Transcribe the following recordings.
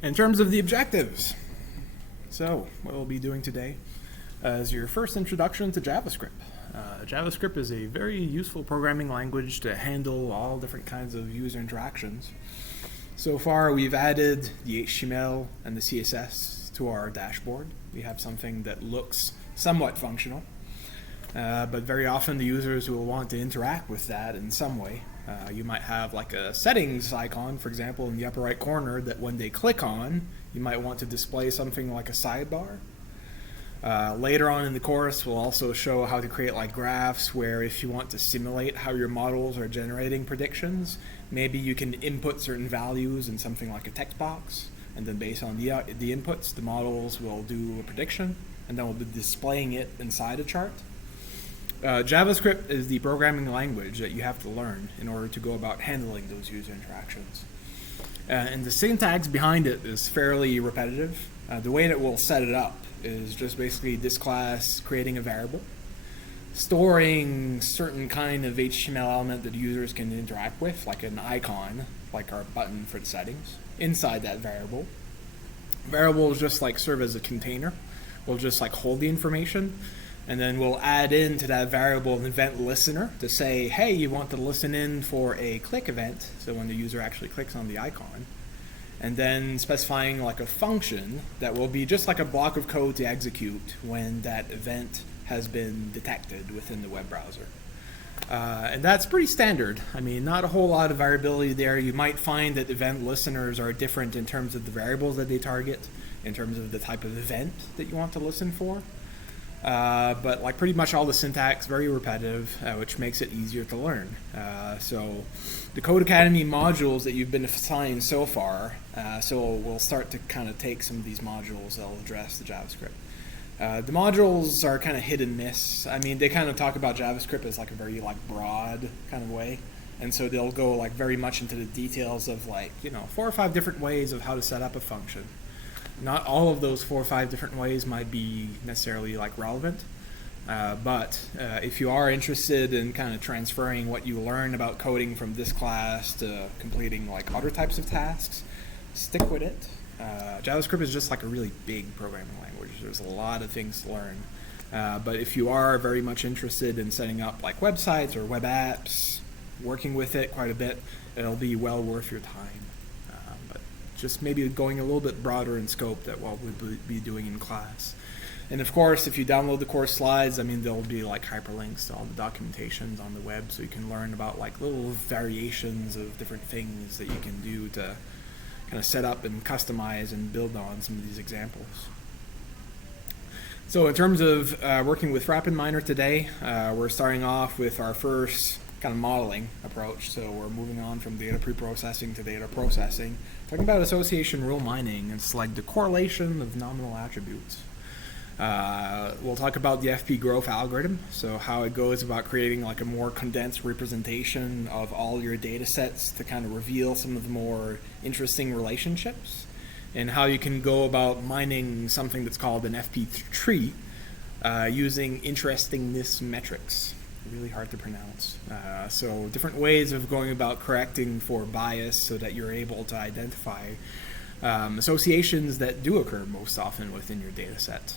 In terms of the objectives, so what we'll be doing today is your first introduction to JavaScript. JavaScript is a very useful programming language to handle all different kinds of user interactions. So far, we've added the HTML and the CSS to our dashboard. We have something that looks somewhat functional, but very often the users will want to interact with that in some way. You might have like a settings icon, for example, in the upper right corner that when they click on, you might want to display something like a sidebar. Later on in the course, we'll also show how to create like graphs where if you want to simulate how your models are generating predictions, maybe you can input certain values in something like a text box, and then based on the inputs, the models will do a prediction, and then we'll be displaying it inside a chart. JavaScript is the programming language that you have to learn in order to go about handling those user interactions. And the syntax behind it is fairly repetitive. The way that we'll set it up is just basically this class creating a variable, storing certain kind of HTML element that users can interact with, like an icon, like our button for the settings, inside that variable. Variable will just like serve as a container. We'll just like hold the information, and then we'll add into that variable an event listener to say, hey, you want to listen in for a click event, so when the user actually clicks on the icon. And then specifying like a function that will be just like a block of code to execute when that event has been detected within the web browser. And that's pretty standard. I mean, not a whole lot of variability there. You might find that event listeners are different in terms of the variables that they target, in terms of the type of event that you want to listen for. But like pretty much all the syntax, very repetitive, which makes it easier to learn. So the Code Academy modules that you've been assigned so far, so we'll start to kind of take some of these modules that will address the JavaScript. The modules are kind of hit and miss. I mean, they kind of talk about JavaScript as like a very like broad kind of way. And so they'll go like very much into the details of like, 4 or 5 different ways of how to set up a function. Not all of those 4 or 5 different ways might be necessarily like relevant, but if you are interested in kind of transferring what you learn about coding from this class to completing like other types of tasks, stick with it. JavaScript is just like a really big programming language. There's a lot of things to learn, but if you are very much interested in setting up like websites or web apps, working with it quite a bit, it'll be well worth your time. Just maybe going a little bit broader in scope than what we'll be doing in class. And of course, if you download the course slides, I mean, there'll be like hyperlinks to all the documentations on the web, so you can learn about like little variations of different things that you can do to kind of set up and customize and build on some of these examples. So in terms of working with RapidMiner today, we're starting off with our first kind of modeling approach. So we're moving on from data preprocessing to data processing. Talking about association rule mining, it's like the correlation of nominal attributes. We'll talk about the FP growth algorithm, so how it goes about creating like a more condensed representation of all your data sets to kind of reveal some of the more interesting relationships, and how you can go about mining something that's called an FP tree using interestingness metrics. Really hard to pronounce. So different ways of going about correcting for bias so that you're able to identify associations that do occur most often within your data set.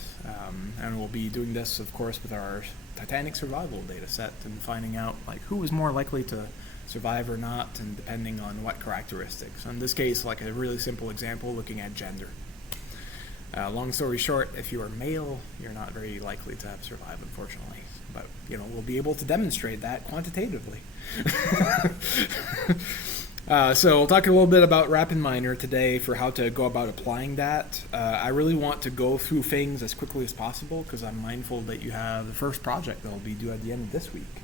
And we'll be doing this, of course, with our Titanic survival data set and finding out like who is more likely to survive or not, and depending on what characteristics. In this case, like a really simple example, looking at gender. Long story short, if you are male, you're not very likely to have survived, unfortunately. But we'll be able to demonstrate that quantitatively. So we'll talk a little bit about RapidMiner today for how to go about applying that. I really want to go through things as quickly as possible because I'm mindful that you have the first project that will be due at the end of this week.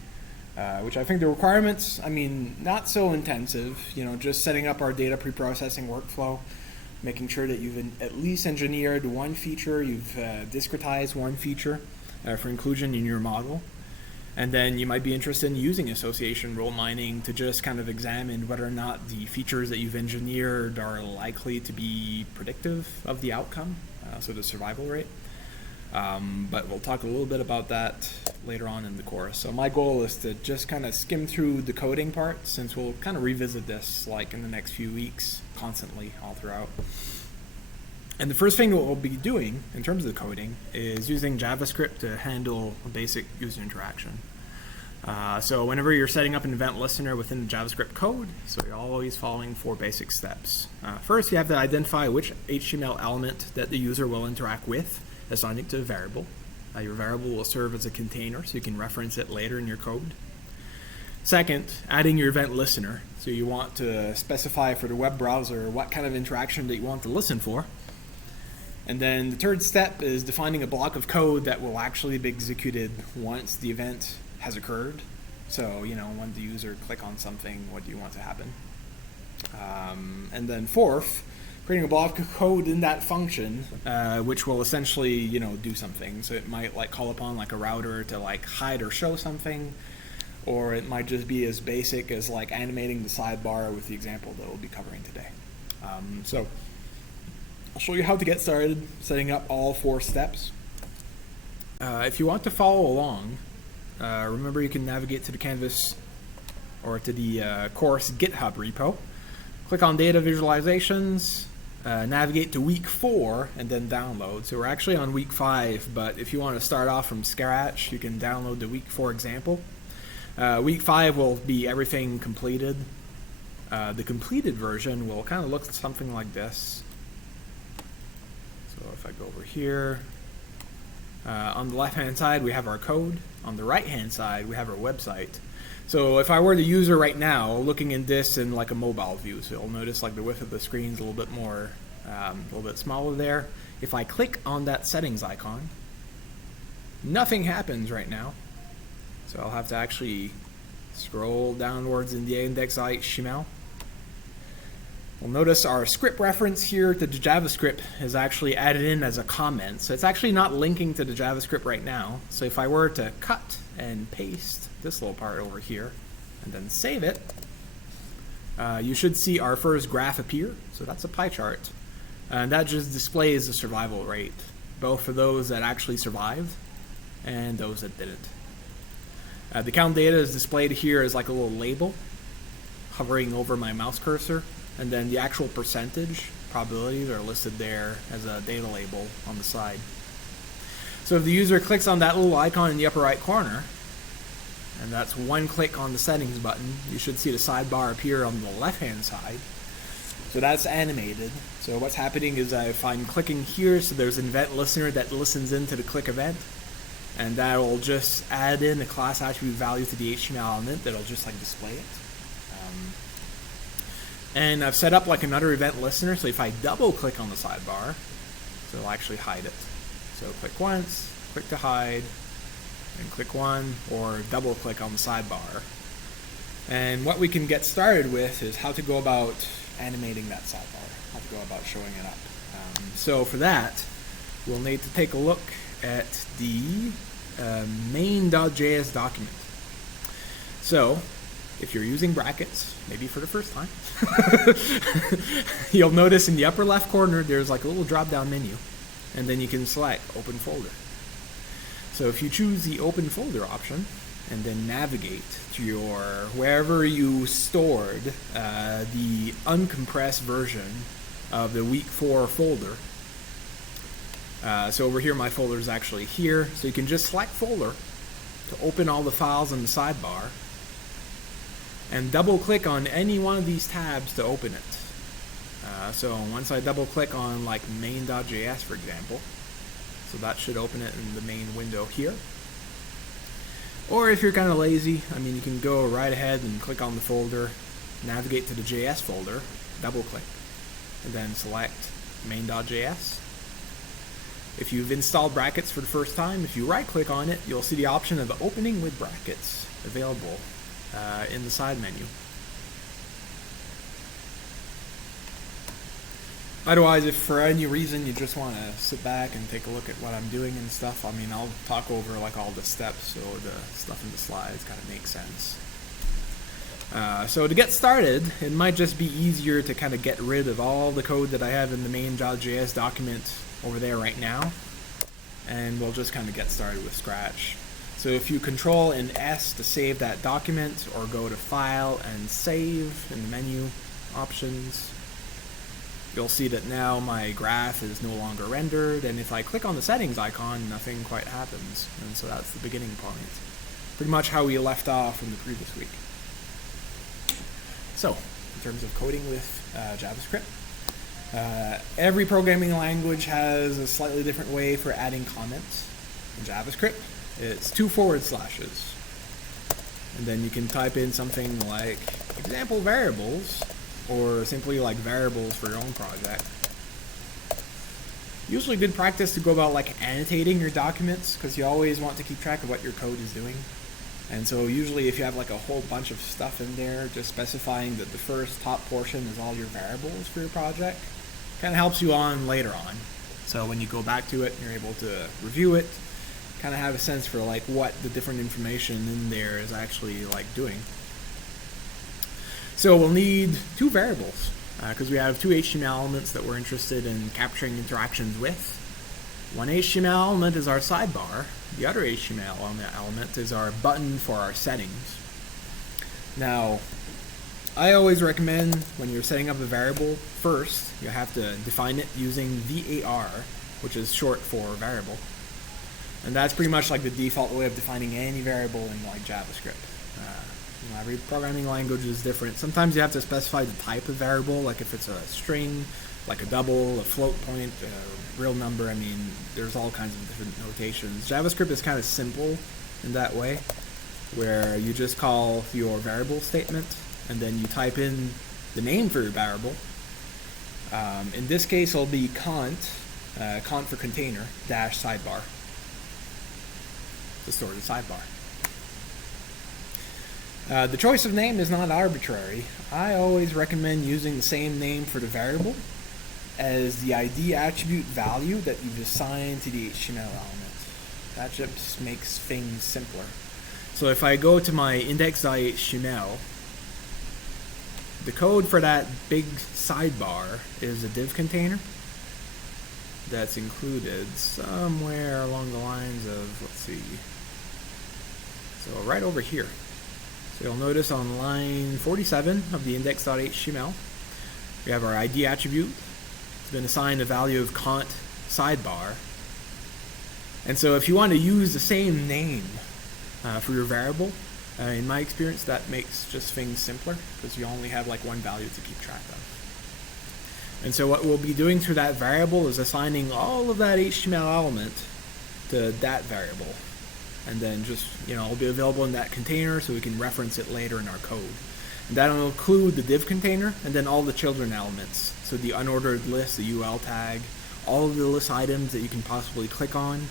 Which I think the requirements, I mean, not so intensive. Just setting up our data preprocessing workflow, making sure that you've at least engineered one feature, you've discretized one feature for inclusion in your model. And then you might be interested in using association rule mining to just kind of examine whether or not the features that you've engineered are likely to be predictive of the outcome, so the survival rate. But we'll talk a little bit about that later on in the course. So my goal is to just kind of skim through the coding part, since we'll kind of revisit this like in the next few weeks, constantly all throughout. And the first thing we'll be doing in terms of the coding is using JavaScript to handle a basic user interaction. So whenever you're setting up an event listener within the JavaScript code, so you're always following 4 basic steps. First, you have to identify which HTML element that the user will interact with, assigning it to a variable. Your variable will serve as a container, so you can reference it later in your code. Second, adding your event listener. So you want to specify for the web browser what kind of interaction that you want to listen for. And then the third step is defining a block of code that will actually be executed once the event has occurred. So, when the user click on something, what do you want to happen? And then fourth, creating a block of code in that function, which will essentially, do something. So it might call upon a router to hide or show something, or it might just be as basic as animating the sidebar with the example that we'll be covering today. So I'll show you how to get started setting up all 4 steps. If you want to follow along, remember you can navigate to the Canvas or to the course GitHub repo. Click on Data Visualizations, navigate to week 4, and then download. So we're actually on week 5, but if you want to start off from scratch, you can download the week 4 example. Week 5 will be everything completed. The completed version will kind of look something like this. So if I go over here, on the left-hand side, we have our code. On the right-hand side, we have our website. So if I were the user right now, looking in this in a mobile view, so you'll notice the width of the screen is a little bit more, a little bit smaller there. If I click on that settings icon, nothing happens right now. So I'll have to actually scroll downwards in the index.html. We'll notice our script reference here to the JavaScript is actually added in as a comment. So it's actually not linking to the JavaScript right now. So if I were to cut and paste this little part over here and then save it, you should see our first graph appear. So that's a pie chart. And that just displays the survival rate, both for those that actually survived and those that didn't. The count data is displayed here as a little label hovering over my mouse cursor. And then the actual percentage probabilities are listed there as a data label on the side. So if the user clicks on that little icon in the upper right corner, and that's one click on the settings button, you should see the sidebar appear on the left-hand side. So that's animated. So what's happening is if I'm clicking here, so there's an event listener that listens into the click event, and that will just add in a class attribute value to the HTML element that'll just display it. And I've set up another event listener, so if I double click on the sidebar, so it'll actually hide it. So click once, click to hide, and click one, or double click on the sidebar. And what we can get started with is how to go about animating that sidebar, how to go about showing it up. So for that, we'll need to take a look at the main.js document. So if you're using brackets, maybe for the first time, you'll notice in the upper left corner there's a little drop-down menu, and then you can select Open Folder. So if you choose the Open Folder option and then navigate to your wherever you stored the uncompressed version of the week 4 folder. So over here my folder is actually here, so you can just select Folder to open all the files in the sidebar, and double click on any one of these tabs to open it. So once I double click on main.js, for example, so that should open it in the main window here. Or if you're kind of lazy, you can go right ahead and click on the folder, navigate to the JS folder, double click, and then select main.js. If you've installed brackets for the first time, if you right click on it, you'll see the option of opening with brackets available in the side menu. Otherwise, if for any reason you just want to sit back and take a look at what I'm doing and stuff, I'll talk over all the steps so the stuff in the slides kind of makes sense. So to get started, it might just be easier to kind of get rid of all the code that I have in the main.js document over there right now, and we'll just kind of get started with scratch. So if you Control and S to save that document, or go to File and Save in the menu options, you'll see that now my graph is no longer rendered, and if I click on the settings icon, nothing quite happens. And so that's the beginning point. Pretty much how we left off from the previous week. So, in terms of coding with JavaScript, every programming language has a slightly different way for adding comments. In JavaScript, it's 2 forward slashes. And then you can type in something like example variables, or simply like variables for your own project. Usually good practice to go about like annotating your documents, because you always want to keep track of what your code is doing. And so usually if you have like a whole bunch of stuff in there, just specifying that the first top portion is all your variables for your project, kind of helps you on later on. So when you go back to it, you're able to review it, kind of have a sense for like what the different information in there is actually like doing. So we'll need 2 variables, because we have 2 HTML elements that we're interested in capturing interactions with. One HTML element is our sidebar. The other HTML element is our button for our settings. Now, I always recommend when you're setting up a variable, first you have to define it using var, which is short for variable. And that's pretty much like the default way of defining any variable in like JavaScript. Every programming language is different. Sometimes you have to specify the type of variable, like if it's a string, like a double, a float point, a real number. I mean, there's all kinds of different notations. JavaScript is kind of simple in that way, where you just call your variable statement, and then you type in the name for your variable. In this case, it'll be cont for container, dash sidebar, to store the sidebar. The choice of name is not arbitrary. I always recommend using the same name for the variable as the ID attribute value that you've assigned to the HTML element. That just makes things simpler. So if I go to my index.html, the code for that big sidebar is a div container that's included somewhere along the lines of, let's see, so right over here. So you'll notice on line 47 of the index.html, we have our ID attribute. It's been assigned a value of cont sidebar. And so if you want to use the same name for your variable, in my experience, that makes just things simpler, because you only have like one value to keep track of. And so what we'll be doing through that variable is assigning all of that HTML element to that variable. And then just, it'll be available in that container so we can reference it later in our code. And that'll include the div container and then all the children elements. So the unordered list, the UL tag, all of the list items that you can possibly click on.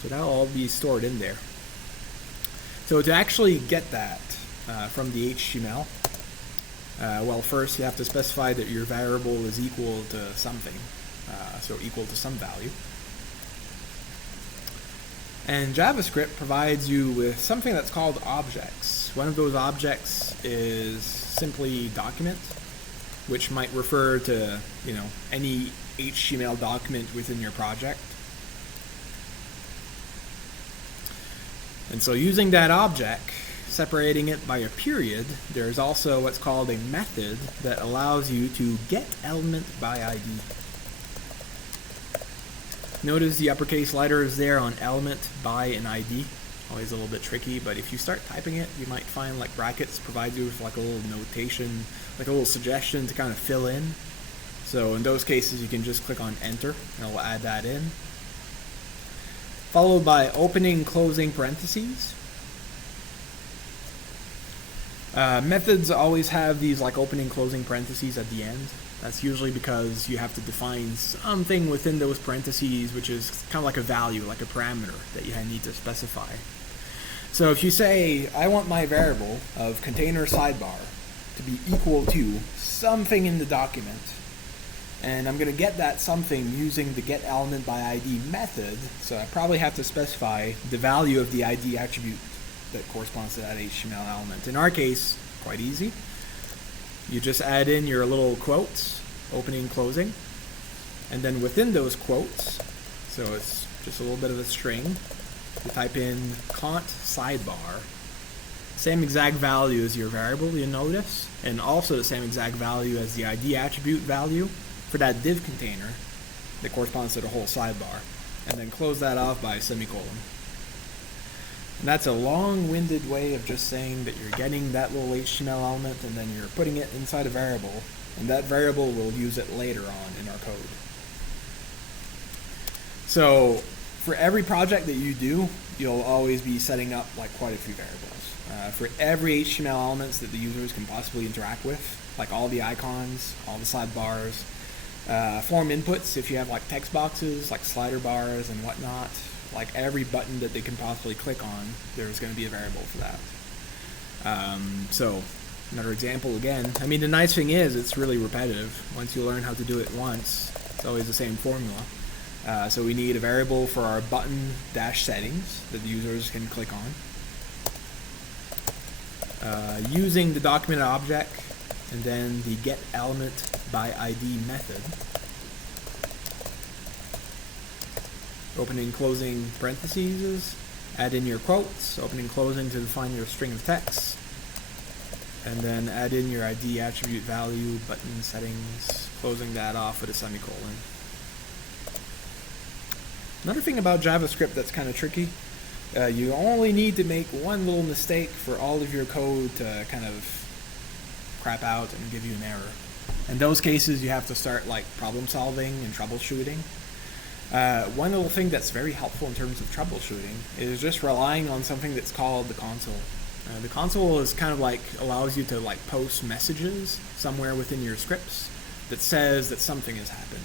So that'll all be stored in there. So to actually get that from the HTML, well, first you have to specify that your variable is equal to something, so equal to some value. And JavaScript provides you with something that's called objects. One of those objects is simply document, which might refer to, any HTML document within your project. And so using that object, separating it by a period, there's also what's called a method that allows you to get element by ID. Notice the uppercase letters there on element, by, and ID. Always a little bit tricky, but if you start typing it, you might find like brackets provide you with like a little notation, like a little suggestion to kind of fill in. So in those cases, you can just click on enter, and it will add that in. Followed by opening, closing parentheses. Methods always have these like opening, closing parentheses at the end. That's usually because you have to define something within those parentheses, which is kind of like a value, like a parameter that you need to specify. So if you say, I want my variable of container sidebar to be equal to something in the document, and I'm going to get that something using the getElementById method, so I probably have to specify the value of the ID attribute that corresponds to that HTML element. In our case, quite easy. You just add in your little quotes, opening, closing, and then within those quotes, so it's just a little bit of a string, you type in cont sidebar same exact value as your variable, you notice, and also the same exact value as the ID attribute value for that div container that corresponds to the whole sidebar, and then close that off by a semicolon. And that's a long-winded way of just saying that you're getting that little HTML element and then you're putting it inside a variable, and that variable will use it later on in our code. So for every project that you do, you'll always be setting up like quite a few variables. For every HTML elements that the users can possibly interact with, like all the icons, all the sidebars, form inputs if you have like text boxes, like slider bars and whatnot, like every button that they can possibly click on, there's going to be a variable for that. So another example again, I mean the nice thing is it's really repetitive. Once you learn how to do it once, it's always the same formula. So we need a variable for our button dash settings that the users can click on. Using the document object and then the get element by ID method. Opening, closing parentheses, add in your quotes, opening, closing to define your string of text, and then add in your ID attribute value, button settings, closing that off with a semicolon. Another thing about JavaScript that's kind of tricky, you only need to make one little mistake for all of your code to kind of crap out and give you an error. In those cases, you have to start like problem solving and troubleshooting. One little thing that's very helpful in terms of troubleshooting is just relying on something that's called the console. The console is kind of like allows you to like post messages somewhere within your scripts that says that something has happened.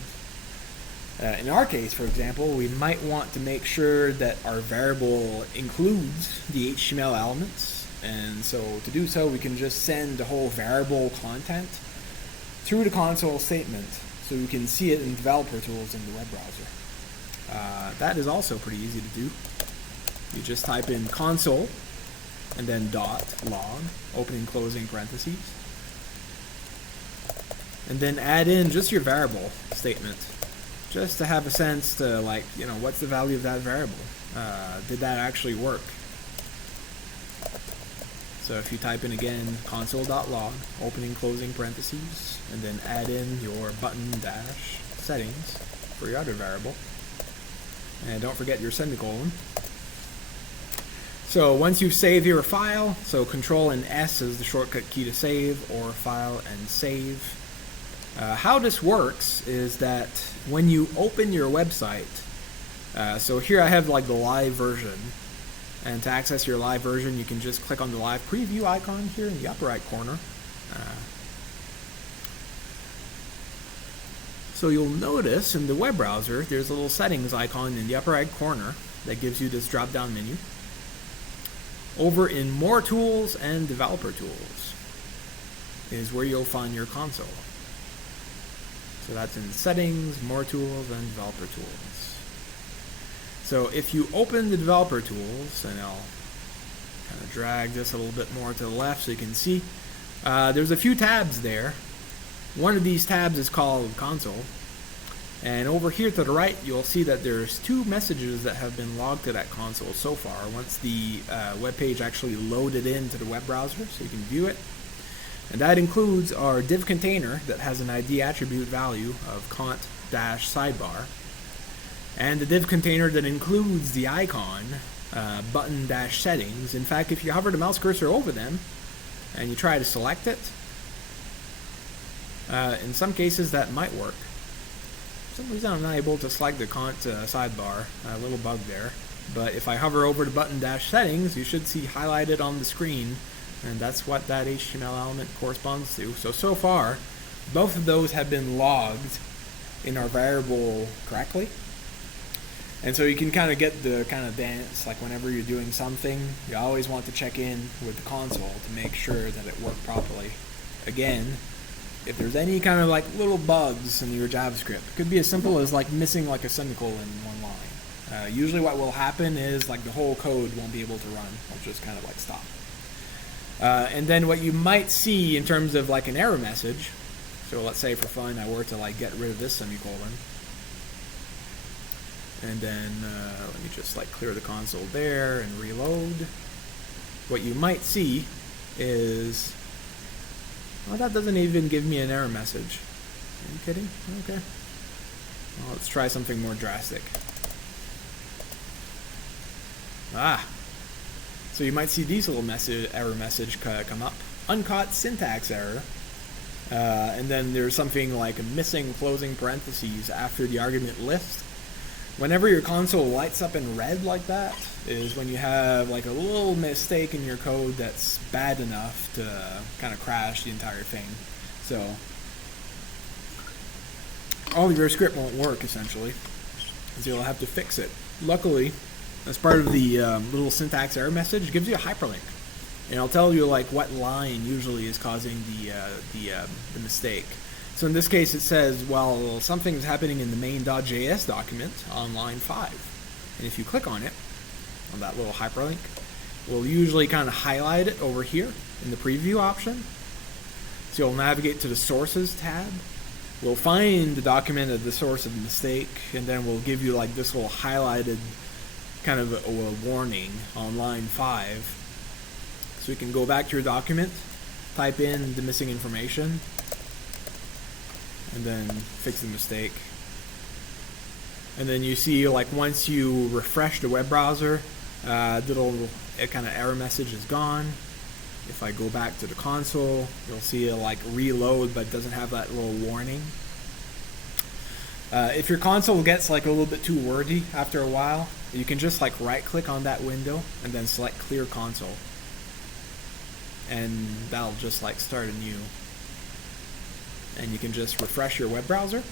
In our case, for example, we might want to make sure that our variable includes the HTML elements, and so to do so we can just send the whole variable content through the console statement so we can see it in developer tools in the web browser. That is also pretty easy to do. You just type in console and then .log, opening, closing parentheses, and then add in just your variable statement, just to have a sense to like, you know, what's the value of that variable? Did that actually work? So if you type in again console.log, opening, closing parentheses, and then add in your button dash settings for your other variable, and don't forget your semicolon. So once you've saved your file, so Control and S is the shortcut key to save, or File and Save. How this works is that when you open your website, so here I have like the live version, and to access your live version you can just click on the live preview icon here in the upper right corner. So you'll notice in the web browser there's a little settings icon in the upper right corner that gives you this drop down menu. Over in More Tools and Developer Tools is where you'll find your console. So that's in Settings, More Tools, and Developer Tools. So if you open the Developer Tools, and I'll kind of drag this a little bit more to the left so you can see, there's a few tabs there. One of these tabs is called Console. And over here to the right, you'll see that there's two messages that have been logged to that console so far once the web page actually loaded into the web browser so you can view it. And that includes our div container that has an ID attribute value of cont-sidebar, and the div container that includes the icon button-settings. In fact, if you hover the mouse cursor over them and you try to select it, in some cases that might work. For some reason I'm not able to select the cont sidebar, a little bug there. But if I hover over the button-settings, you should see highlighted on the screen, and that's what that HTML element corresponds to. So far, both of those have been logged in our variable correctly. And so you can kind of get the kind of dance, like whenever you're doing something, you always want to check in with the console to make sure that it worked properly. Again, if there's any kind of like little bugs in your JavaScript, it could be as simple as like missing like a semicolon in one line. Usually what will happen is like the whole code won't be able to run. It'll just kind of like stop. And then what you might see in terms of like an error message, so let's say for fun I were to like get rid of this semicolon, and then let me just like clear the console there and reload. what you might see is, well, that doesn't even give me an error message. Are you kidding? Okay. Well, let's try something more drastic. So you might see these little error message come up. Uncaught syntax error. And then there's something like a missing closing parentheses after the argument list. Whenever your console lights up in red like that is when you have like a little mistake in your code that's bad enough to kind of crash the entire thing. So all of your script won't work essentially, so you'll have to fix it. Luckily, as part of the little syntax error message, it gives you a hyperlink, and it'll tell you like what line usually is causing the mistake. So in this case, it says, well, something's happening in the main.js document on line 5, and if you click on it, on that little hyperlink, we'll usually kind of highlight it over here in the preview option. So you'll navigate to the sources tab. We'll find the document at the source of the mistake, and then we'll give you like this little highlighted kind of a warning on line 5. So you can go back to your document, type in the missing information, and then fix the mistake. And then you see like once you refresh the web browser, little kind of error message is gone. If I go back to the console, you'll see it like reload, but it doesn't have that little warning. If your console gets like a little bit too wordy after a while, you can just like right click on that window and then select clear console. And that'll just like start anew. And you can just refresh your web browser,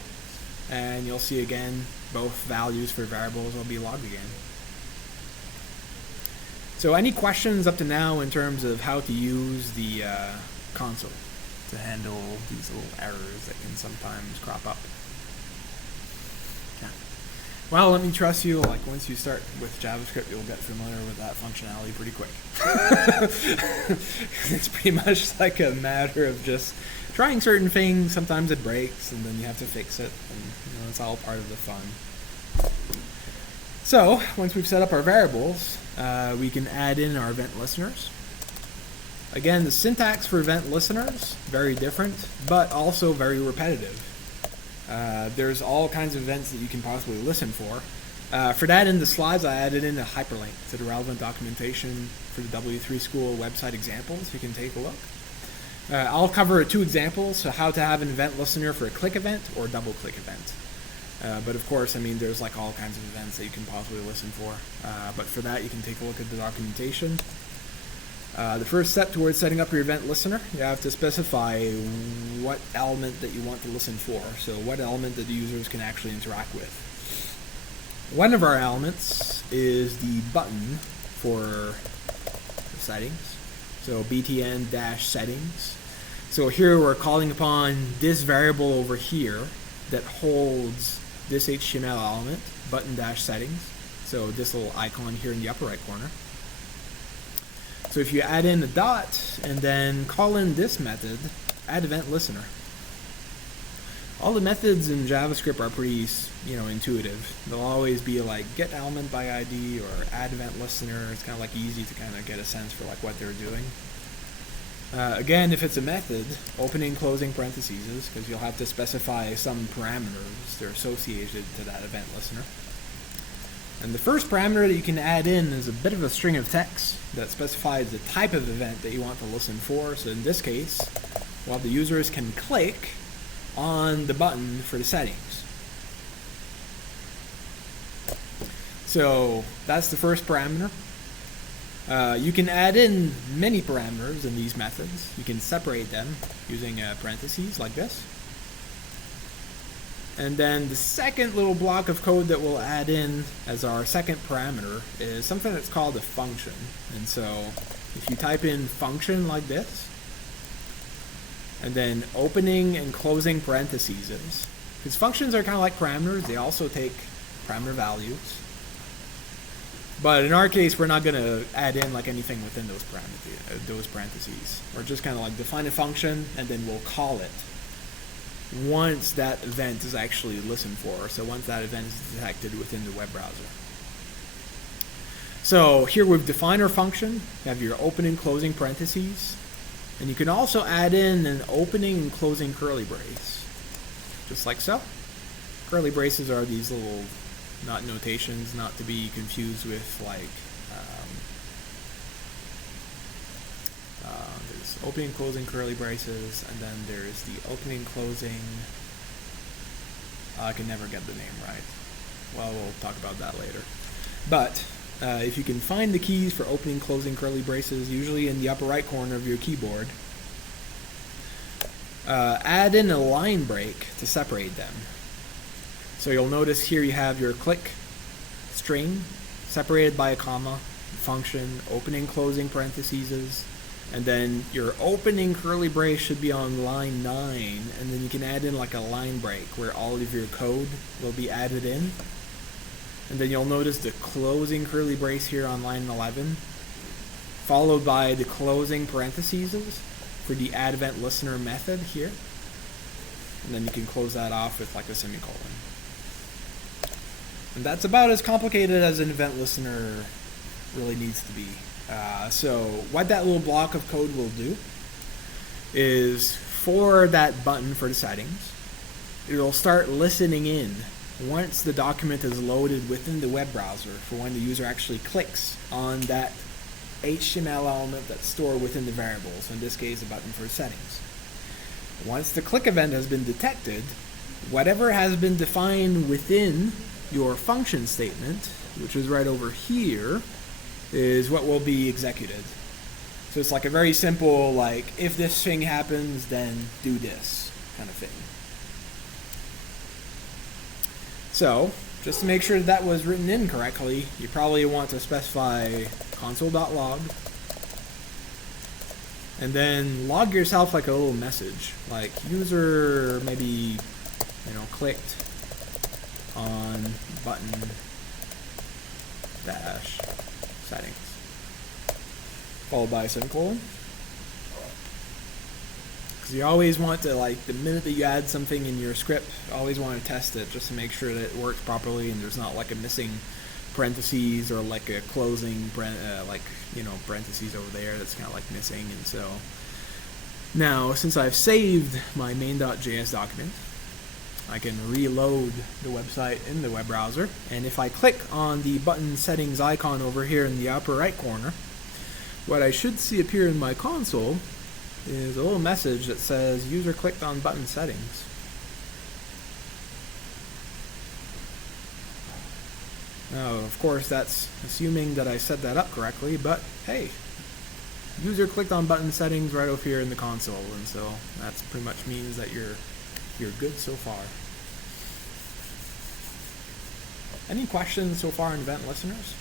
and you'll see again both values for variables will be logged again. So any questions up to now in terms of how to use the console to handle these little errors that can sometimes crop up? Yeah. Well, let me trust you, like once you start with JavaScript, you'll get familiar with that functionality pretty quick. It's pretty much like a matter of just trying certain things. Sometimes it breaks, and then you have to fix it, and it's all part of the fun. So once we've set up our variables, we can add in our event listeners. Again, the syntax for event listeners, very different, but also very repetitive. There's all kinds of events that you can possibly listen for. For that, in the slides, I added in a hyperlink to the relevant documentation for the W3 School website examples. You can take a look. I'll cover 2 examples, so how to have an event listener for a click event or double click event. But of course, I mean, there's like all kinds of events that you can possibly listen for. But for that, you can take a look at the documentation. The first step towards setting up your event listener, you have to specify what element that you want to listen for. So what element that the users can actually interact with. One of our elements is the button for the settings. So btn-settings. So here we're calling upon this variable over here that holds this HTML element, button-settings. So this little icon here in the upper right corner. So if you add in a dot and then call in this method, add event listener. All the methods in JavaScript are pretty, intuitive. They'll always be like get element by ID or add event listener. It's kind of like easy to kind of get a sense for like what they're doing. Again, if it's a method, opening, closing parentheses, because you'll have to specify some parameters that are associated to that event listener. And the first parameter that you can add in is a bit of a string of text that specifies the type of event that you want to listen for. So in this case, well, the users can click on the button for the settings. So that's the first parameter. You can add in many parameters in these methods. You can separate them using parentheses like this. And then the second little block of code that we'll add in as our second parameter is something that's called a function. And so if you type in function like this, and then opening and closing parentheses, because functions are kind of like parameters, they also take parameter values. But in our case, we're not going to add in like anything within those parentheses. We're just kind of like define a function, and then we'll call it once that event is actually listened for, so once that event is detected within the web browser. So here we've defined our function. You have your opening and closing parentheses. And you can also add in an opening and closing curly brace, just like so. Curly braces are these little notations, not to be confused with like there's opening and closing curly braces, and then there's the opening and closing. I can never get the name right. Well, we'll talk about that later. But if you can find the keys for opening and closing curly braces, usually in the upper right corner of your keyboard, add in a line break to separate them. So you'll notice here you have your click string separated by a comma, function, opening, closing parentheses, and then your opening curly brace should be on line 9, and then you can add in like a line break where all of your code will be added in. And then you'll notice the closing curly brace here on line 11, followed by the closing parentheses for the add event listener method here. And then you can close that off with like a semicolon. And that's about as complicated as an event listener really needs to be. So what that little block of code will do is for that button for the settings, it'll start listening in once the document is loaded within the web browser for when the user actually clicks on that HTML element that's stored within the variables, in this case a button for settings. Once the click event has been detected, whatever has been defined within your function statement, which is right over here, is what will be executed. So it's like a very simple, like, if this thing happens, then do this kind of thing. So, just to make sure that was written in correctly, you probably want to specify console.log, and then log yourself like a little message, like user maybe, clicked on button dash settings, followed by a semicolon. Because you always want to, like, the minute that you add something in your script, you always want to test it just to make sure that it works properly and there's not like a missing parentheses or like a closing parentheses over there that's kind of like missing. And so now, since I've saved my main.js document, I can reload the website in the web browser, and if I click on the button settings icon over here in the upper right corner, what I should see appear in my console is a little message that says user clicked on button settings. Now, of course, that's assuming that I set that up correctly, but hey, user clicked on button settings right over here in the console, and so that pretty much means that you're good so far. Any questions so far in event listeners?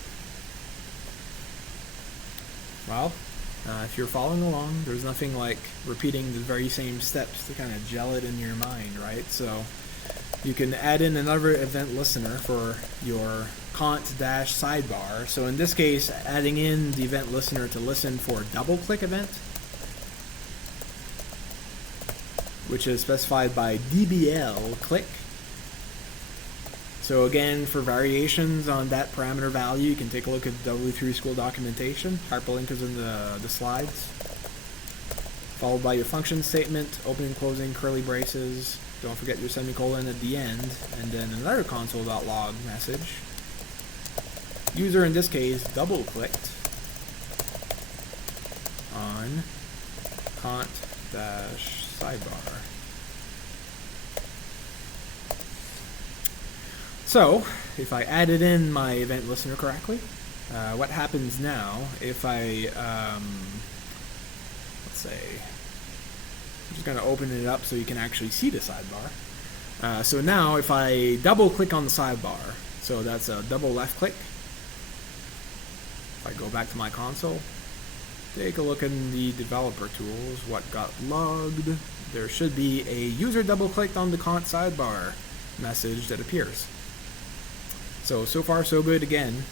Well, if you're following along, there's nothing like repeating the very same steps to kind of gel it in your mind, right? So you can add in another event listener for your cont-sidebar. So in this case, adding in the event listener to listen for a double-click event, which is specified by dbl click. So again, for variations on that parameter value, you can take a look at the W3 School documentation. Hyperlink is in the slides. Followed by your function statement, opening, closing, curly braces. Don't forget your semicolon at the end. And then another console.log message. User, in this case, double-clicked on cont-sidebar. So, if I added in my event listener correctly, what happens now if I, let's say, I'm just going to open it up so you can actually see the sidebar. So now if I double click on the sidebar, so that's a double left click. If I go back to my console, take a look in the developer tools, what got logged, there should be a user double clicked on the cont sidebar message that appears. So far so good again.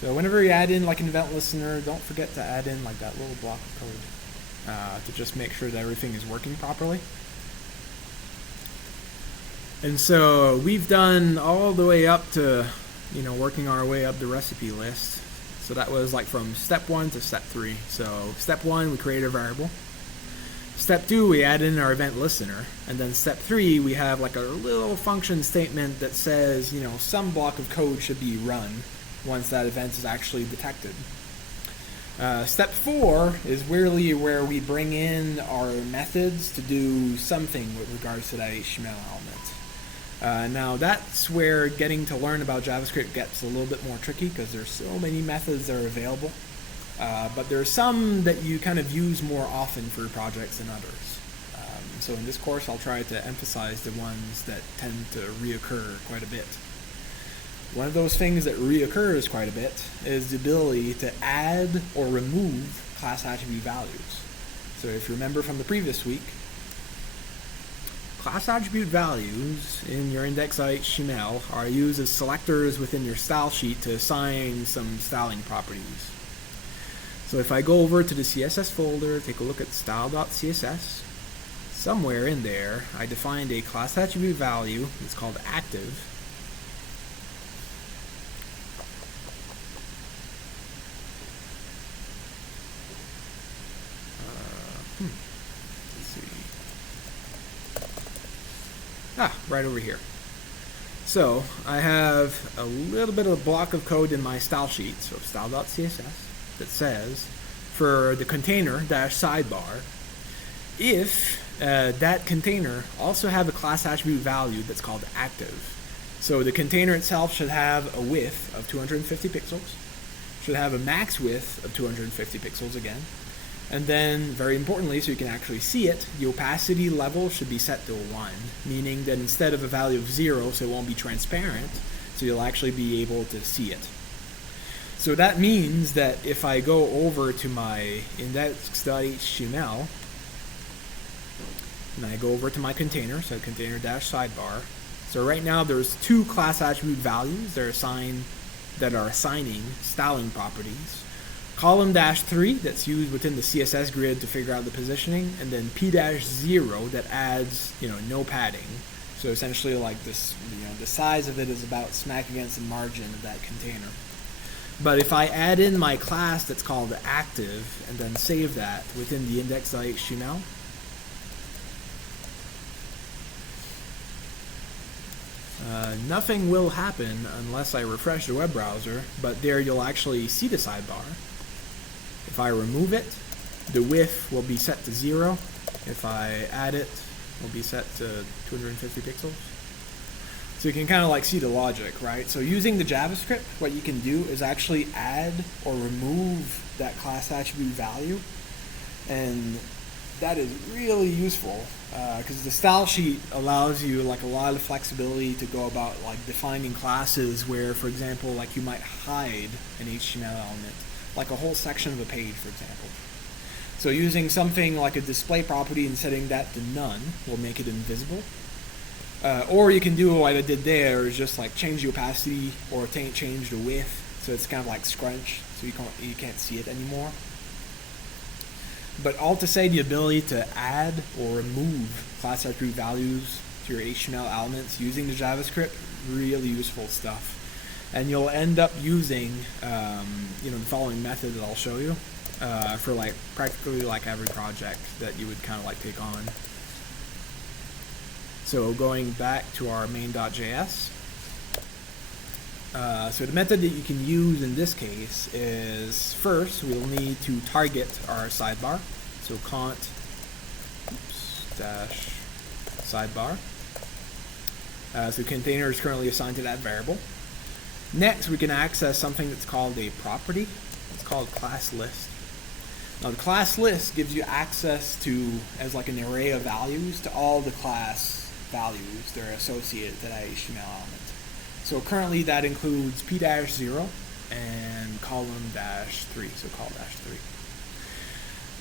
So whenever you add in like an event listener, don't forget to add in like that little block of code to just make sure that everything is working properly. And so we've done all the way up to, working our way up the recipe list. So that was like from step 1 to step 3. So step 1, we create a variable. Step 2, we add in our event listener. And then step 3, we have like a little function statement that says, some block of code should be run once that event is actually detected. Step 4 is really where we bring in our methods to do something with regards to that HTML element. Now that's where getting to learn about JavaScript gets a little bit more tricky because there's so many methods that are available. But there are some that you kind of use more often for projects than others. So in this course I'll try to emphasize the ones that tend to reoccur quite a bit. One of those things that reoccurs quite a bit is the ability to add or remove class attribute values. So if you remember from the previous week, class attribute values in your index.html are used as selectors within your style sheet to assign some styling properties. So if I go over to the CSS folder, take a look at style.css, somewhere in there I defined a class attribute value. It's called active. Right over here. So I have a little bit of a block of code in my style sheet, so style.css, that says for the container dash sidebar, if that container also have a class attribute value that's called active. So the container itself should have a width of 250 pixels, should have a max width of 250 pixels again, and then, very importantly, so you can actually see it, the opacity level should be set to 1, meaning that instead of a value of 0, so it won't be transparent, so you'll actually be able to see it. So that means that if I go over to my index.html, and I go over to my container, so container-sidebar, so right now there's 2 class attribute values that are assigning styling properties. Column-3 that's used within the CSS grid to figure out the positioning, and then P-0 that adds, no padding. So essentially like this, the size of it is about smack against the margin of that container. But if I add in my class that's called active and then save that within the index.html, nothing will happen unless I refresh the web browser, but there you'll actually see the sidebar. If I remove it, the width will be set to 0. If I add it, it will be set to 250 pixels. So you can kind of see the logic, right? So using the JavaScript, what you can do is actually add or remove that class attribute value. And that is really useful because the style sheet allows you a lot of flexibility to go about defining classes where, for example, you might hide an HTML element. Like a whole section of a page, for example. So using something like a display property and setting that to none will make it invisible. Or you can do what I did there, is just change the opacity or change the width, so it's kind of scrunch, so you can't see it anymore. But all to say, the ability to add or remove class attribute values to your HTML elements using the JavaScript, really useful stuff. And you'll end up using the following method that I'll show you for practically every project that you would kind of take on. So going back to our main.js, so the method that you can use in this case is, first we'll need to target our sidebar. So cont dash sidebar. So container is currently assigned to that variable. Next, we can access something that's called a property. It's called class list. Now, the class list gives you access to, as an array of values, to all the class values that are associated to that HTML element. So currently, that includes P-0 and column-3, so col-3.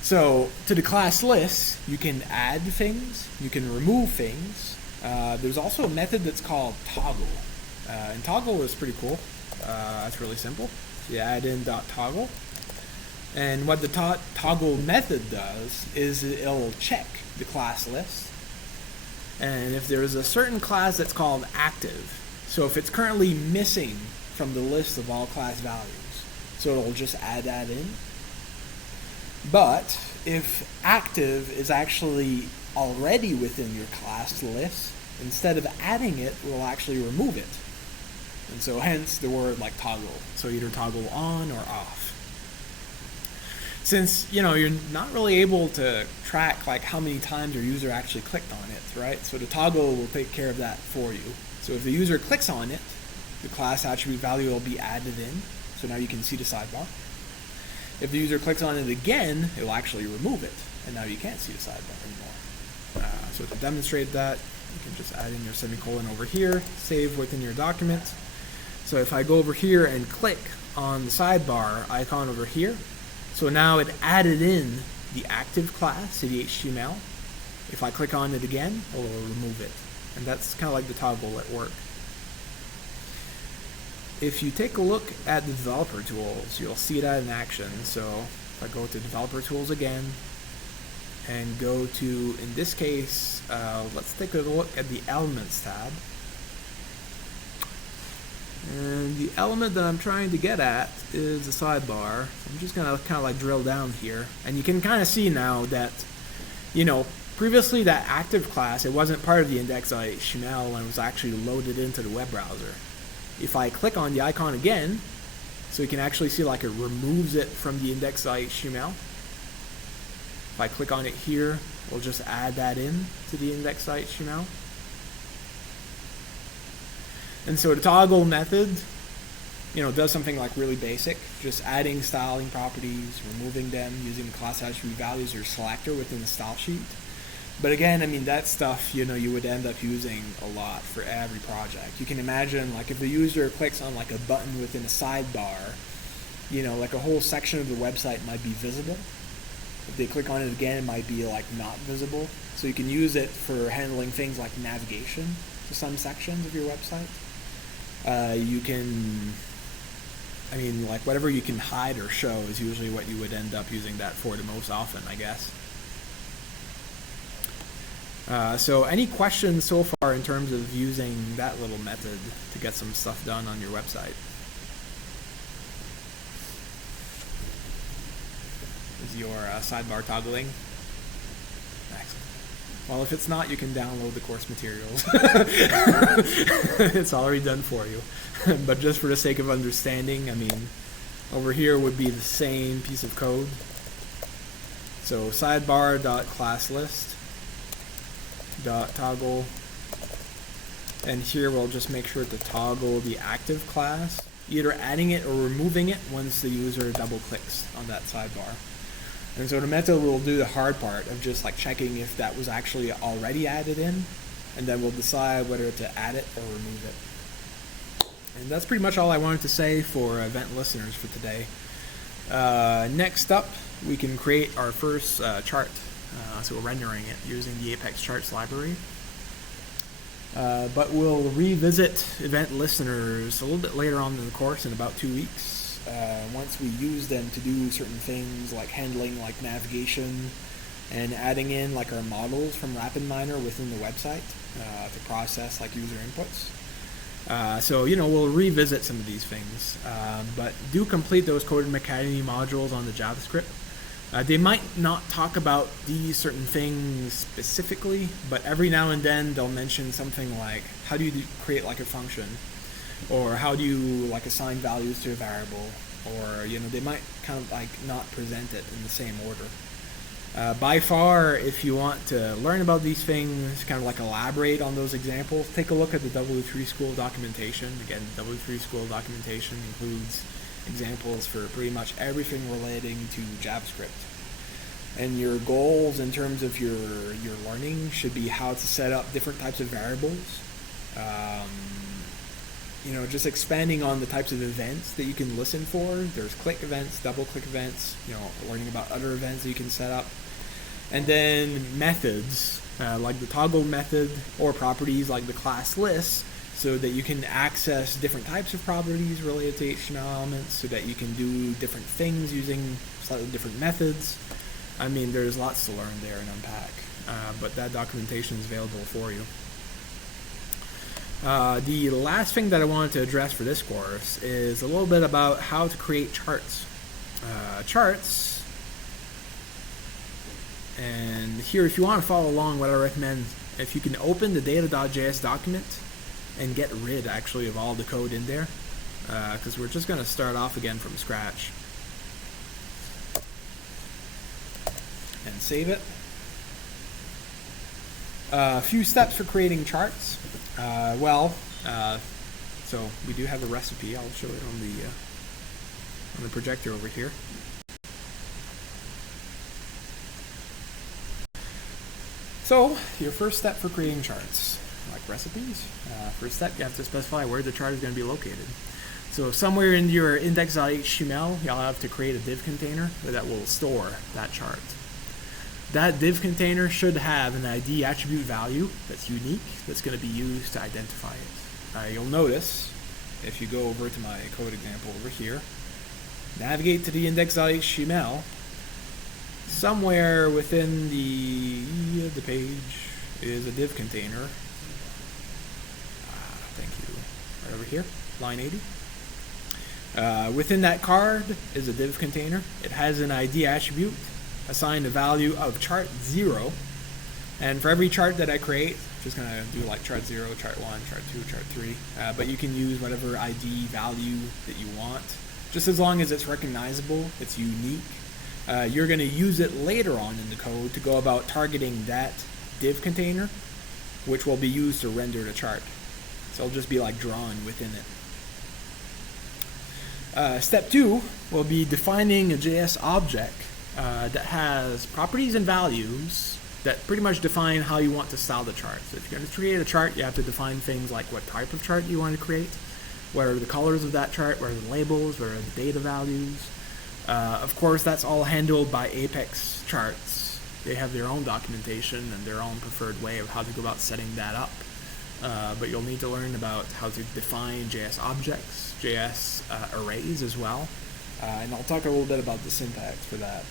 So to the class list, you can add things, you can remove things. There's also a method that's called toggle. And toggle is pretty cool. That's really simple. So you add in .toggle. And what the toggle method does is it'll check the class list. And if there's a certain class that's called active, so if it's currently missing from the list of all class values, So it'll just add that in. But if active is actually already within your class list, instead of adding it, we'll actually remove it. And so hence the word like toggle. So either toggle on or off. Since you're not really able to track like how many times your user actually clicked on it, right? So the toggle will take care of that for you. So if the user clicks on it, the class attribute value will be added in. So now you can see the sidebar. If the user clicks on it again, it will actually remove it, and now you can't see the sidebar anymore. So to demonstrate that, you can just add in your semicolon over here, save within your document. So if I go over here and click on the sidebar icon over here, so now it added in the active class to the HTML. If I click on it again, it will remove it. And that's kind of like the toggle at work. If you take a look at the developer tools, you'll see that in action. So if I go to developer tools again and go to, in this case, let's take a look at the elements tab. And the element that I'm trying to get at is the sidebar. So I'm just going to kind of like drill down here. And you can kind of see now that, previously that active class, it wasn't part of the index.html and it was actually loaded into the web browser. If I click on the icon again, so you can actually see like it removes it from the index.html. If I click on it here, we'll just add that in to the index.html. And so the toggle method, does something like really basic, just adding styling properties, removing them using the class attribute values or selector within the style sheet. But again, that stuff, you would end up using a lot for every project. You can imagine, like, if the user clicks on, like, a button within a sidebar, like a whole section of the website might be visible. If they click on it again, it might be, like, not visible. So you can use it for handling things like navigation to some sections of your website. You can, like, whatever you can hide or show is usually what you would end up using that for the most often, I guess. So any questions so far in terms of using that little method to get some stuff done on your website? Is your sidebar toggling? Excellent. Well, if it's not, you can download the course materials. It's already done for you. But just for the sake of understanding, over here would be the same piece of code. So sidebar.classlist. .toggle, and here we'll just make sure to toggle the active class, either adding it or removing it once the user double clicks on that sidebar. And so the method will do the hard part of just like checking if that was actually already added in, and then we'll decide whether to add it or remove it. And that's pretty much all I wanted to say for event listeners for today. Next up, we can create our first chart. So we're rendering it using the Apex Charts library. But we'll revisit event listeners a little bit later on in the course in about 2 weeks. Once we use them to do certain things like handling like navigation and adding in like our models from RapidMiner within the website to process like user inputs. So we'll revisit some of these things. But do complete those Coding Academy modules on the JavaScript. They might not talk about these certain things specifically, but every now and then they'll mention something like how do you create like a function, or how do you like assign values to a variable, or they might kind of like not present it in the same order. By far, if you want to learn about these things, kind of like elaborate on those examples, take a look at the W3 School documentation. Again, W3 School documentation includes examples for pretty much everything relating to JavaScript. And your goals in terms of your learning should be how to set up different types of variables. Just expanding on the types of events that you can listen for. There's click events, double click events, learning about other events that you can set up. And then methods, like the toggle method, or properties like the class list, so that you can access different types of properties related to HTML elements, so that you can do different things using slightly different methods. There's lots to learn there and unpack, but that documentation is available for you. The last thing that I wanted to address for this course is a little bit about how to create charts. Charts, and here if you want to follow along, what I recommend, if you can open the data.js document and get rid actually of all the code in there, because we're just going to start off again from scratch. And save it. A few steps for creating charts. So we do have a recipe. I'll show it on the projector over here. So your first step for creating charts, like recipes, first step, you have to specify where the chart is going to be located. So somewhere in your index.html, you'll have to create a div container that will store that chart. That div container should have an ID attribute value that's unique, that's going to be used to identify it. You'll notice, if you go over to my code example over here, navigate to the index.html, somewhere within the page is a div container. Thank you. Right over here, line 80. Within that card is a div container. It has an ID attribute assigned a value of chart 0, and for every chart that I create, I'm just going to do like chart 0, chart 1, chart 2, chart 3, but you can use whatever ID value that you want, just as long as it's recognizable, it's unique. You're going to use it later on in the code to go about targeting that div container, which will be used to render the chart. So it'll just be like drawn within it. Step 2 will be defining a JS object that has properties and values that pretty much define how you want to style the chart. So if you're going to create a chart, you have to define things like what type of chart you want to create, what are the colors of that chart, what are the labels, what are the data values. Of course, that's all handled by Apex Charts. They have their own documentation and their own preferred way of how to go about setting that up. But you'll need to learn about how to define JS objects, JS arrays as well. And I'll talk a little bit about the syntax for that.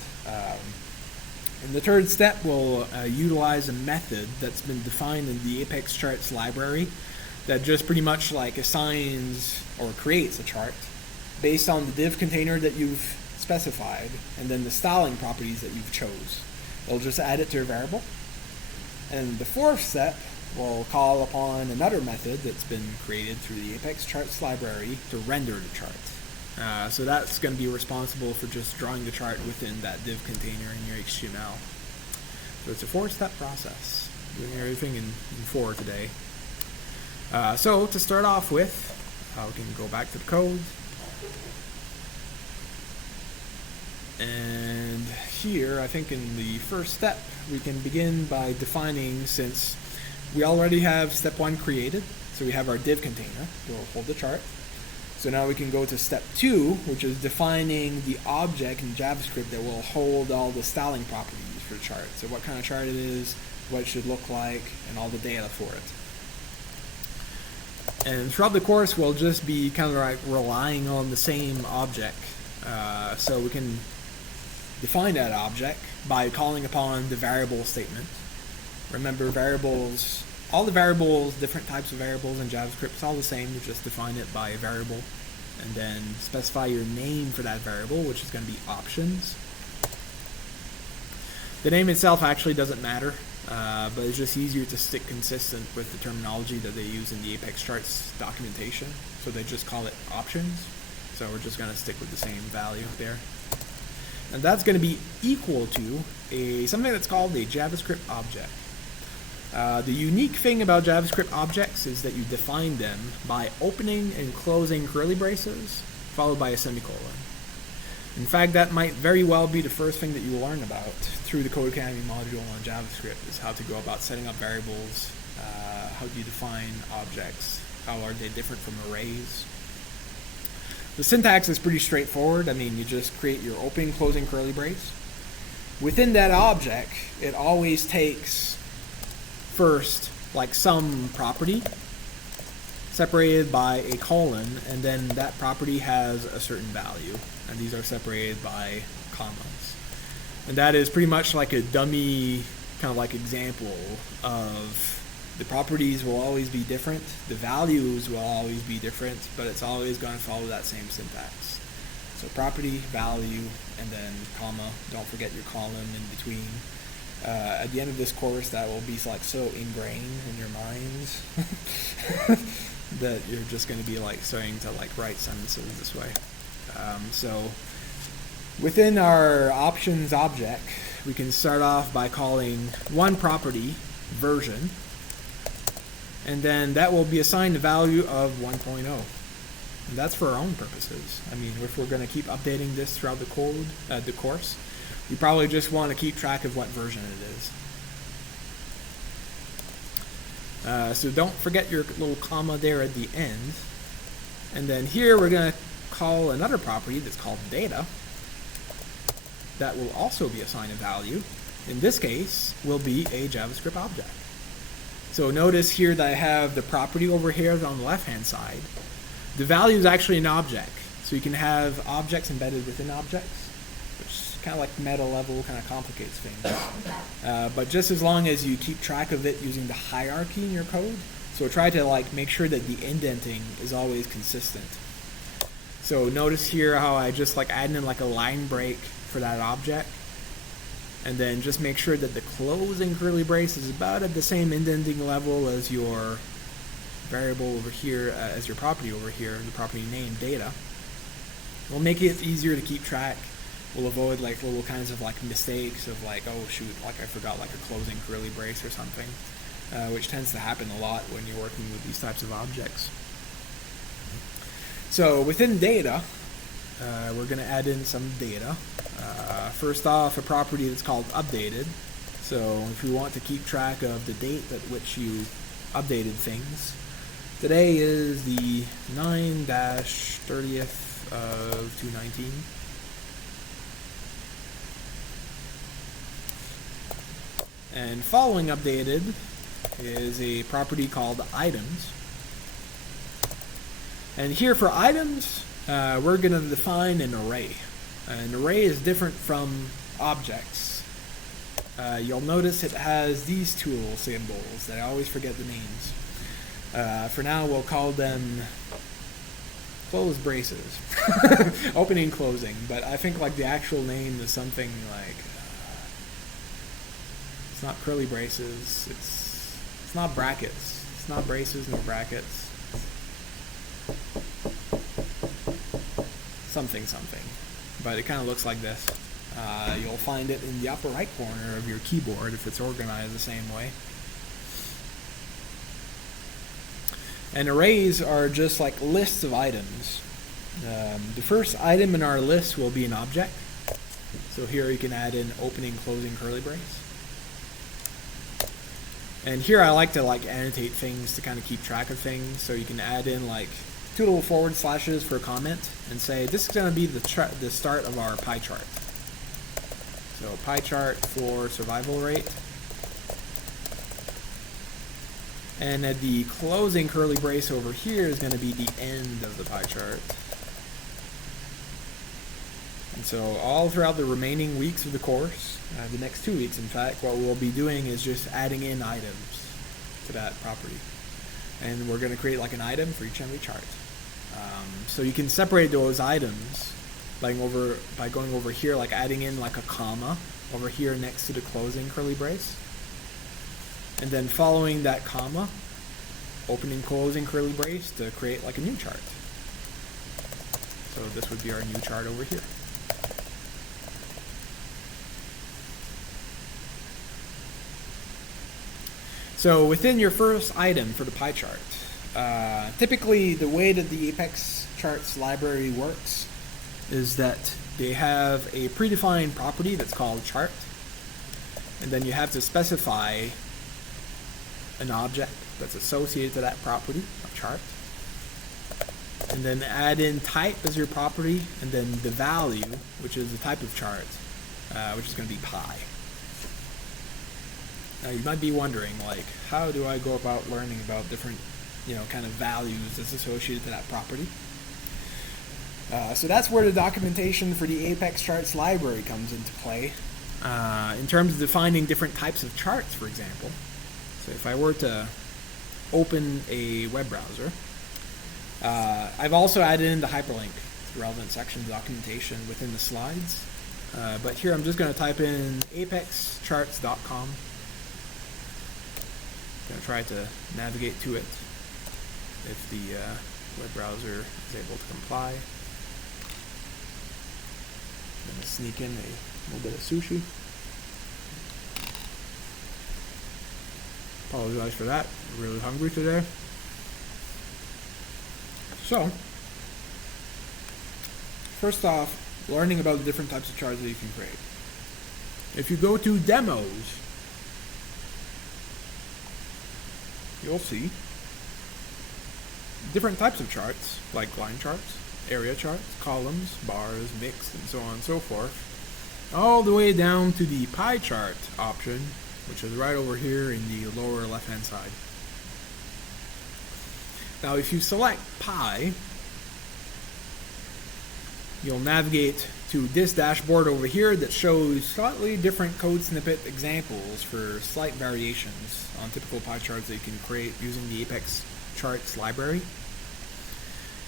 And the third step will utilize a method that's been defined in the Apex Charts library that just pretty much like assigns or creates a chart based on the div container that you've specified and then the styling properties that you've chose. It'll just add it to a variable. And the fourth step will call upon another method that's been created through the Apex Charts library to render the chart. So that's going to be responsible for just drawing the chart within that div container in your HTML. So it's a 4-step process, doing everything in 4 today. So to start off with, we can go back to the code. And here, I think in the first step, we can begin by defining, since we already have step 1 created, so we have our div container, we'll hold the chart. So now we can go to step 2, which is defining the object in JavaScript that will hold all the styling properties for the chart. So what kind of chart it is, what it should look like, and all the data for it. And throughout the course, we'll just be kind of like relying on the same object. So we can define that object by calling upon the variable statement. Remember, variables, all the variables, different types of variables in JavaScript, it's all the same. You just define it by a variable and then specify your name for that variable, which is going to be options. The name itself actually doesn't matter, but it's just easier to stick consistent with the terminology that they use in the Apex Charts documentation. So they just call it options. So we're just going to stick with the same value there. And that's going to be equal to something that's called a JavaScript object. The unique thing about JavaScript objects is that you define them by opening and closing curly braces, followed by a semicolon. In fact, that might very well be the first thing that you will learn about through the Code Academy module on JavaScript, is how to go about setting up variables, how do you define objects, how are they different from arrays. The syntax is pretty straightforward. I mean, you just create your opening, closing curly brace. Within that object, it always takes first like some property separated by a colon, and then that property has a certain value, and these are separated by commas. And that is pretty much like a dummy kind of like example of The properties will always be different, the values will always be different, but it's always going to follow that same syntax. So property, value, and then comma. Don't forget your column in between. At the end of this course, that will be like so ingrained in your minds that you're just going to be like starting to like write sentences this way. So within our options object, we can start off by calling one property version, and then that will be assigned the value of 1.0. And that's for our own purposes. I mean, if we're going to keep updating this throughout the course, you probably just want to keep track of what version it is. So don't forget your little comma there at the end. And then here we're going to call another property that's called data. That will also be assigned a value. In this case, will be a JavaScript object. So notice here that I have the property over here on the left-hand side. The value is actually an object. So you can have objects embedded within objects, which is kind of like meta level, kind of complicates things. But just as long as you keep track of it using the hierarchy in your code, so try to like make sure that the indenting is always consistent. So notice here how I just like added in like a line break for that object, and then just make sure that the closing curly brace is about at the same indenting level as your variable over here, as your property over here, the property name data. We'll make it easier to keep track. We'll avoid like little kinds of like mistakes of like, oh shoot, like I forgot like a closing curly brace or something, which tends to happen a lot when you're working with these types of objects. So within data, we're going to add in some data. First off, a property that's called updated. So if we want to keep track of the date at which you updated things, today is the 9-30th of 2019. And following updated is a property called items. And here for items, we're going to define an array. An array is different from objects. You'll notice it has these tool symbols that I always forget the names. For now, we'll call them close braces. Opening, closing. But I think like the actual name is something like, it's not curly braces, it's not brackets. It's not braces, no brackets. Something. But it kind of looks like this. You'll find it in the upper right corner of your keyboard if it's organized the same way. And arrays are just like lists of items. The first item in our list will be an object. So here you can add in opening, closing curly brace. And here I like to like annotate things to kind of keep track of things. So you can add in like two little forward slashes for a comment and say this is going to be the start of our pie chart. So pie chart for survival rate. And at the closing curly brace over here is going to be the end of the pie chart. And so all throughout the remaining weeks of the course, the next 2 weeks in fact, what we'll be doing is just adding in items to that property. And we're going to create like an item for each and every chart. So you can separate those items by going over here, like adding in like a comma over here next to the closing curly brace. And then following that comma, opening, closing curly brace to create like a new chart. So this would be our new chart over here. So within your first item for the pie chart, typically the way that the Apex charts library works is that they have a predefined property that's called chart, and then you have to specify an object that's associated to that property of chart, and then add in type as your property, and then the value, which is the type of chart, which is going to be pi. Now you might be wondering, like, how do I go about learning about different, kind of values that's associated to that property? So that's where the documentation for the Apex charts library comes into play. In terms of defining different types of charts, for example. So if I were to open a web browser. I've also added in the hyperlink to the relevant section of documentation within the slides. But here I'm just going to type in apexcharts.com. I'm going to try to navigate to it if the web browser is able to comply. I'm going to sneak in a little bit of sushi. Apologize for that. I'm really hungry today. So, first off, learning about the different types of charts that you can create. If you go to demos, you'll see different types of charts, like line charts, area charts, columns, bars, mixed, and so on and so forth, all the way down to the pie chart option, which is right over here in the lower left-hand side. Now, if you select pie, you'll navigate to this dashboard over here that shows slightly different code snippet examples for slight variations on typical pie charts that you can create using the Apex Charts library.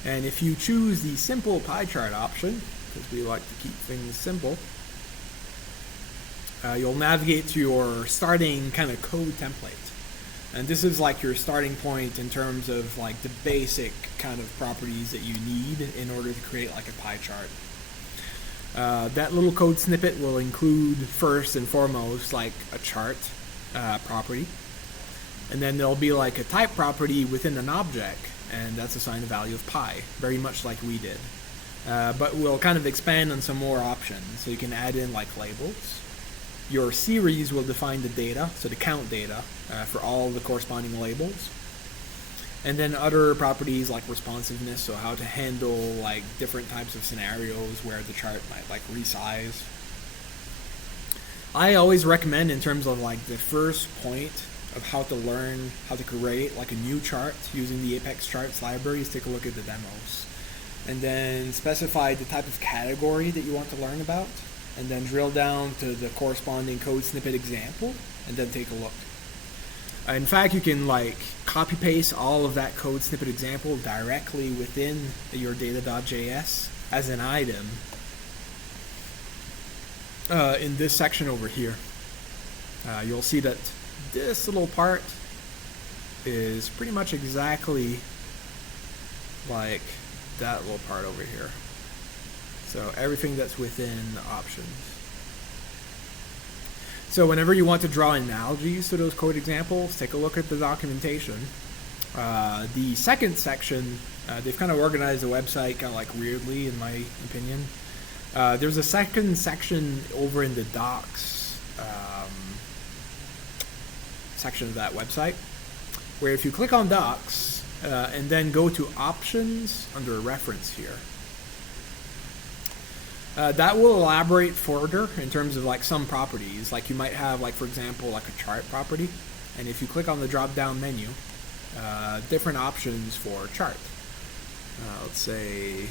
And if you choose the simple pie chart option, because we like to keep things simple, you'll navigate to your starting kind of code template. And this is like your starting point in terms of like the basic kind of properties that you need in order to create like a pie chart. That little code snippet will include first and foremost like a chart property. And then there'll be like a type property within an object, and that's assigned a value of pi, very much like we did. But we'll kind of expand on some more options. So you can add in like labels. Your series will define the data, so the count data, for all the corresponding labels. And then other properties like responsiveness, so how to handle like different types of scenarios where the chart might like resize. I always recommend, in terms of like the first point of how to learn how to create like a new chart using the Apex Charts library, is take a look at the demos. And then specify the type of category that you want to learn about, and then drill down to the corresponding code snippet example, and then take a look. In fact, you can like copy paste all of that code snippet example directly within your data.js as an item in this section over here. You'll see that this little part is pretty much exactly like that little part over here. So everything that's within the options. So whenever you want to draw analogies to those code examples, take a look at the documentation. The second section, they've kind of organized the website kind of like weirdly, in my opinion. There's a second section over in the docs section of that website, where if you click on docs and then go to options under reference here, that will elaborate further in terms of like some properties. Like you might have, like for example, like a chart property, and if you click on the drop down menu, different options for chart. Let's say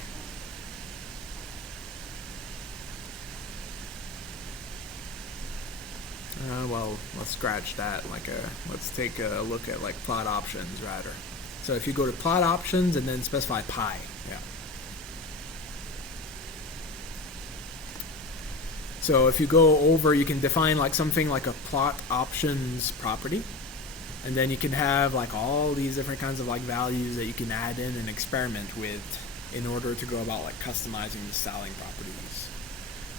well, let's scratch that. Let's take a look at like plot options rather. So if you go to plot options and then specify pi, yeah. So if you go over, you can define like something like a plot options property, and then you can have like all these different kinds of like values that you can add in and experiment with in order to go about like customizing the styling properties.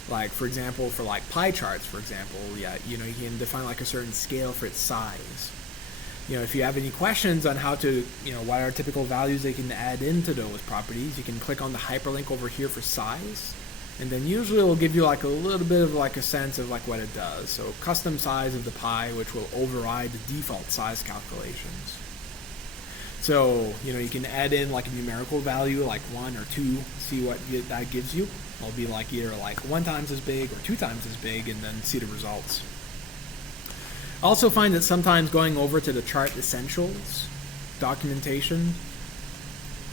Like for example, for like pie charts, for example, yeah, you can define like a certain scale for its size. If you have any questions on how to, what are typical values they can add into those properties, you can click on the hyperlink over here for size. And then usually it will give you like a little bit of like a sense of like what it does. So custom size of the pie, which will override the default size calculations. So, you can add in like a numerical value like 1 or 2, see what that gives you. It'll be like either like 1 times as big or 2 times as big, and then see the results. I also find that sometimes going over to the chart essentials documentation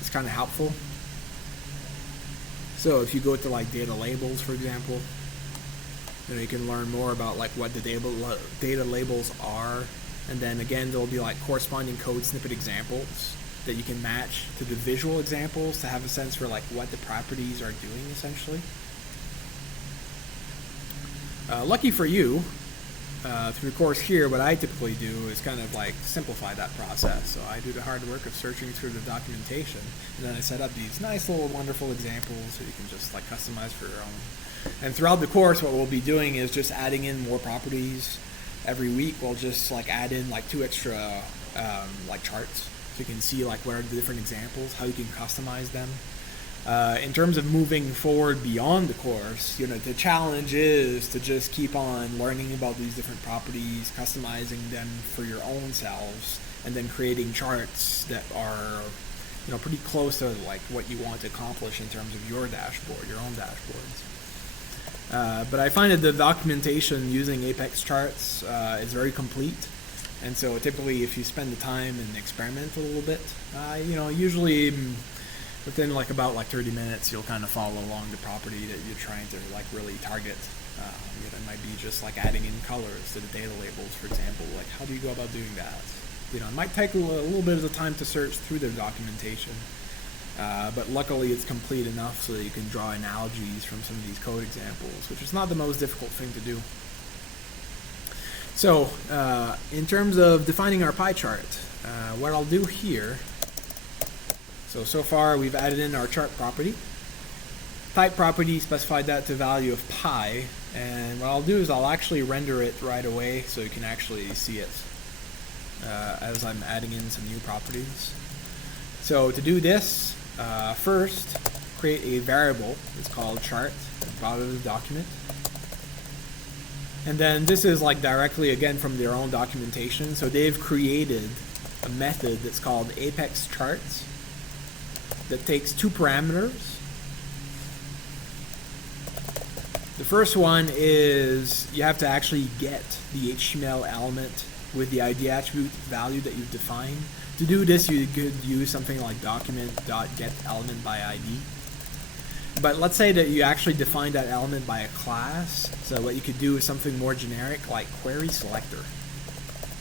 is kind of helpful. So if you go to like data labels, for example, you can learn more about like what the data labels are, And then again, there'll be like corresponding code snippet examples that you can match to the visual examples to have a sense for like what the properties are doing essentially. Lucky for you, through the course here, what I typically do is kind of like simplify that process. So I do the hard work of searching through the documentation, and then I set up these nice little wonderful examples so you can just like customize for your own. And throughout the course, what we'll be doing is just adding in more properties. Every week we'll just like add in like 2 extra like charts so you can see like what are the different examples, how you can customize them. In terms of moving forward beyond the course, the challenge is to just keep on learning about these different properties, customizing them for your own selves, and then creating charts that are pretty close to like what you want to accomplish in terms of your dashboard, your own dashboards. But I find that the documentation using Apex charts is very complete, and so typically if you spend the time and experiment a little bit, usually within about 30 minutes you'll kind of follow along the property that you're trying to like really target. It might be just like adding in colors to the data labels, for example. Like, how do you go about doing that? It might take a little bit of the time to search through their documentation. But luckily it's complete enough so that you can draw analogies from some of these code examples, which is not the most difficult thing to do. So in terms of defining our pie chart, what I'll do here, so far we've added in our chart property. Type property, specified that to value of pi, and what I'll do is I'll actually render it right away so you can actually see it as I'm adding in some new properties. So to do this, first, create a variable. It's called chart at the bottom of the document. And then this is like directly again from their own documentation. So they've created a method that's called Apex charts that takes 2 parameters. The first one is you have to actually get the HTML element with the ID attribute value that you've defined. To do this, you could use something like document.getElementById. But let's say that you actually define that element by a class. So what you could do is something more generic like query selector.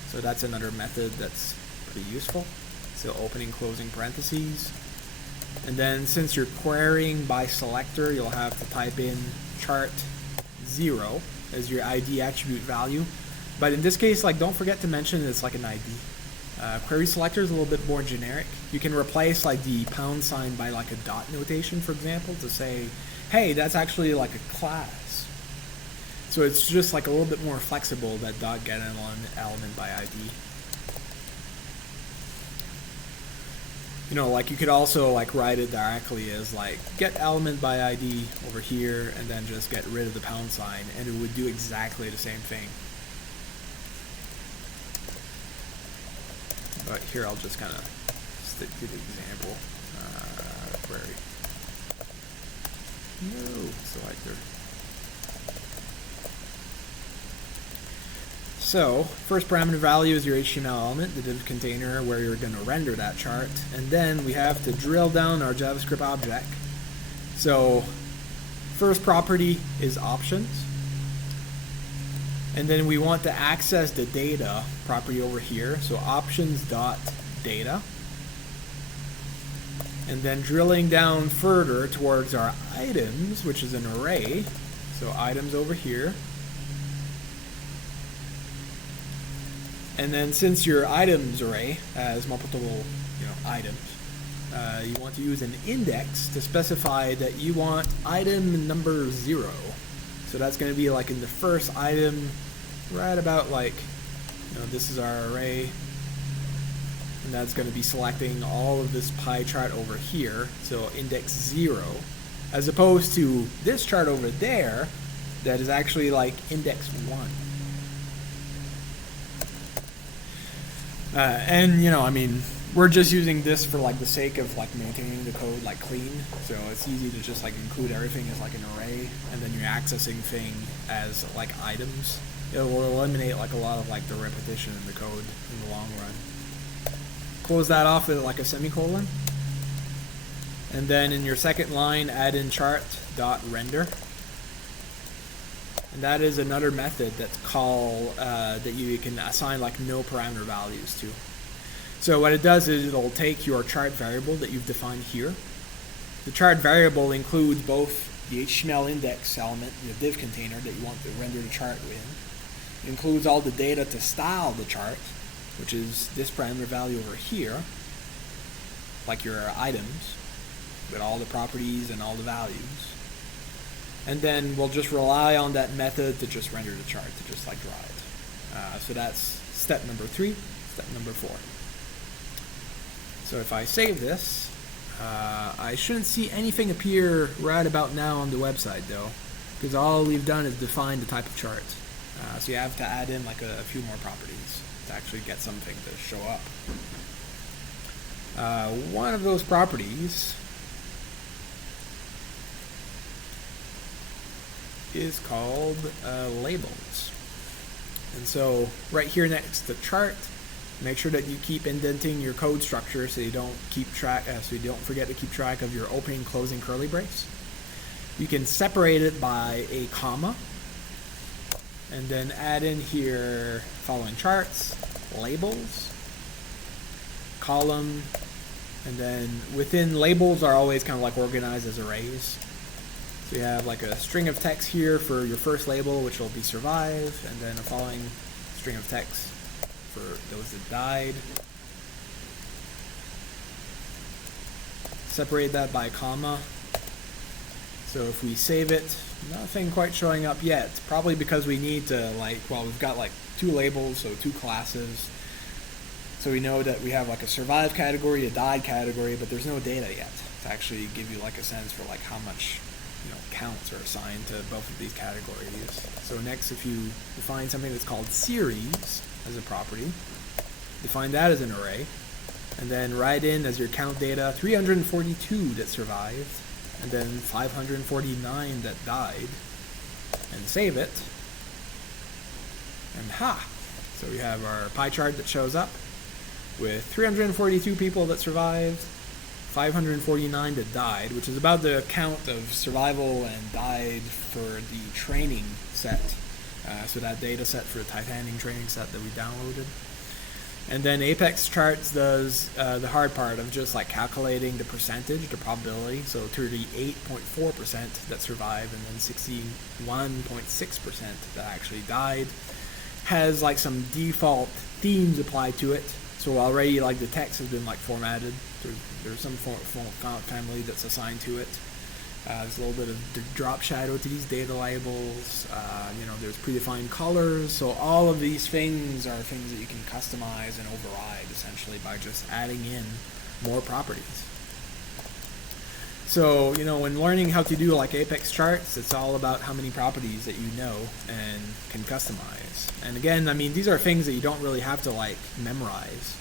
So that's another method that's pretty useful. So opening, closing parentheses. And then since you're querying by selector, you'll have to type in chart0 as your ID attribute value. But in this case, don't forget to mention it's like an ID. Query selector is a little bit more generic. You can replace the pound sign by a dot notation, for example, to say, hey, that's actually like a class. So it's just a little bit more flexible, that dot get element by ID. You could also write it directly as get element by ID over here and then just get rid of the pound sign, and it would do exactly the same thing. But here I'll just kind of stick to the example. Query. No selector. So first parameter value is your HTML element, the div container where you're going to render that chart, and then we have to drill down our JavaScript object. So first property is options. And then we want to access the data property over here, so options.data. And then drilling down further towards our items, which is an array, so items over here. And then since your items array has multiple items, you want to use an index to specify that you want item number 0. So that's going to be in the first item, right about this is our array, and that's going to be selecting all of this pie chart over here, so index 0, as opposed to this chart over there that is actually index 1. And we're just using this for the sake of maintaining the code clean, so it's easy to just include everything as an array, and then you're accessing thing as items. It will eliminate a lot of the repetition in the code in the long run. Close that off with a semicolon, and then in your second line add in chart.render. And that is another method that's called that you can assign like no parameter values to. So what it does is it'll take your chart variable that you've defined here. The chart variable includes both the HTML index element, the div container that you want to render the chart with. It includes all the data to style the chart, which is this parameter value over here, like your items, with all the properties and all the values. And then we'll just rely on that method to just render the chart, to just like draw it. So that's step number 3, step number 4. So if I save this, I shouldn't see anything appear right about now on the website though, because all we've done is define the type of chart. So you have to add in like a few more properties to actually get something to show up. One of those properties is called labels. And so right here next to chart, make sure that you keep indenting your code structure so you don't forget to keep track of your opening, closing curly brace. You can separate it by a comma, and then add in here following charts, labels, column, and then within labels are always kind of like organized as arrays. So you have like a string of text here for your first label, which will be survive, and then a following string of text for those that died. Separate that by comma. So if we save it, nothing quite showing up yet. Probably because we need to we've got like 2 labels, so 2 classes. So we know that we have like a survive category, a died category, but there's no data yet to actually give you like a sense for like how much counts are assigned to both of these categories. So next, if you define something that's called series as a property, define that as an array, and then write in as your count data 342 that survived, and then 549 that died, and save it. And so we have our pie chart that shows up with 342 people that survived, 549 that died, which is about the count of survival and died for the training set. So that data set for the Titanium training set that we downloaded. And then Apex Charts does the hard part of just like calculating the percentage, the probability. So 38.4% that survived, and then 61.6% that actually died. Has like some default themes applied to it. So already like the text has been like formatted. There's some font family that's assigned to it. There's a little bit of drop shadow to these data labels. There's predefined colors. So all of these things are things that you can customize and override essentially by just adding in more properties. So, when learning how to do like Apex Charts, it's all about how many properties that you know and can customize. And again, these are things that you don't really have to like memorize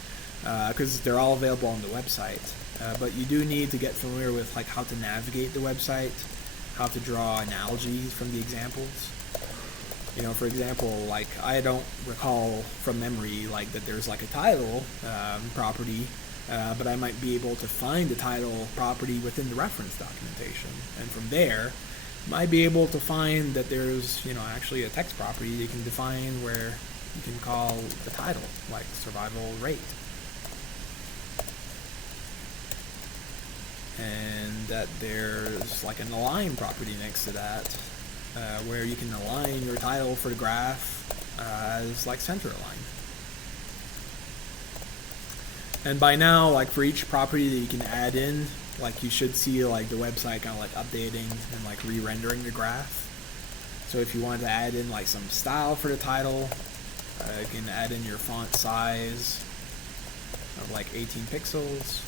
because they're all available on the website. But you do need to get familiar with like how to navigate the website, how to draw analogies from the examples. For example, like I don't recall from memory like that there's like a title property, but I might be able to find the title property within the reference documentation, and from there, might be able to find that there's actually a text property that you can define where you can call the title like survival rate. And that there's like an align property next to that, where you can align your title for the graph as like center align. And by now, like for each property that you can add in, like you should see like the website kind of like updating and like re-rendering the graph. So if you want to add in like some style for the title, you can add in your font size of like 18 pixels.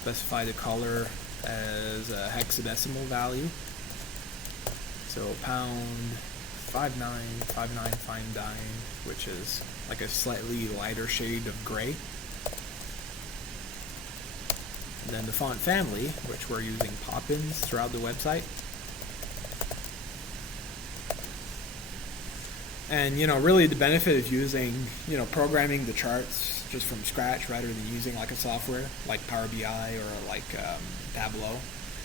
Specify the color as a hexadecimal value. So pound 595959, which is like a slightly lighter shade of gray. And then the font family, which we're using Poppins throughout the website. And really the benefit of using, programming the charts just from scratch rather than using like a software like Power BI or like Tableau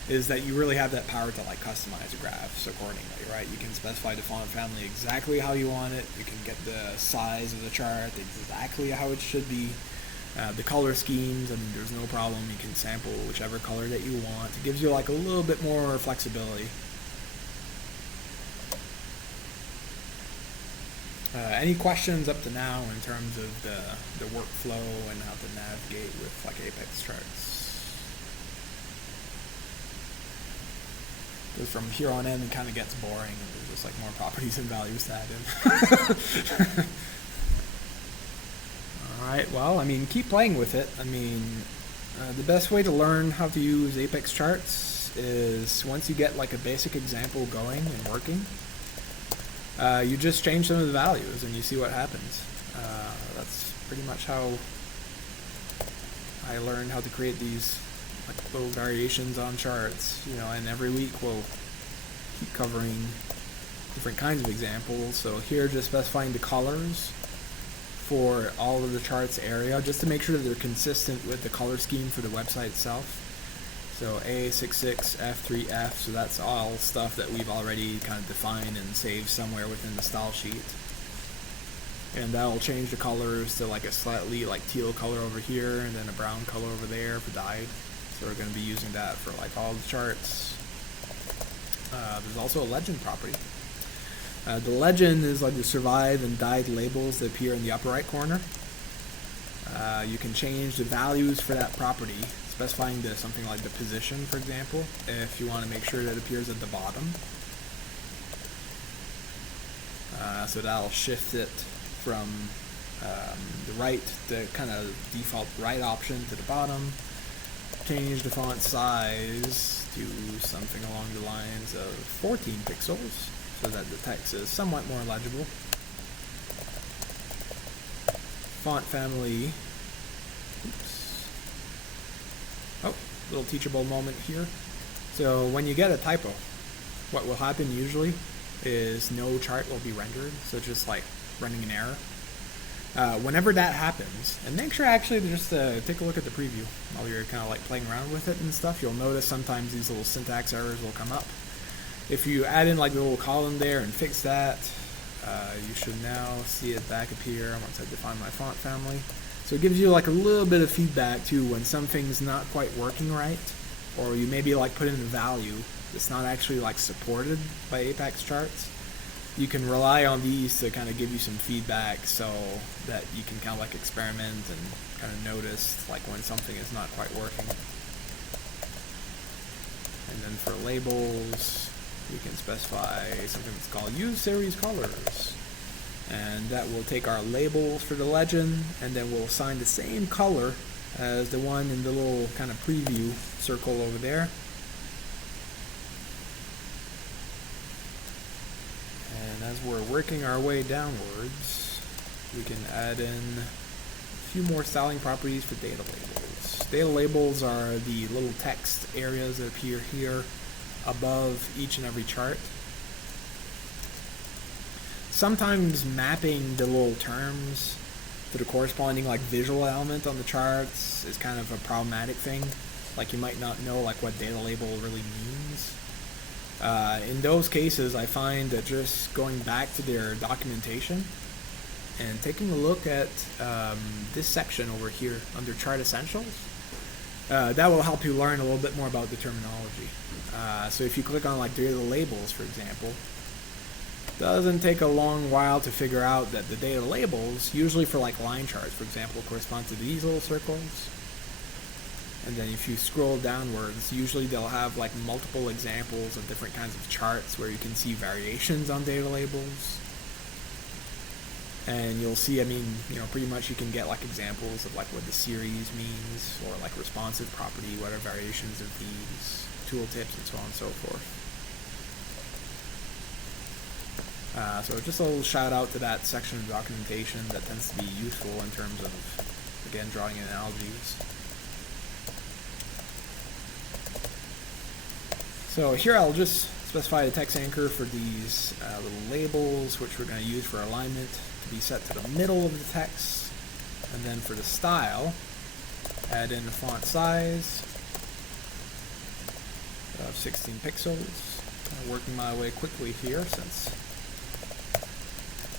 is that you really have that power to like customize the graphs accordingly, right? You can specify the font family exactly how you want it. You can get the size of the chart exactly how it should be. The color schemes, I mean, there's no problem. You can sample whichever color that you want. It gives you like a little bit more flexibility. Any questions up to now in terms of the workflow and how to navigate with like Apex charts? Because from here on in, it kind of gets boring, and there's just like more properties and values to add in. All right, well, I mean, keep playing with it. I mean, the best way to learn how to use Apex charts is once you get like a basic example going and working, you just change some of the values and you see what happens. That's pretty much how I learned how to create these like little variations on charts, you know, and every week we'll keep covering different kinds of examples. So here, just specifying the colors for all of the charts area, just to make sure that they're consistent with the color scheme for the website itself. So A66, F3F, so that's all stuff that we've already kind of defined and saved somewhere within the style sheet. And that'll change the colors to like a slightly like teal color over here and then a brown color over there for dyed. So we're going to be using that for like all the charts. There's also a legend property. The legend is like the survive and dyed labels that appear in the upper right corner. You can change the values for that property, specifying something like the position, for example, if you want to make sure that it appears at the bottom. So that'll shift it from the right, the kind of default right option to the bottom. Change the font size to something along the lines of 14 pixels so that the text is somewhat more legible. Font family. Oops. Oh, little teachable moment here. So when you get a typo, what will happen usually is no chart will be rendered, so it's just like running an error. Whenever that happens, and make sure actually to just take a look at the preview while you're kind of like playing around with it and stuff, you'll notice sometimes these little syntax errors will come up. If you add in like the little column there and fix that, you should now see it back appear once I define my font family. So it gives you like a little bit of feedback too when something's not quite working right, or you maybe like put in a value that's not actually like supported by Apex charts. You can rely on these to kind of give you some feedback so that you can kind of like experiment and kind of notice like when something is not quite working. And then for labels, we can specify something that's called use series colors. And that will take our labels for the legend, and then we'll assign the same color as the one in the little kind of preview circle over there. And as we're working our way downwards, we can add in a few more styling properties for data labels. Data labels are the little text areas that appear here above each and every chart. Sometimes mapping the little terms to the corresponding like visual element on the charts is kind of a problematic thing. Like you might not know like what data label really means. In those cases, I find that just going back to their documentation and taking a look at this section over here under Chart Essentials, that will help you learn a little bit more about the terminology. So if you click on like data labels, for example, doesn't take a long while to figure out that the data labels, usually for like line charts, for example, correspond to these little circles. And then if you scroll downwards, usually they'll have like multiple examples of different kinds of charts where you can see variations on data labels. And you'll see, I mean, you know, pretty much you can get like examples of like what the series means, or like responsive property, what are variations of these, tooltips, and so on and so forth. So just a little shout out to that section of documentation that tends to be useful in terms of, again, drawing analogies. So here I'll just specify the text anchor for these little labels, which we're going to use for alignment, to be set to the middle of the text. And then for the style, add in the font size. of 16 pixels. Working my way quickly here since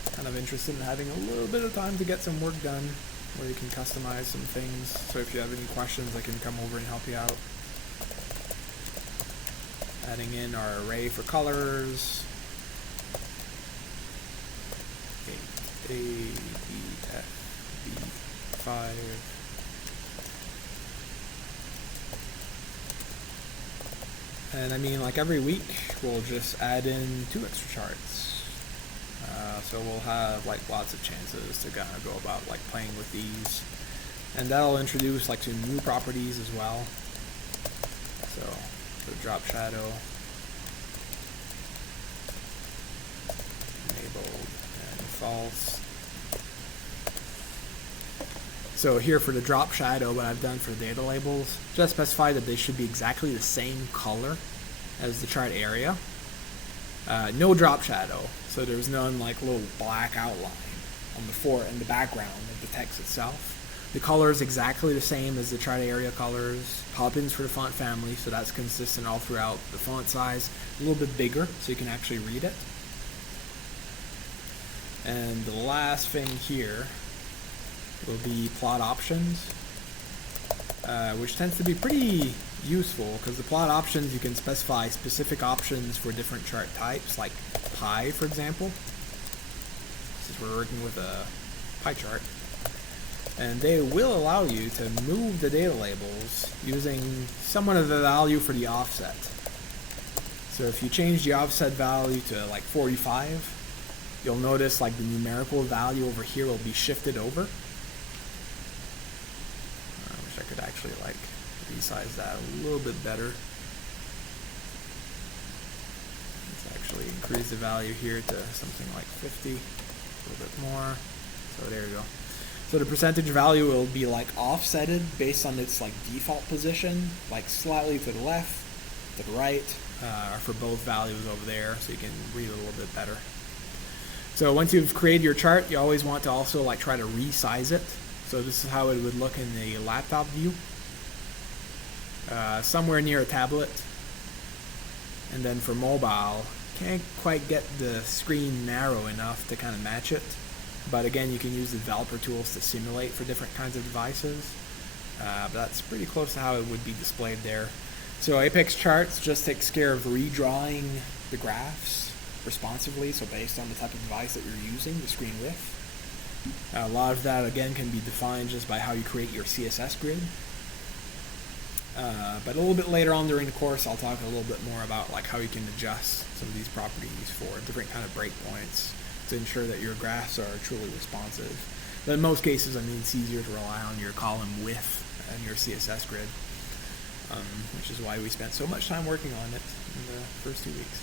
I'm kind of interested in having a little bit of time to get some work done where you can customize some things. So if you have any questions, I can come over and help you out. Adding in our array for colors. A, B, F, B, 5. And I mean, like every week, we'll just add in 2 extra charts. So we'll have like lots of chances to kind of go about like playing with these. And that'll introduce like some new properties as well. So the drop shadow, enabled and false. So here for the drop shadow, what I've done for the data labels, just specify that they should be exactly the same color as the chart area. No drop shadow, so there's none like little black outline on the background of the text itself. The color is exactly the same as the chart area colors. Pop-ins for the font family, so that's consistent all throughout. The font size a little bit bigger, so you can actually read it. And the last thing here will be plot options, which tends to be pretty useful because the plot options, you can specify specific options for different chart types, like pie, for example, since we're working with a pie chart. And they will allow you to move the data labels using somewhat of the value for the offset. So if you change the offset value to like 45, you'll notice like the numerical value over here will be shifted over. I wish I could actually like resize that a little bit better. Let's actually increase the value here to something like 50, a little bit more. So there you go. So the percentage value will be like offsetted based on its like default position, like slightly to the left, to the right, for both values over there, so you can read a little bit better. So once you've created your chart, you always want to also like try to resize it. So this is how it would look in the laptop view. Somewhere near a tablet. And then for mobile, can't quite get the screen narrow enough to kind of match it. But again, you can use the developer tools to simulate for different kinds of devices. But that's pretty close to how it would be displayed there. So Apex Charts just takes care of redrawing the graphs responsively, so based on the type of device that you're using, the screen width. A lot of that, again, can be defined just by how you create your CSS grid. But a little bit later on during the course, I'll talk a little bit more about like how you can adjust some of these properties for different kind of breakpoints to ensure that your graphs are truly responsive. But in most cases, I mean, it's easier to rely on your column width and your CSS grid, which is why we spent so much time working on it in the first 2 weeks.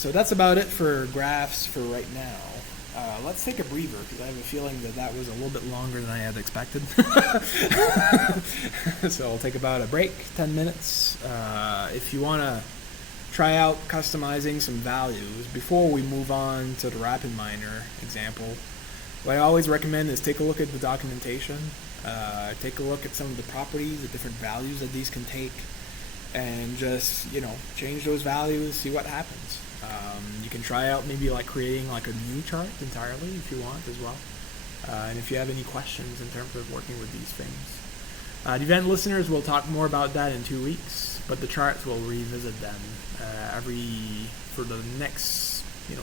So that's about it for graphs for right now. Let's take a breather because I have a feeling that that was a little bit longer than I had expected. So I'll take about a break, 10 minutes. If you want to try out customizing some values before we move on to the RapidMiner example, what I always recommend is take a look at the documentation, take a look at some of the properties, the different values that these can take, and just, you know, change those values, see what happens. You can try out maybe like creating like a new chart entirely if you want as well. And if you have any questions in terms of working with these things. The event listeners will talk more about that in 2 weeks, but the charts will revisit them for the next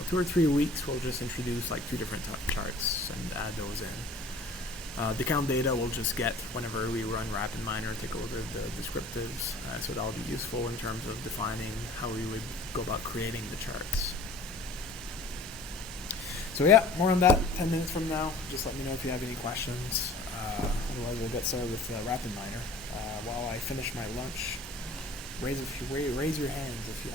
2 or 3 weeks. We'll just introduce like 2 different charts and add those in. The count data we'll just get whenever we run RapidMiner, take a look at the descriptives, so that'll be useful in terms of defining how we would go about creating the charts. So yeah, more on that 10 minutes from now. Just let me know if you have any questions. Otherwise, we'll get started with RapidMiner. While I finish my lunch, raise your hands if you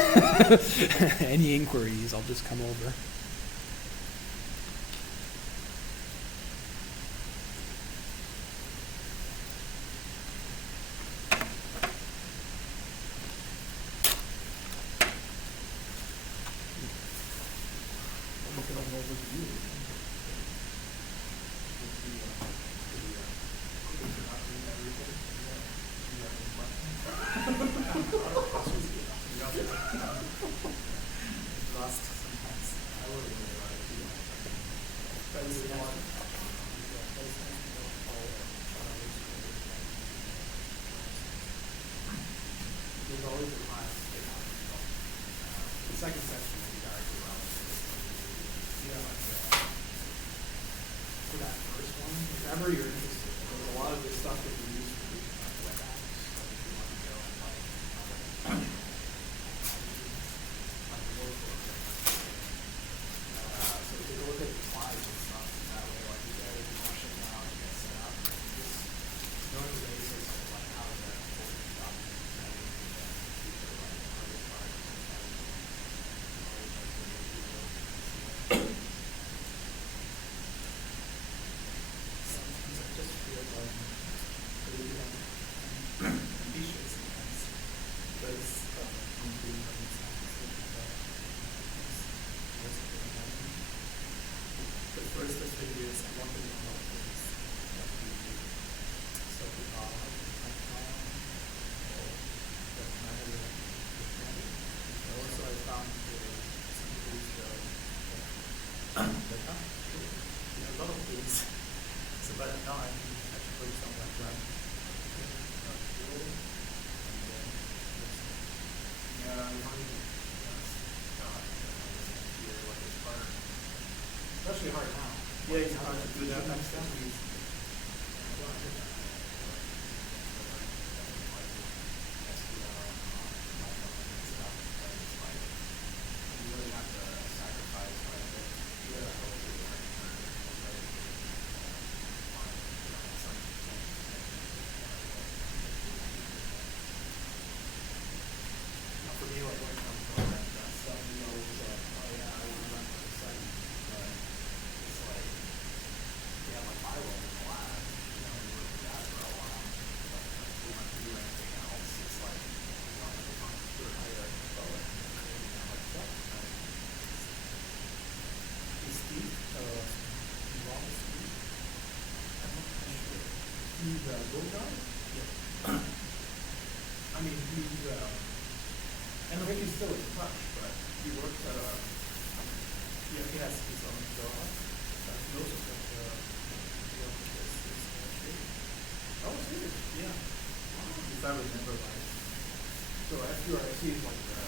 have any inquiries. I'll just come over. There's always a class they have to go. The second section will be directly relevant. For that first one, if ever you're interested, there's a lot of this stuff that you use for web apps. Like if you want to go and like workflow. So take a look at the slides and stuff. And that way, like you get a question now, you get set up. Just knowing the basics of like how to pull things up. First, this video is one of the things that we do. So we are also I found some tools that a lot of things. So but now I can actually put some like that. Especially hard now. Yeah, it's hard to do that. For me, like when it comes to all that stuff, you know, it's like, oh yeah, I want to run for the site, but it's like, yeah, like my role in the lab, you know, we worked with that for a while, but like, if we want to do anything else, it's like, you know, the computer hierarchy of it, you know, like stuff. Is Steve wrong with Steve? I'm not sure. He's a good guy? Yeah. I mean, he's, I don't think he's still in touch, but he works at a, Yeah, he has his own job. But he also got the EDPS oh, serious? Yeah. If I remember right. So FQRIC is like the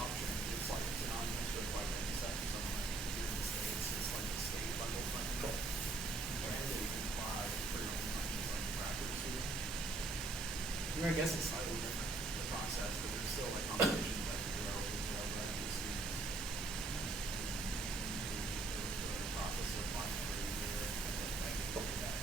option, it's like synonymous with like NSF or something like here in the States, it's like the state level funding. And that you can apply for your own functions like practice. I mean, I guess it's slightly different, the process, but there's still like competitions like the developers of practice. The process of applying for a year, like that.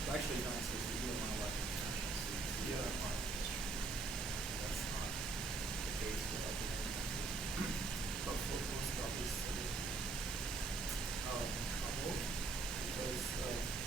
It's actually nice because you don't want to let international students do that part of history. That's not the case with other countries. But for most of this trouble because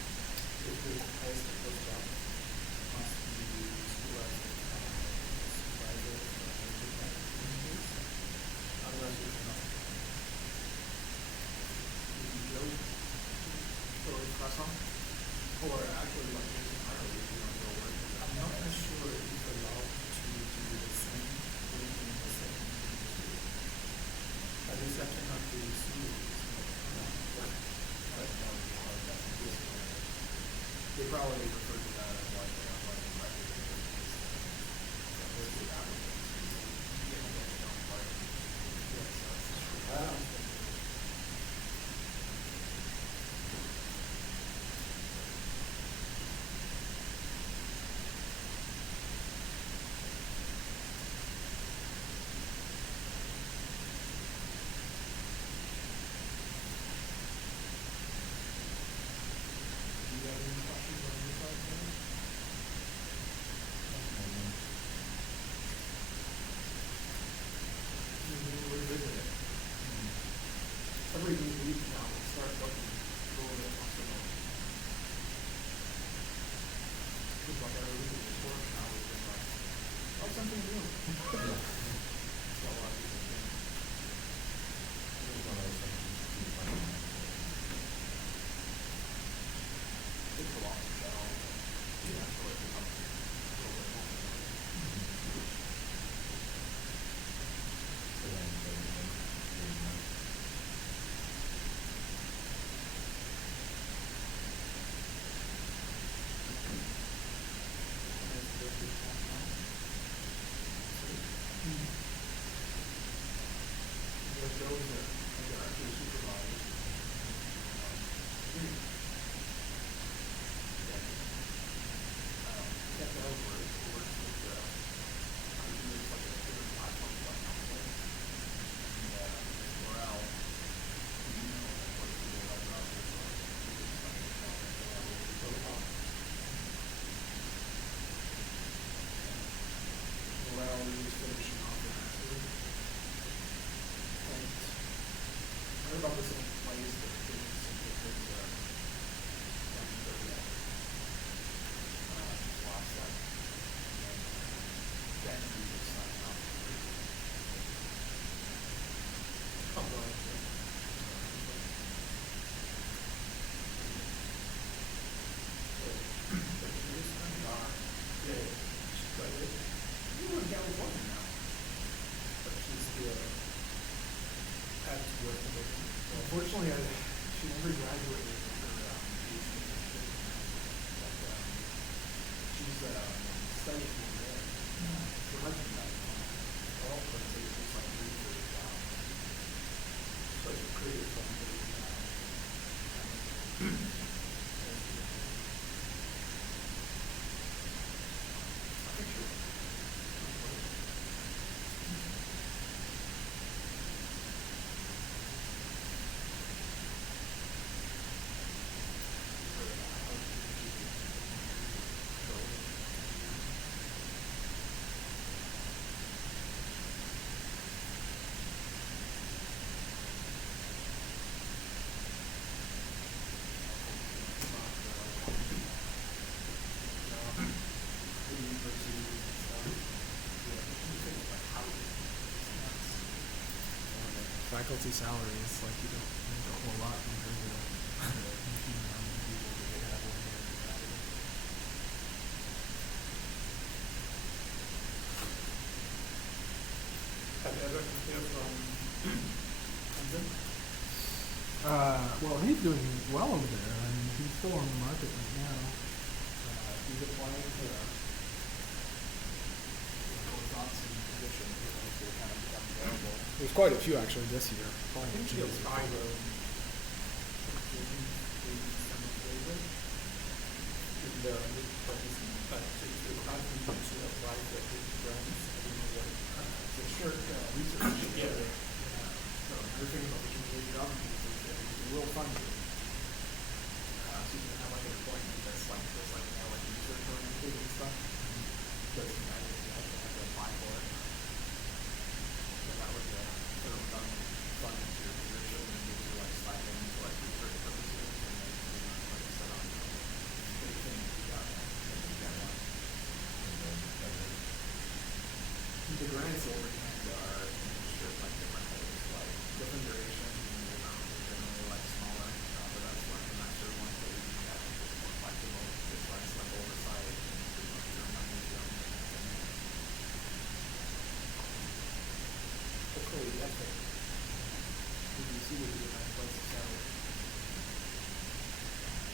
those are actually supervised. Really, yeah. Check that out where it works with how to do it like a different platform like Outlook and morale. You know, like what the web browsers are. So, morale is finishing off the master. And I heard about this in place that there's lost that. And then we just sign up. Oh, well, you were in California now, but she's still had to work with it. Well, unfortunately, she never graduated from her PhD. But she's studying over there. Her husband died. All but it's like really for a job. So it's a creative one for the Faculty salaries, like you don't make a whole lot compared to the huge amount of people that they have over there in gravity. Have you ever heard from Clemson? Well, he's doing well over there. I mean, he's still on the market right now. He's applying for Wisconsin position, if they kind of become available. There's quite a few actually this year. I think she was high road. The short research. Yeah. So another thing about the community government is that it's real funded. So you can have like an appointment that's like now like research oriented and stuff. Doesn't matter if you actually have to apply for it. So that was federal government funding to your position and gives you like stipends for like research purposes and then like set on big thing you got one. The grants over Canada are administered like different ways, like different durations and the amounts are generally like smaller, but that's one of the nicer ones that you can get. It's more flexible, it's less like oversight, and there's no your money is your own kind of thing. Hopefully that's it. BBC would be a nice place to sell it.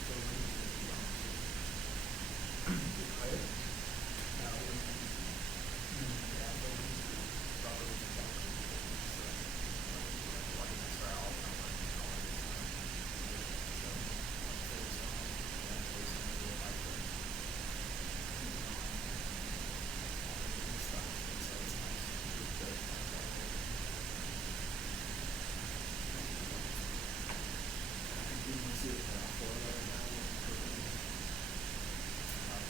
So we need to be honest. Right?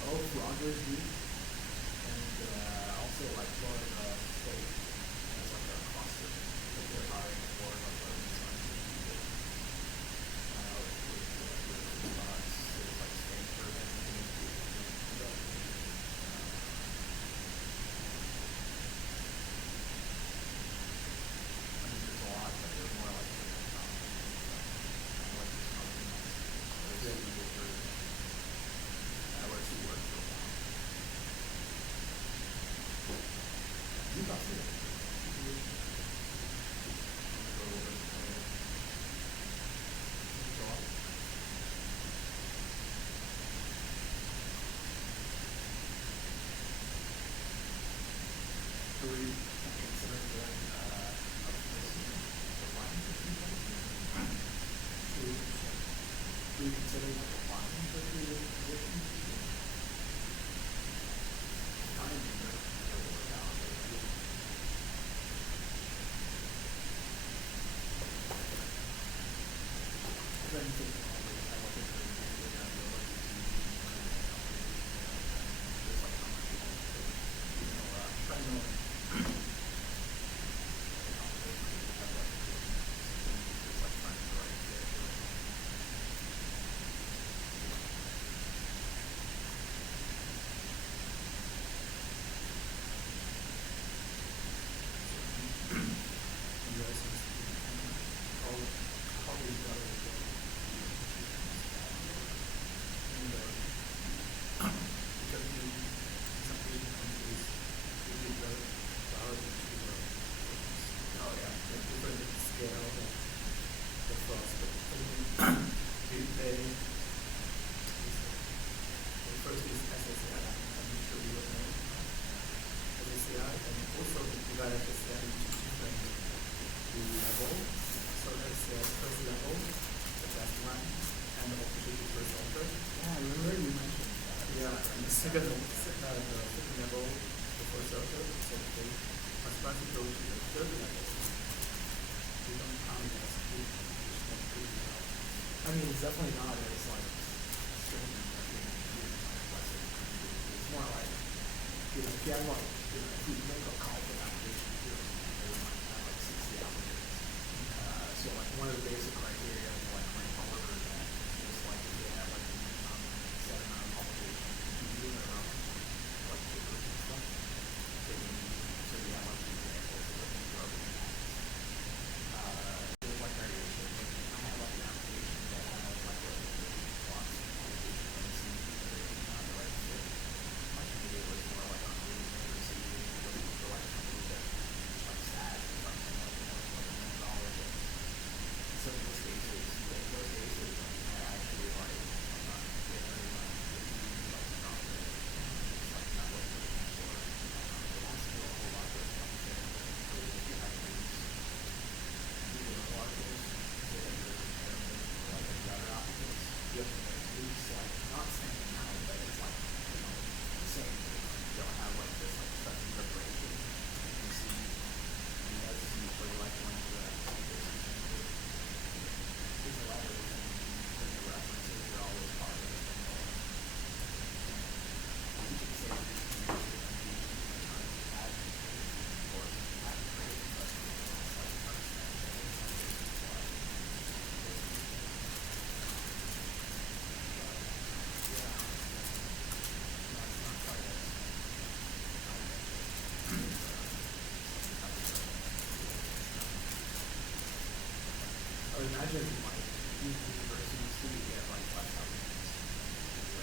Rogers Beach, and also like Florida State has like a cluster that they're hiring for like with spots, there's like Stanford and I think there's a lot, but they're more like like this company. I worked for a while. then taking all the kind of like different data and the ability to just like how much you want to, trying to like have like just like find the right fit. Second level before circle, so they are starting to go to the third level. We don't count as I mean, it's definitely not as like stringent as it's more like, if you have like, if you make a call for an application, they might have like 60 applicants. So like one of the basic criteria of like rank order that is just like if they have like a minimum set amount of publications. Like papers and stuff. So we have like examples of what these are. There's like variation. I have like an application that has like a lots of publications on the scene that are not the right fit. Like maybe it was more like on reading or receiving, looking for like somebody that just like stats or something like a methodology. So in those cases, I actually like I'm not getting very much. I would imagine like universities too get like less applicants. It's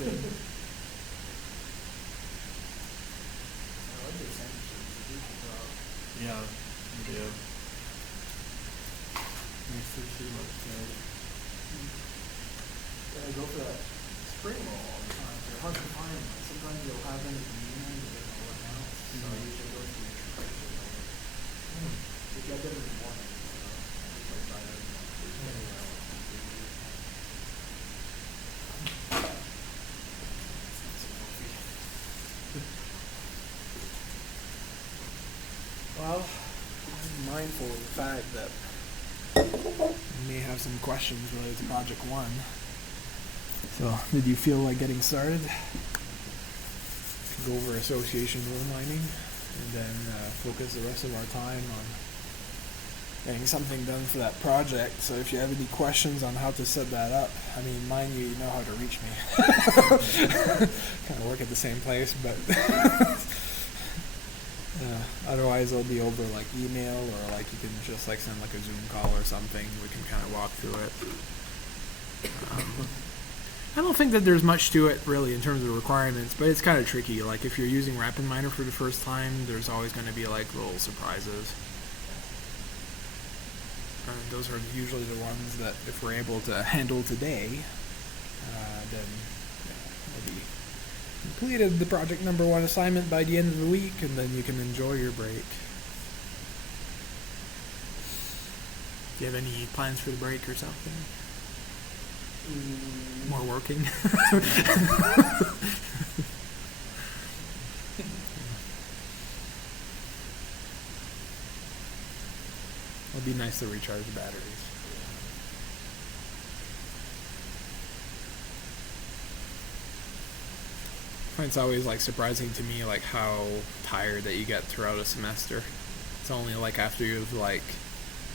good. I like the sandwiches. They do a good job. Yeah, we do. Makes the sushi look good. Yeah, I go for that spring roll all the time. They're hard to find. Like, sometimes you'll have them at the union, but they don't work out. So I usually go to the nutrition. You get them in the morning. So I usually buy them. Well, I'm mindful of the fact that we may have some questions related to Project 1. So, did you feel like getting started? Go over association rule mining, and then focus the rest of our time on getting something done for that project. So if you have any questions on how to set that up, I mean, mind you, you know how to reach me. Kind of work at the same place, but otherwise it'll be over like email, or like you can just like send like a Zoom call or something. We can kind of walk through it. I don't think that there's much to it really in terms of requirements, but it's kind of tricky. Like if you're using RapidMiner for the first time, there's always going to be like little surprises. And those are usually the ones that if we're able to handle today, then we'll be completed the project number 1 assignment by the end of the week, and then you can enjoy your break. Do you have any plans for the break or something? More working? It'll be nice to recharge the batteries. I find it's always like surprising to me like how tired that you get throughout a semester. It's only like after you've like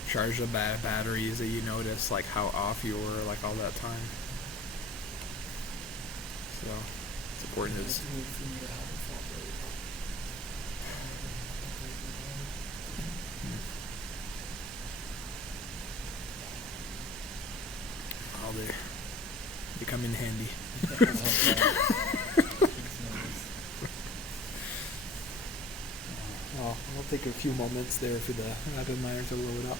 charged the batteries that you notice like how off you were like all that time. So it's important as well, they come in handy. Well, I'll take a few moments there for the RapidMiner to load up.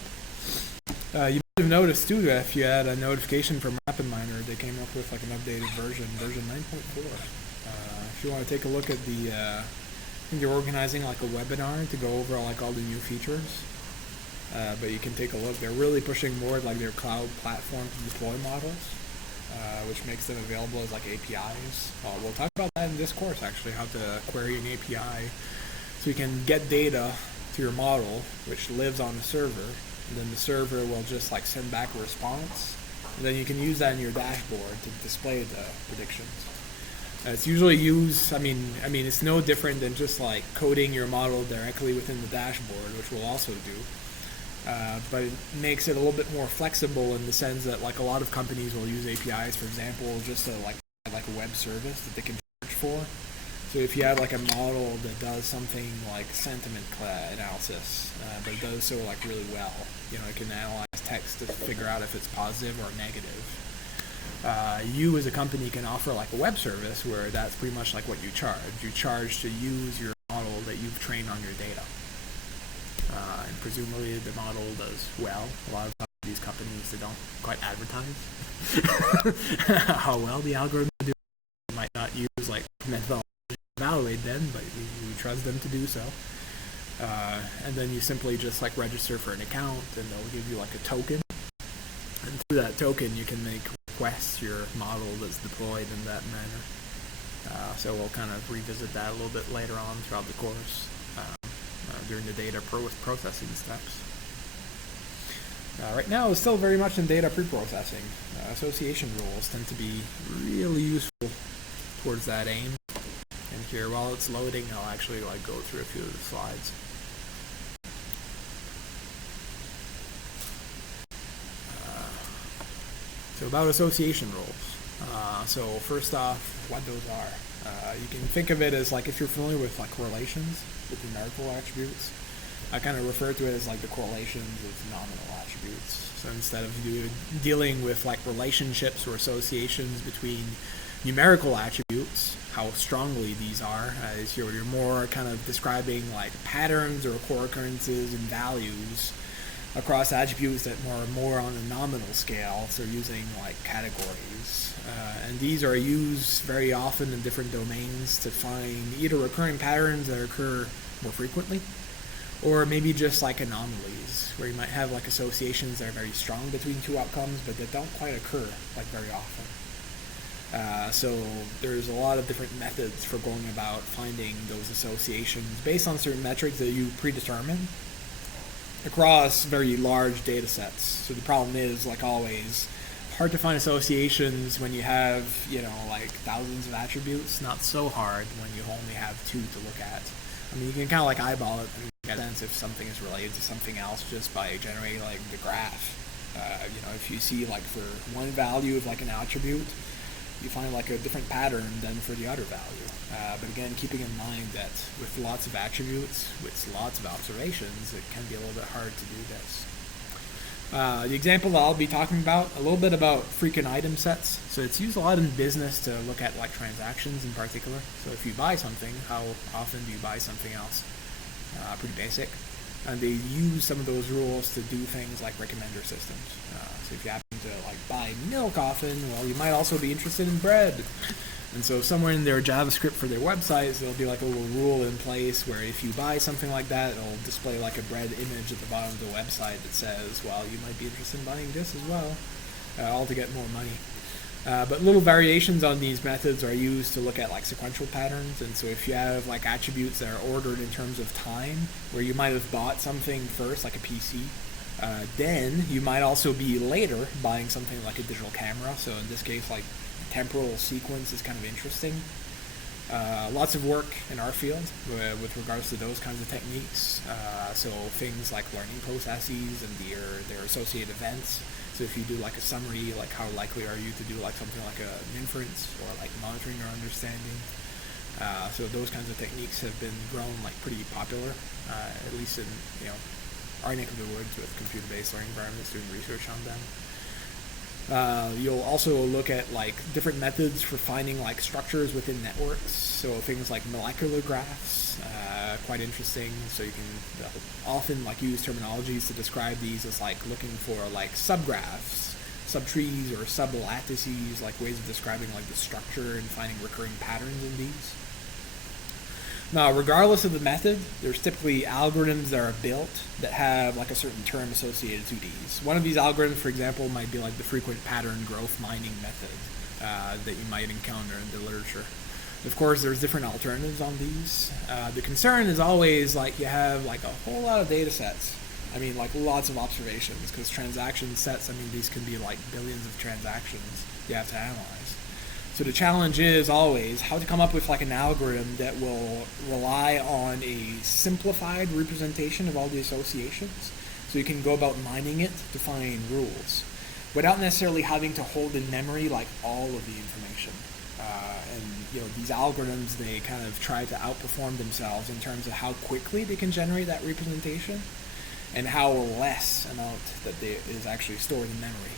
You might have noticed too that if you had a notification from RapidMiner, they came up with like an updated version 9.4. If you want to take a look at the, I think they're organizing like a webinar to go over like all the new features. But you can take a look. They're really pushing more like their cloud platform to deploy models, which makes them available as like APIs. We'll talk about that in this course actually, how to query an API. So you can get data to your model, which lives on the server, and then the server will just like send back a response, and then you can use that in your dashboard to display the predictions. It's usually used, I mean, it's no different than just like coding your model directly within the dashboard, which we'll also do. But it makes it a little bit more flexible in the sense that like a lot of companies will use APIs, for example, just to like a web service that they can charge for. So if you have like a model that does something like sentiment analysis, but it does so like really well, you know, it can analyze text to figure out if it's positive or negative. You as a company can offer like a web service where that's pretty much like what you charge. You charge to use your model that you've trained on your data. And presumably the model does well. A lot of these companies, they don't quite advertise how well the algorithm do. They might not use like methodology evaluate them, but you trust them to do so. And then you simply just like register for an account, and they'll give you like a token. And through that token, you can make requests to your model that's deployed in that manner. So we'll kind of revisit that a little bit later on throughout the course during the data processing steps. Right now, it's still very much in data pre-processing. Association rules tend to be really useful towards that aim. And here, while it's loading, I'll actually like go through a few of the slides. So about association rules. So first off, what those are. You can think of it as like if you're familiar with like correlations with numerical attributes. I kind of refer to it as like the correlations of nominal attributes. So instead of dealing with like relationships or associations between numerical attributes, how strongly these are, is you're more kind of describing like patterns or core occurrences and values across attributes that are more on a nominal scale, so using like categories. And these are used very often in different domains to find either recurring patterns that occur more frequently, or maybe just like anomalies, where you might have like associations that are very strong between two outcomes, but that don't quite occur like very often. So there's a lot of different methods for going about finding those associations based on certain metrics that you predetermine across very large data sets. So the problem is, like always, hard to find associations when you have, you know, like thousands of attributes. Not so hard when you only have two to look at. I mean, you can kind of like eyeball it and get a sense if something is related to something else just by generating like the graph. You know, if you see like for one value of like an attribute, you find like a different pattern than for the other value. But again, keeping in mind that with lots of attributes, with lots of observations, it can be a little bit hard to do this. The example that I'll be talking about, a little bit about frequent item sets. So it's used a lot in business to look at like transactions in particular. So if you buy something, how often do you buy something else? Pretty basic. And they use some of those rules to do things like recommender systems. So if you happen to like buy milk often, well, you might also be interested in bread. And so somewhere in their JavaScript for their websites, there'll be like a little rule in place where if you buy something like that, it'll display like a bread image at the bottom of the website that says, well, you might be interested in buying this as well, all to get more money. But little variations on these methods are used to look at like sequential patterns. And so if you have like attributes that are ordered in terms of time, where you might have bought something first, like a PC, then you might also be later buying something like a digital camera. So in this case, like temporal sequence is kind of interesting. Lots of work in our field with regards to those kinds of techniques. So things like learning processes and their associated events. So if you do like a summary, like how likely are you to do like something like an inference or like monitoring or understanding. So those kinds of techniques have been grown like pretty popular, at least in our neck of the woods with computer-based learning environments, doing research on them. You'll also look at like different methods for finding like structures within networks. So things like molecular graphs, quite interesting. So you can often like use terminologies to describe these as like looking for like subgraphs, subtrees, or sublattices, like ways of describing like the structure and finding recurring patterns in these. Now, regardless of the method, there's typically algorithms that are built that have like a certain term associated to these. One of these algorithms, for example, might be like the frequent pattern growth mining method that you might encounter in the literature. Of course, there's different alternatives on these. The concern is always like you have like a whole lot of data sets. I mean, like lots of observations, because transaction sets, I mean, these can be like billions of transactions you have to analyze. So the challenge is always how to come up with like an algorithm that will rely on a simplified representation of all the associations. So you can go about mining it to find rules without necessarily having to hold in memory like all of the information. And these algorithms, they kind of try to outperform themselves in terms of how quickly they can generate that representation and how less amount that is actually stored in memory.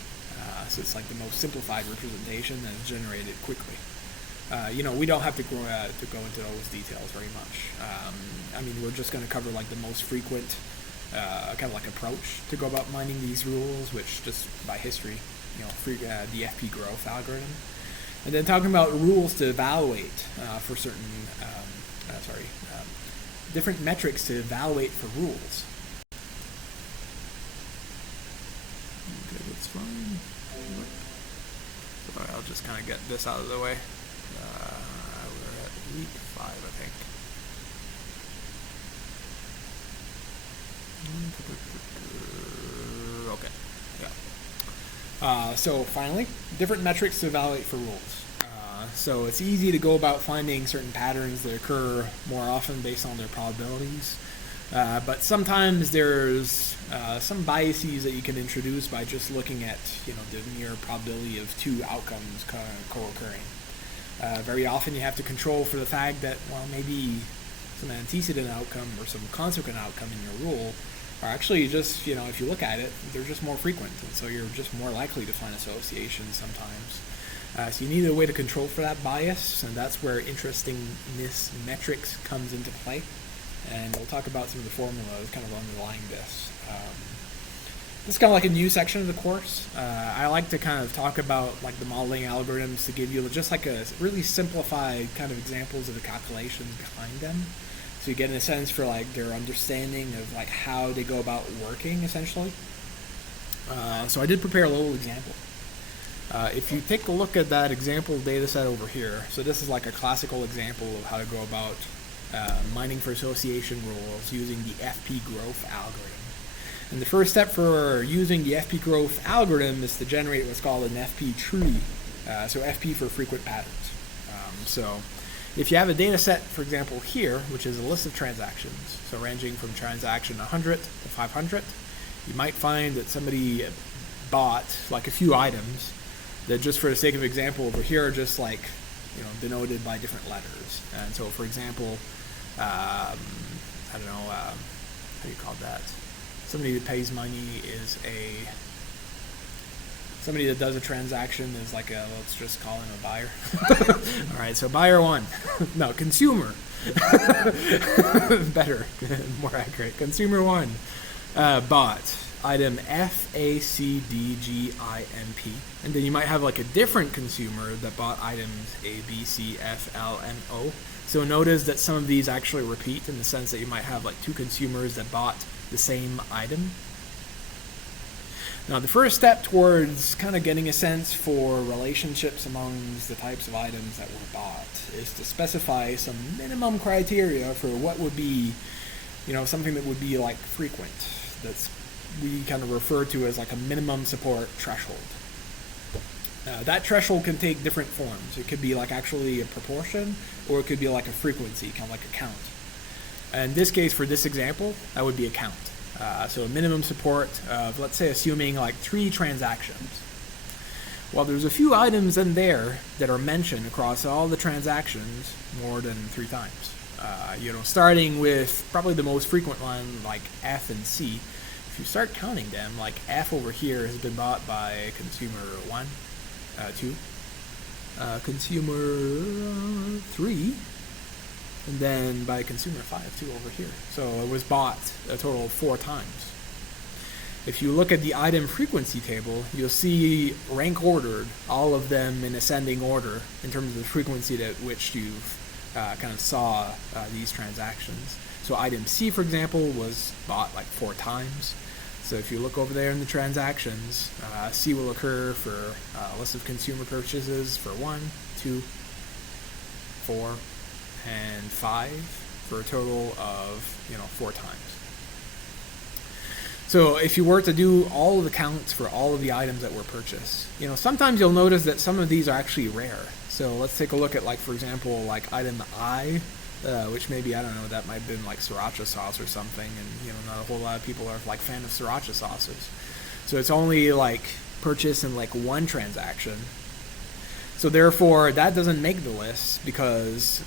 So it's like the most simplified representation that is generated quickly. We don't have to go into those details very much. I mean, we're just going to cover like the most frequent kind of like approach to go about mining these rules, which just by history, the FP growth algorithm. And then talking about rules to evaluate for certain, different metrics to evaluate for rules. Okay, that's fine. I'll just kind of get this out of the way. We're at week 5, I think. Okay, yeah. So finally, different metrics to evaluate for rules. So it's easy to go about finding certain patterns that occur more often based on their probabilities. But sometimes there's some biases that you can introduce by just looking at the mere probability of two outcomes co-occurring. Very often you have to control for the fact that maybe some antecedent outcome or some consequent outcome in your rule are actually just if you look at it, they're just more frequent, and so you're just more likely to find associations sometimes. So you need a way to control for that bias, and that's where interestingness metrics comes into play. And we'll talk about some of the formulas kind of underlying this. This is kind of like a new section of the course. I like to kind of talk about like the modeling algorithms to give you just like a really simplified kind of examples of the calculations behind them. So you get a sense for like their understanding of like how they go about working essentially. So I did prepare a little example. If you take a look at that example data set over here, so this is like a classical example of how to go about mining for association rules using the FP growth algorithm. And the first step for using the FP growth algorithm is to generate what's called an FP tree. So FP for frequent patterns. So if you have a data set, for example, here, which is a list of transactions, so ranging from transaction 100 to 500, you might find that somebody bought like a few items that, just for the sake of example over here, are just like denoted by different letters. And so, for example, I don't know, how do you call that? Somebody that pays money is a somebody that does a transaction is like a, let's just call him a buyer. All right, so buyer 1. No, consumer. Better, more accurate. Consumer 1 bought item FACDGIMP, and then you might have like a different consumer that bought items ABCFLMO. So notice that some of these actually repeat in the sense that you might have like two consumers that bought the same item. Now the first step towards kind of getting a sense for relationships amongst the types of items that were bought is to specify some minimum criteria for what would be, something that would be like frequent. That's we kind of refer to as like a minimum support threshold. That threshold can take different forms. It could be like actually a proportion, or it could be like a frequency, kind of like a count. In this case, for this example, that would be a count. So a minimum support of, let's say, assuming like 3 transactions. Well, there's a few items in there that are mentioned across all the transactions more than 3 times. Starting with probably the most frequent one, like F and C. If you start counting them, like F over here has been bought by consumer 1, 2, consumer 3, and then by consumer 5 too over here. So it was bought a total of 4 times. If you look at the item frequency table, you'll see rank ordered all of them in ascending order in terms of the frequency at which you've kind of saw these transactions. So item C, for example, was bought like 4 times. So if you look over there in the transactions, C will occur for a list of consumer purchases for 1, 2, 4, and 5 for a total of 4 times. So if you were to do all of the counts for all of the items that were purchased, sometimes you'll notice that some of these are actually rare. So let's take a look at, like, for example, like item I, which maybe, I don't know, that might have been like sriracha sauce or something, and not a whole lot of people are like fan of sriracha sauces. So it's only like purchased in like 1 transaction. So therefore, that doesn't make the list because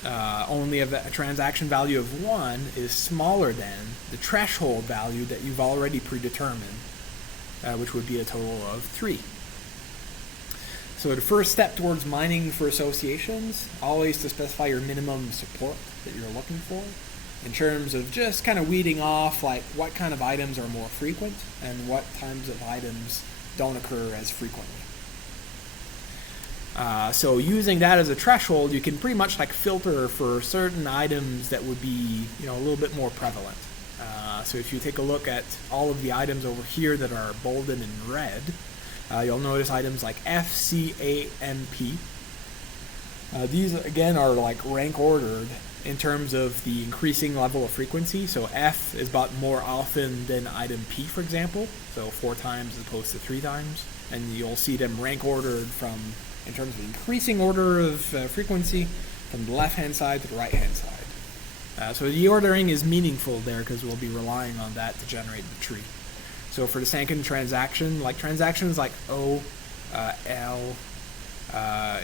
only a transaction value of 1 is smaller than the threshold value that you've already predetermined, which would be a total of 3. So the first step towards mining for associations, always to specify your minimum support that you're looking for in terms of just kind of weeding off like what kind of items are more frequent and what types of items don't occur as frequently. So using that as a threshold, you can pretty much like filter for certain items that would be a little bit more prevalent. So if you take a look at all of the items over here that are bolded in red, you'll notice items like F, C, A, M, P. These again are like rank ordered in terms of the increasing level of frequency. So F is bought more often than item P, for example, so 4 times as opposed to 3 times. And you'll see them rank ordered in terms of increasing order of frequency from the left-hand side to the right-hand side. So the ordering is meaningful there because we'll be relying on that to generate the tree. So for the second transaction, like transactions like O, L,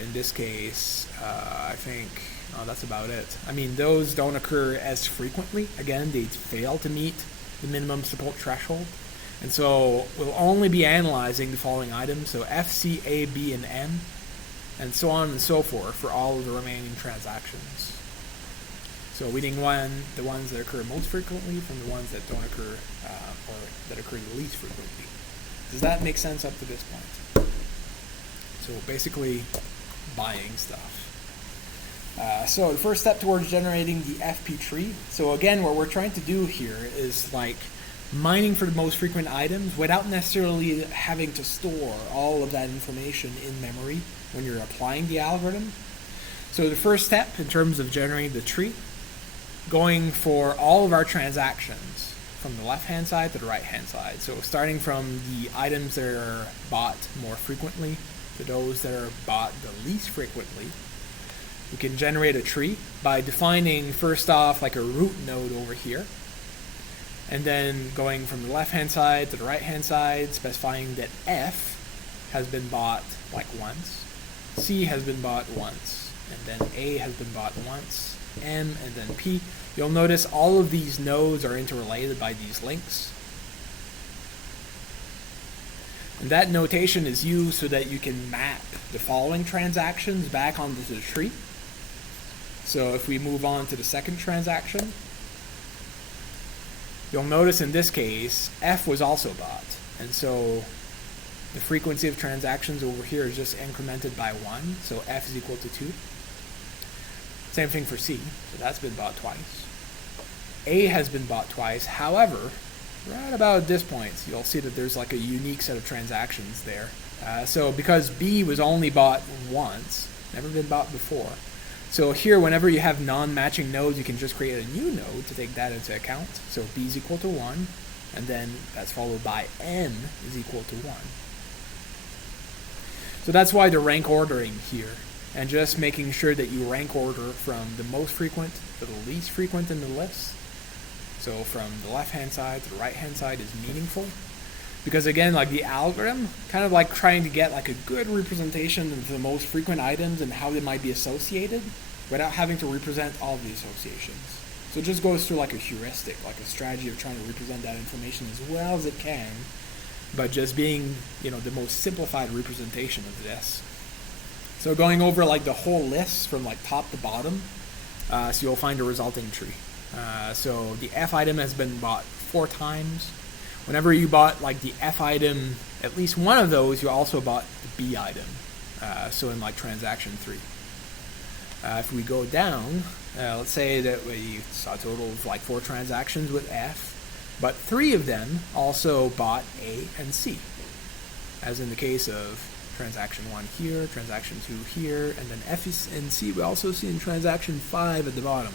in this case, I think that's about it. I mean, those don't occur as frequently. Again, they fail to meet the minimum support threshold. And so we'll only be analyzing the following items, so F, C, A, B, and M, and so on and so forth for all of the remaining transactions. So weeding the ones that occur most frequently from the ones that don't occur or that occur the least frequently. Does that make sense up to this point? So basically, buying stuff. So the first step towards generating the FP tree. So again, what we're trying to do here is like mining for the most frequent items without necessarily having to store all of that information in memory when you're applying the algorithm. So the first step in terms of generating the tree, going for all of our transactions from the left-hand side to the right-hand side. So starting from the items that are bought more frequently to those that are bought the least frequently. We can generate a tree by defining first off like a root node over here, and then going from the left-hand side to the right-hand side, specifying that F has been bought like once, C has been bought once, and then A has been bought once, M, and then P. You'll notice all of these nodes are interrelated by these links. And that notation is used so that you can map the following transactions back onto the tree. So if we move on to the second transaction, you'll notice in this case, F was also bought. And so the frequency of transactions over here is just incremented by 1. So F is equal to 2. Same thing for C. So that's been bought twice. A has been bought twice. However, right about this point, you'll see that there's like a unique set of transactions there. So because B was only bought once, never been bought before. So here, whenever you have non-matching nodes, you can just create a new node to take that into account. So B is equal to 1, and then that's followed by M is equal to 1. So that's why the rank ordering here, and just making sure that you rank order from the most frequent to the least frequent in the list. So from the left-hand side to the right-hand side is meaningful. Because again, like the algorithm, kind of like trying to get like a good representation of the most frequent items and how they might be associated without having to represent all of the associations. So it just goes through like a heuristic, like a strategy of trying to represent that information as well as it can, but just being, the most simplified representation of this. So going over like the whole list from like top to bottom, so you'll find a resulting tree. So the F item has been bought 4 times. Whenever you bought like the F item, at least one of those, you also bought the B item. So in like transaction 3. If we go down, let's say that we saw a total of like 4 transactions with F, but 3 of them also bought A and C, as in the case of transaction 1 here, transaction 2 here, and then F and C we also see in transaction 5 at the bottom.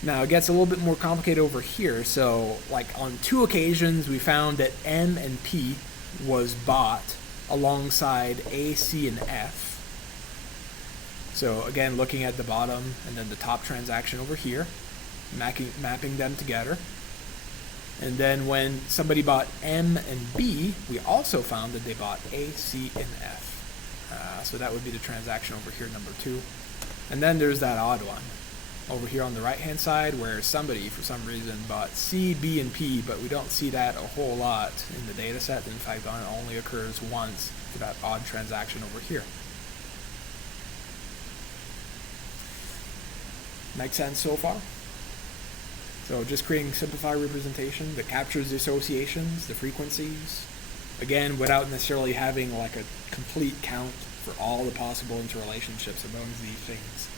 Now it gets a little bit more complicated over here. So like on 2 occasions we found that M and P was bought alongside A, C, and F. So again, looking at the bottom and then the top transaction over here, mapping them together. And then when somebody bought M and B, we also found that they bought A, C, and F. So that would be the transaction over here, number 2. And then there's that odd one over here on the right hand side where somebody for some reason bought C, B, and P, but we don't see that a whole lot in the data set. In fact, it only occurs once for that odd transaction over here. Make sense so far? So just creating simplified representation that captures the associations, the frequencies, again without necessarily having like a complete count for all the possible interrelationships among these things.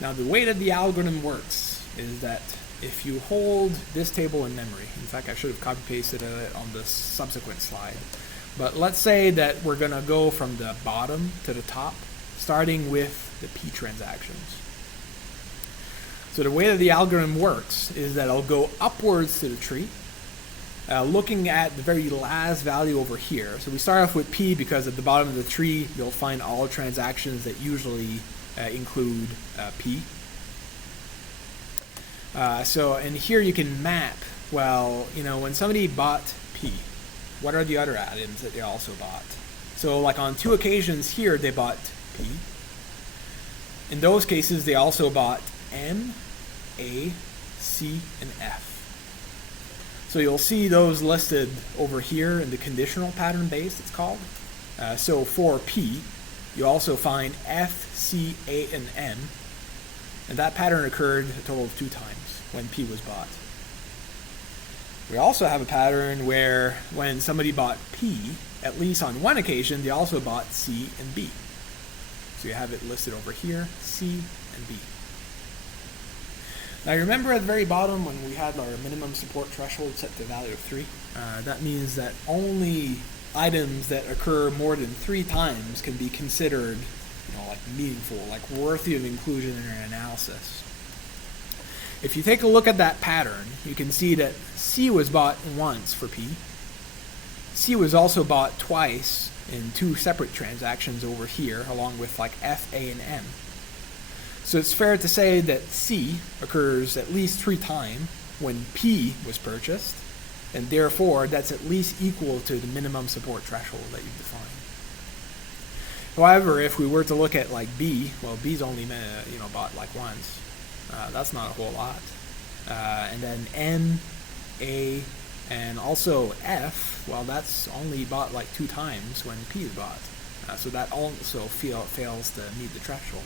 Now the way that the algorithm works is that if you hold this table in memory, in fact I should have copy pasted it on the subsequent slide, but let's say that we're going to go from the bottom to the top, starting with the P transactions. So the way that the algorithm works is that I'll go upwards to the tree, looking at the very last value over here. So we start off with P because at the bottom of the tree you'll find all transactions that usually include P. And here you can map, well, when somebody bought P, what are the other items that they also bought? So like on 2 occasions here they bought P. In those cases they also bought M, A, C, and F. So you'll see those listed over here in the conditional pattern base, it's called. So for P, you also find F, C, A, and M. And that pattern occurred a total of 2 times when P was bought. We also have a pattern where when somebody bought P, at least on 1 occasion, they also bought C and B. So you have it listed over here, C and B. Now you remember at the very bottom when we had our minimum support threshold set to a value of 3? That means that only items that occur more than 3 times can be considered like meaningful, like worthy of inclusion in an analysis. If you take a look at that pattern, you can see that C was bought once for P. C was also bought twice in 2 separate transactions over here, along with like F, A, and M. So it's fair to say that C occurs at least 3 times when P was purchased, and therefore that's at least equal to the minimum support threshold that you've defined. However, if we were to look at like B, well, B's only bought like once. That's not a whole lot. And then M, A, And also F, well, that's only bought like 2 times when P is bought. So that also fails to meet the threshold.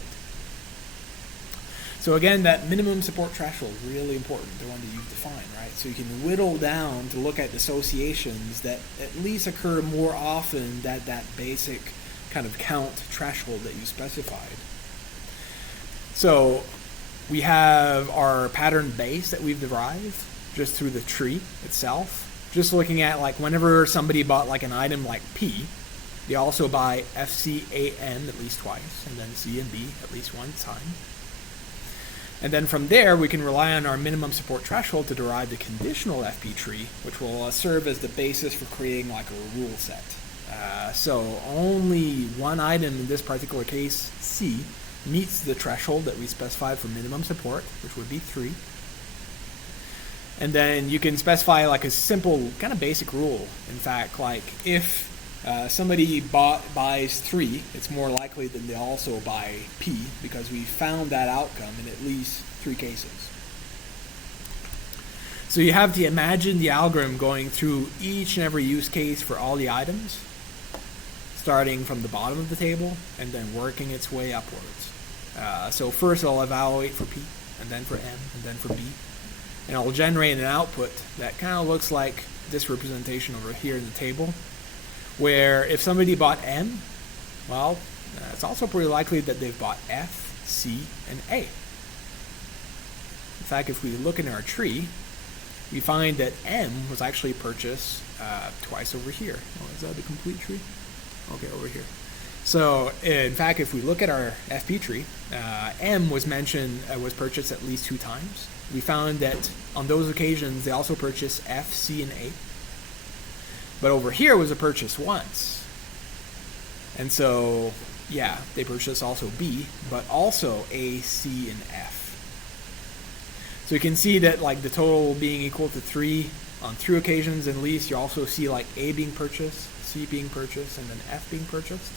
So again, that minimum support threshold is really important, the one that you define, right? So you can whittle down to look at associations that at least occur more often than that basic kind of count threshold that you specified. So we have our pattern base that we've derived just through the tree itself. Just looking at like whenever somebody bought like an item like P, they also buy FCAN at least twice, and then C and B at least one time. And then from there, we can rely on our minimum support threshold to derive the conditional FP tree, which will serve as the basis for creating like a rule set. So only one item in this particular case, C, meets the threshold that we specified for minimum support, which would be 3. And then you can specify like a simple kind of basic rule. In fact, like if somebody buys 3, it's more likely that they also buy P, because we found that outcome in at least 3 cases. So you have to imagine the algorithm going through each and every use case for all the items, starting from the bottom of the table and then working its way upwards. So first I'll evaluate for P, and then for M, and then for B. And I'll generate an output that kind of looks like this representation over here in the table, where if somebody bought M, well, it's also pretty likely that they've bought F, C, and A. In fact, if we look in our tree, we find that M was actually purchased twice over here. Oh, is that the complete tree? Okay, over here. So, in fact, if we look at our FP tree, M was purchased at least 2 times. We found that on those occasions, they also purchased F, C, and A. But over here was a purchase once. And so, yeah, they purchased also B, but also A, C, and F. So you can see that like the total being equal to 3 on 3 occasions at least. You also see like A being purchased, C being purchased, and then F being purchased.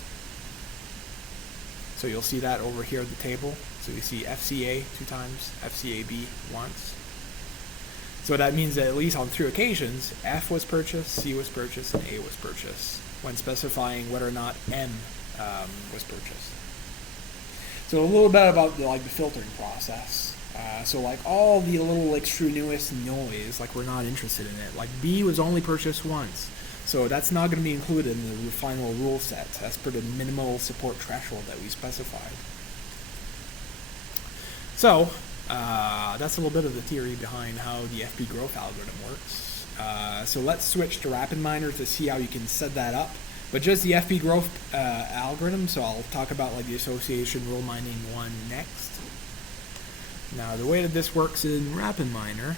So you'll see that over here at the table. So we see FCA 2 times, FCAB once. So that means that at least on 3 occasions, F was purchased, C was purchased, and A was purchased when specifying whether or not M was purchased. So a little bit about the filtering process. So like all the little extraneous noise, like we're not interested in it. Like B was only purchased once. So that's not going to be included in the final rule set as per the minimal support threshold that we specified. So that's a little bit of the theory behind how the FP growth algorithm works. So let's switch to RapidMiner to see how you can set that up. But just the FP growth algorithm, so I'll talk about like the association rule mining one next. Now the way that this works in RapidMiner,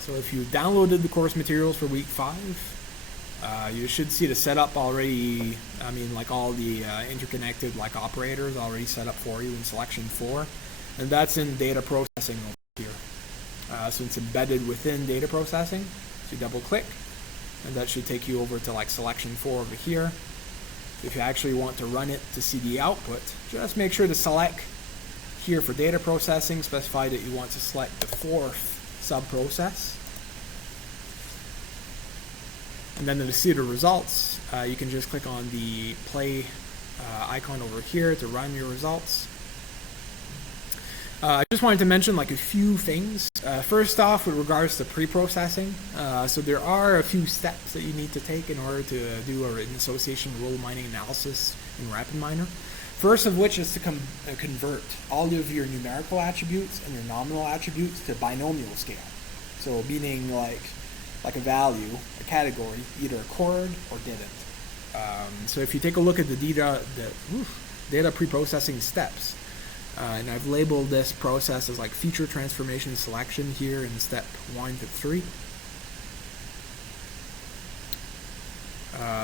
so if you downloaded the course materials for week 5, you should see the setup already. I mean, like all the interconnected like operators already set up for you in selection 4, and that's in data processing over here. So it's embedded within data processing. So you double click, and that should take you over to like selection 4 over here. If you actually want to run it to see the output, just make sure to select here for data processing, specify that you want to select the 4th sub-process. And then to see the results, you can just click on the play icon over here to run your results. I just wanted to mention like a few things. First off, with regards to pre-processing, so there are a few steps that you need to take in order to do an association rule mining analysis in RapidMiner. First of which is to convert all of your numerical attributes and your nominal attributes to binomial scale. So meaning like a value, a category, either occurred or didn't. So if you take a look at the data pre-processing steps, and I've labeled this process as like feature transformation selection here in step 1 to 3.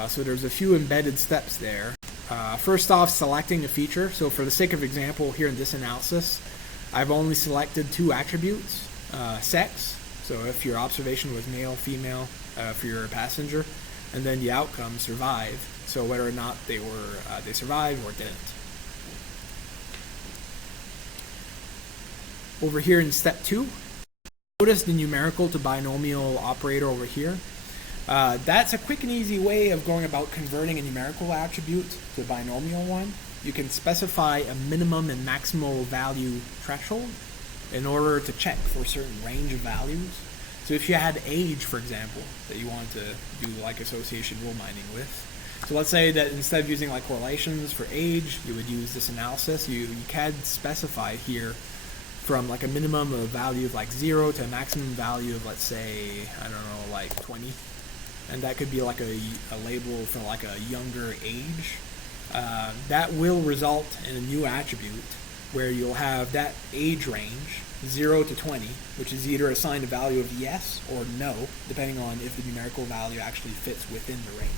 So there's a few embedded steps there. First off, selecting a feature. So for the sake of example here in this analysis, I've only selected 2 attributes, sex, so if your observation was male, female, for your passenger, and then the outcome, survive, so whether or not they survived or didn't. Over here in step 2, notice the numerical to binomial operator over here. That's a quick and easy way of going about converting a numerical attribute to a binomial one. You can specify a minimum and maximal value threshold in order to check for a certain range of values. So if you had age, for example, that you wanted to do like association rule mining with, so let's say that instead of using like correlations for age, you would use this analysis. You can specify here from like a minimum of value of like 0 to a maximum value of, let's say, I don't know, like 20. And that could be like a label for like a younger age. That will result in a new attribute where you'll have that age range, 0 to 20, which is either assigned a value of yes or no, depending on if the numerical value actually fits within the range.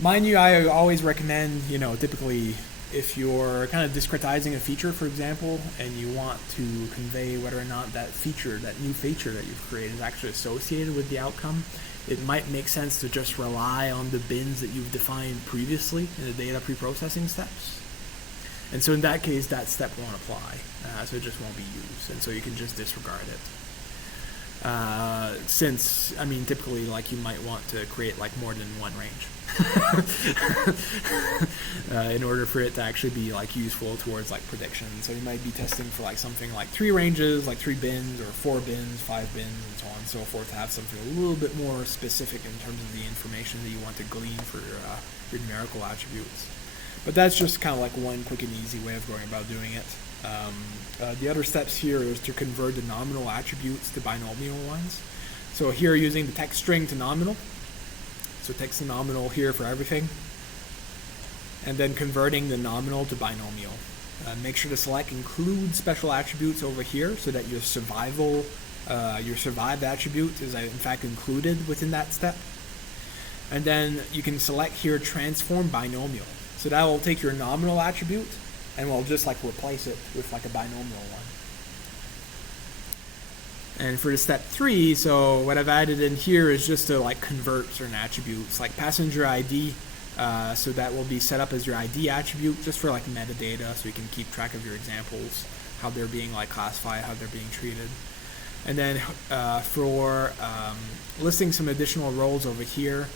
Mind you, I always recommend, typically if you're kind of discretizing a feature, for example, and you want to convey whether or not that new feature that you've created is actually associated with the outcome, it might make sense to just rely on the bins that you've defined previously in the data preprocessing steps. And so in that case, that step won't apply, so it just won't be used, and so you can just disregard it. Since, typically, like, you might want to create like more than one range in order for it to actually be like useful towards like prediction. So you might be testing for like something like 3 ranges, like 3 bins, or 4 bins, 5 bins, and so on and so forth, to have something a little bit more specific in terms of the information that you want to glean for your numerical attributes. But that's just kind of like one quick and easy way of going about doing it. The other steps here is to convert the nominal attributes to binomial ones. So here using the text string to nominal. So text to nominal here for everything. And then converting the nominal to binomial. Make sure to select include special attributes over here so that your survived attribute is in fact included within that step. And then you can select here transform binomial. So that will take your nominal attribute and we'll just like replace it with like a binomial one. And for the step 3, so what I've added in here is just to like convert certain attributes, like passenger ID. So that will be set up as your ID attribute just for like metadata, so you can keep track of your examples, how they're being like classified, how they're being treated. And then for listing some additional roles over here,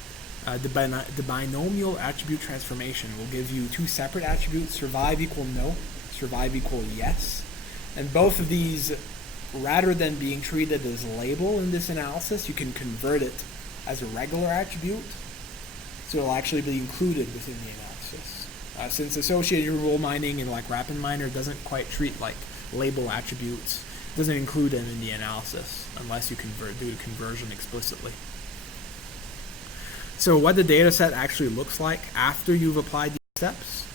the binomial attribute transformation will give you 2 separate attributes, survive equal no, survive equal yes. And both of these, rather than being treated as a label in this analysis, you can convert it as a regular attribute, so it'll actually be included within the analysis. Since associated rule mining and like RapidMiner doesn't quite treat like label attributes, it doesn't include them in the analysis unless you do the conversion explicitly. So what the data set actually looks like after you've applied these steps,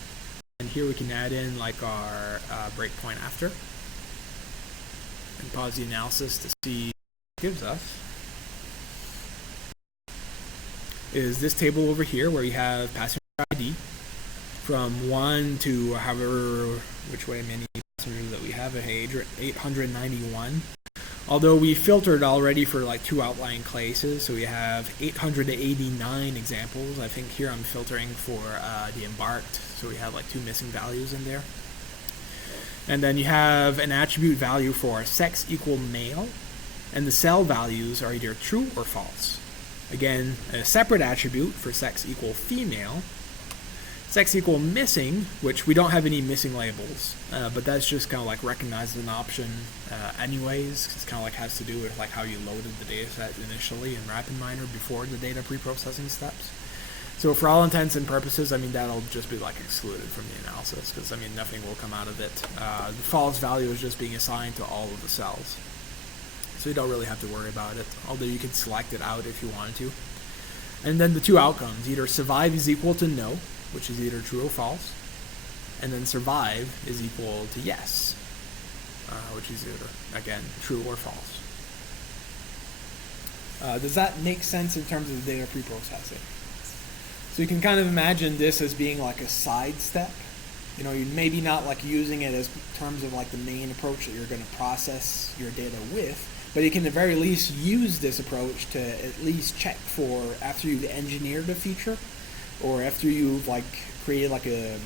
and here we can add in like our breakpoint after, and pause the analysis to see what it gives us, is this table over here where you have passenger ID from 1 to however, which way many passengers that we have at 891. Although we filtered already for like 2 outlying cases, so we have 889 examples. I think here I'm filtering for the embarked, so we have like 2 missing values in there. And then you have an attribute value for sex equal male, and the cell values are either true or false. Again, a separate attribute for sex equal female, sex equal missing, which we don't have any missing labels, but that's just kind of like recognized as an option anyways. It's kind of like has to do with like how you loaded the data set initially in RapidMiner before the data pre-processing steps. So for all intents and purposes, that'll just be like excluded from the analysis because nothing will come out of it. The false value is just being assigned to all of the cells. So you don't really have to worry about it, although you could select it out if you wanted to. And then the 2 outcomes, either survive is equal to no, which is either true or false, and then survive is equal to yes, which is either, again, true or false. Does that make sense in terms of the data pre-processing? So you can kind of imagine this as being like a side step. You're maybe not like using it as terms of like the main approach that you're going to process your data with, but you can at the very least use this approach to at least check for, after you've engineered a feature, or after you've like created like a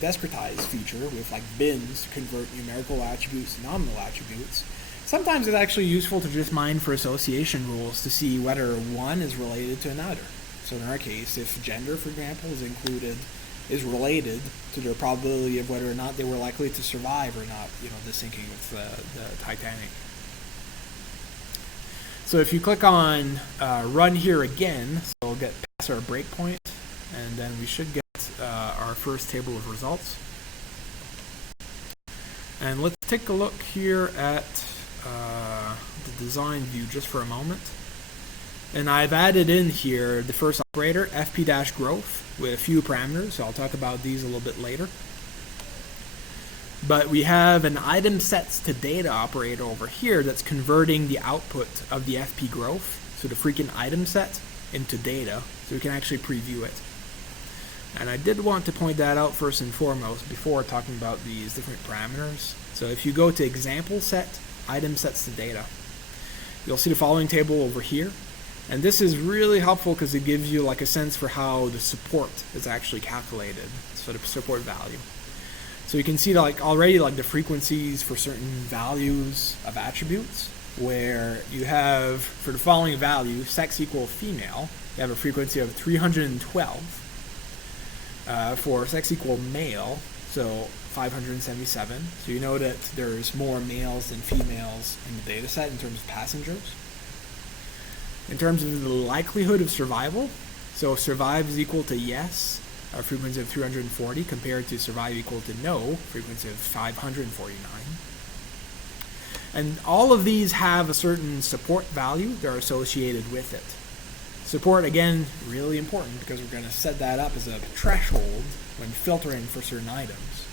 discretized feature with like bins to convert numerical attributes to nominal attributes, Sometimes it's actually useful to just mine for association rules to see whether one is related to another. So in our case, if gender, for example, is related to the probability of whether or not they were likely to survive or not, the sinking of the Titanic. So if you click on run here again, so we'll get past our breakpoint, and then we should get our first table of results. And let's take a look here at the design view just for a moment. And I've added in here the first operator, fp-growth, with a few parameters, so I'll talk about these a little bit later. But we have an item sets to data operator over here that's converting the output of the fp growth, so the freaking item set, into data, so we can actually preview it. And I did want to point that out first and foremost before talking about these different parameters. So if you go to example set, item sets to data, you'll see the following table over here. And this is really helpful because it gives you like a sense for how the support is actually calculated, so the support value. So you can see already the frequencies for certain values of attributes, where you have, for the following value, sex equal female, you have a frequency of 312. For sex equal male, so 577. So you know that there's more males than females in the data set in terms of passengers. In terms of the likelihood of survival, so survive is equal to yes, a frequency of 340, compared to survive equal to no, frequency of 549. And all of these have a certain support value that are associated with it. Support, again, really important because we're going to set that up as a threshold when filtering for certain items.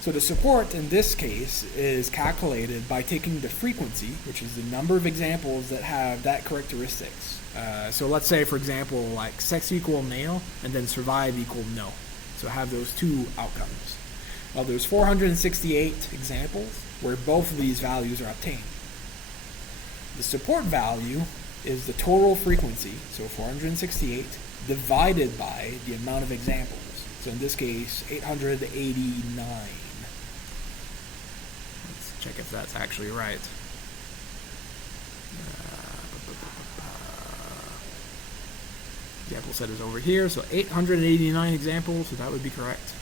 So the support in this case is calculated by taking the frequency, which is the number of examples that have that characteristics. So let's say, for example, like sex equal male and then survive equal no. So have those two outcomes. Well, there's 468 examples where both of these values are obtained. The support value is the total frequency, so 468, divided by the amount of examples. So in this case, 889. Let's check if that's actually right. Example set is over here, so 889 examples, so that would be correct.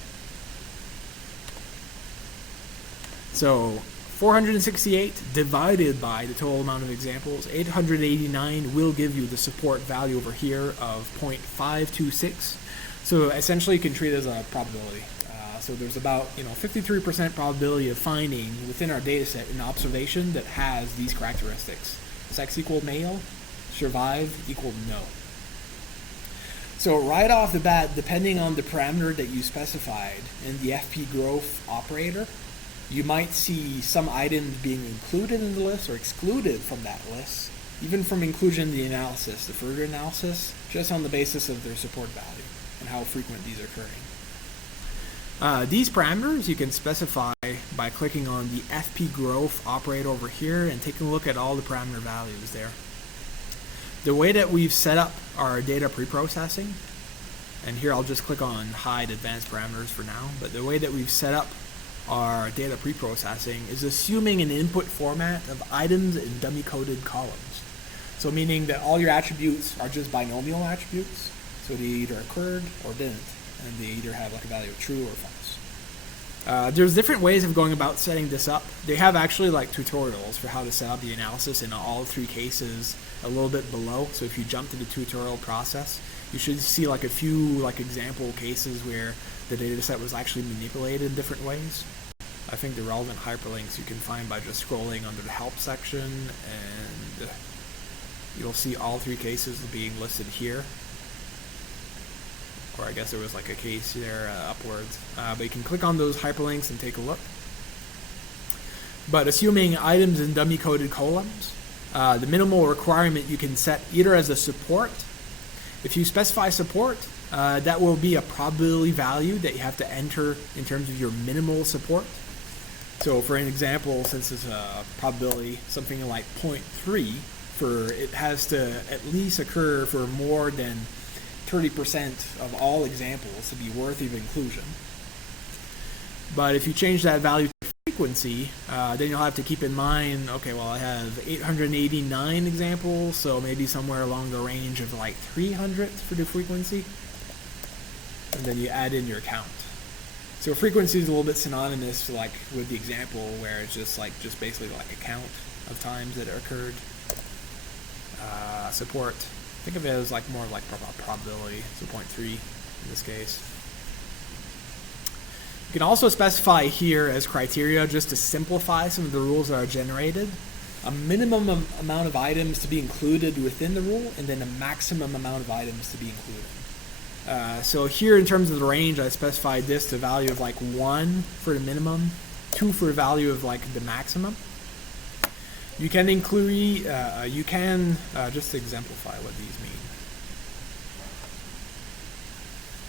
So 468 divided by the total amount of examples, 889 will give you the support value over here of 0.526. So essentially you can treat it as a probability. So there's about 53% probability of finding within our data set an observation that has these characteristics. Sex equal male, survive equal no. So right off the bat, depending on the parameter that you specified in the FP growth operator, you might see some items being included in the list or excluded from that list, even from inclusion in the analysis, the further analysis, just on the basis of their support value and how frequent these are occurring. These parameters you can specify by clicking on the FP growth operator over here and taking a look at all the parameter values there. The way that we've set up our data preprocessing, and here I'll just click on hide advanced parameters for now, but the way that we've set up our data preprocessing is assuming an input format of items in dummy-coded columns. So meaning that all your attributes are just binomial attributes, so they either occurred or didn't, and they either have like a value of true or false. There's different ways of going about setting this up. They have actually like tutorials for how to set up the analysis in all three cases a little bit below. So if you jump to the tutorial process, you should see like a few like example cases where the data set was actually manipulated in different ways. I think the relevant hyperlinks you can find by just scrolling under the help section, and you'll see all three cases being listed here. Or I guess there was like a case there upwards. But you can click on those hyperlinks and take a look. But assuming items in dummy-coded columns, the minimal requirement you can set either as a support. If you specify support, that will be a probability value that you have to enter in terms of your minimal support. So for an example, since it's a probability, something like 0.3, it has to at least occur for more than 30% of all examples to be worthy of inclusion. But if you change that value to frequency, then you'll have to keep in mind, okay, well, I have 889 examples, so maybe somewhere along the range of like 300 for the frequency, and then you add in your count. So frequency is a little bit synonymous like with the example where it's just basically like a count of times that it occurred. Support, think of it as like more like probability, so 0.3 in this case. You can also specify here as criteria, just to simplify some of the rules that are generated, a minimum amount of items to be included within the rule, and then a maximum amount of items to be included. So here in terms of the range, I specified this to a value of like 1 for the minimum, 2 for a value of like the maximum. You can include, just to exemplify what these mean.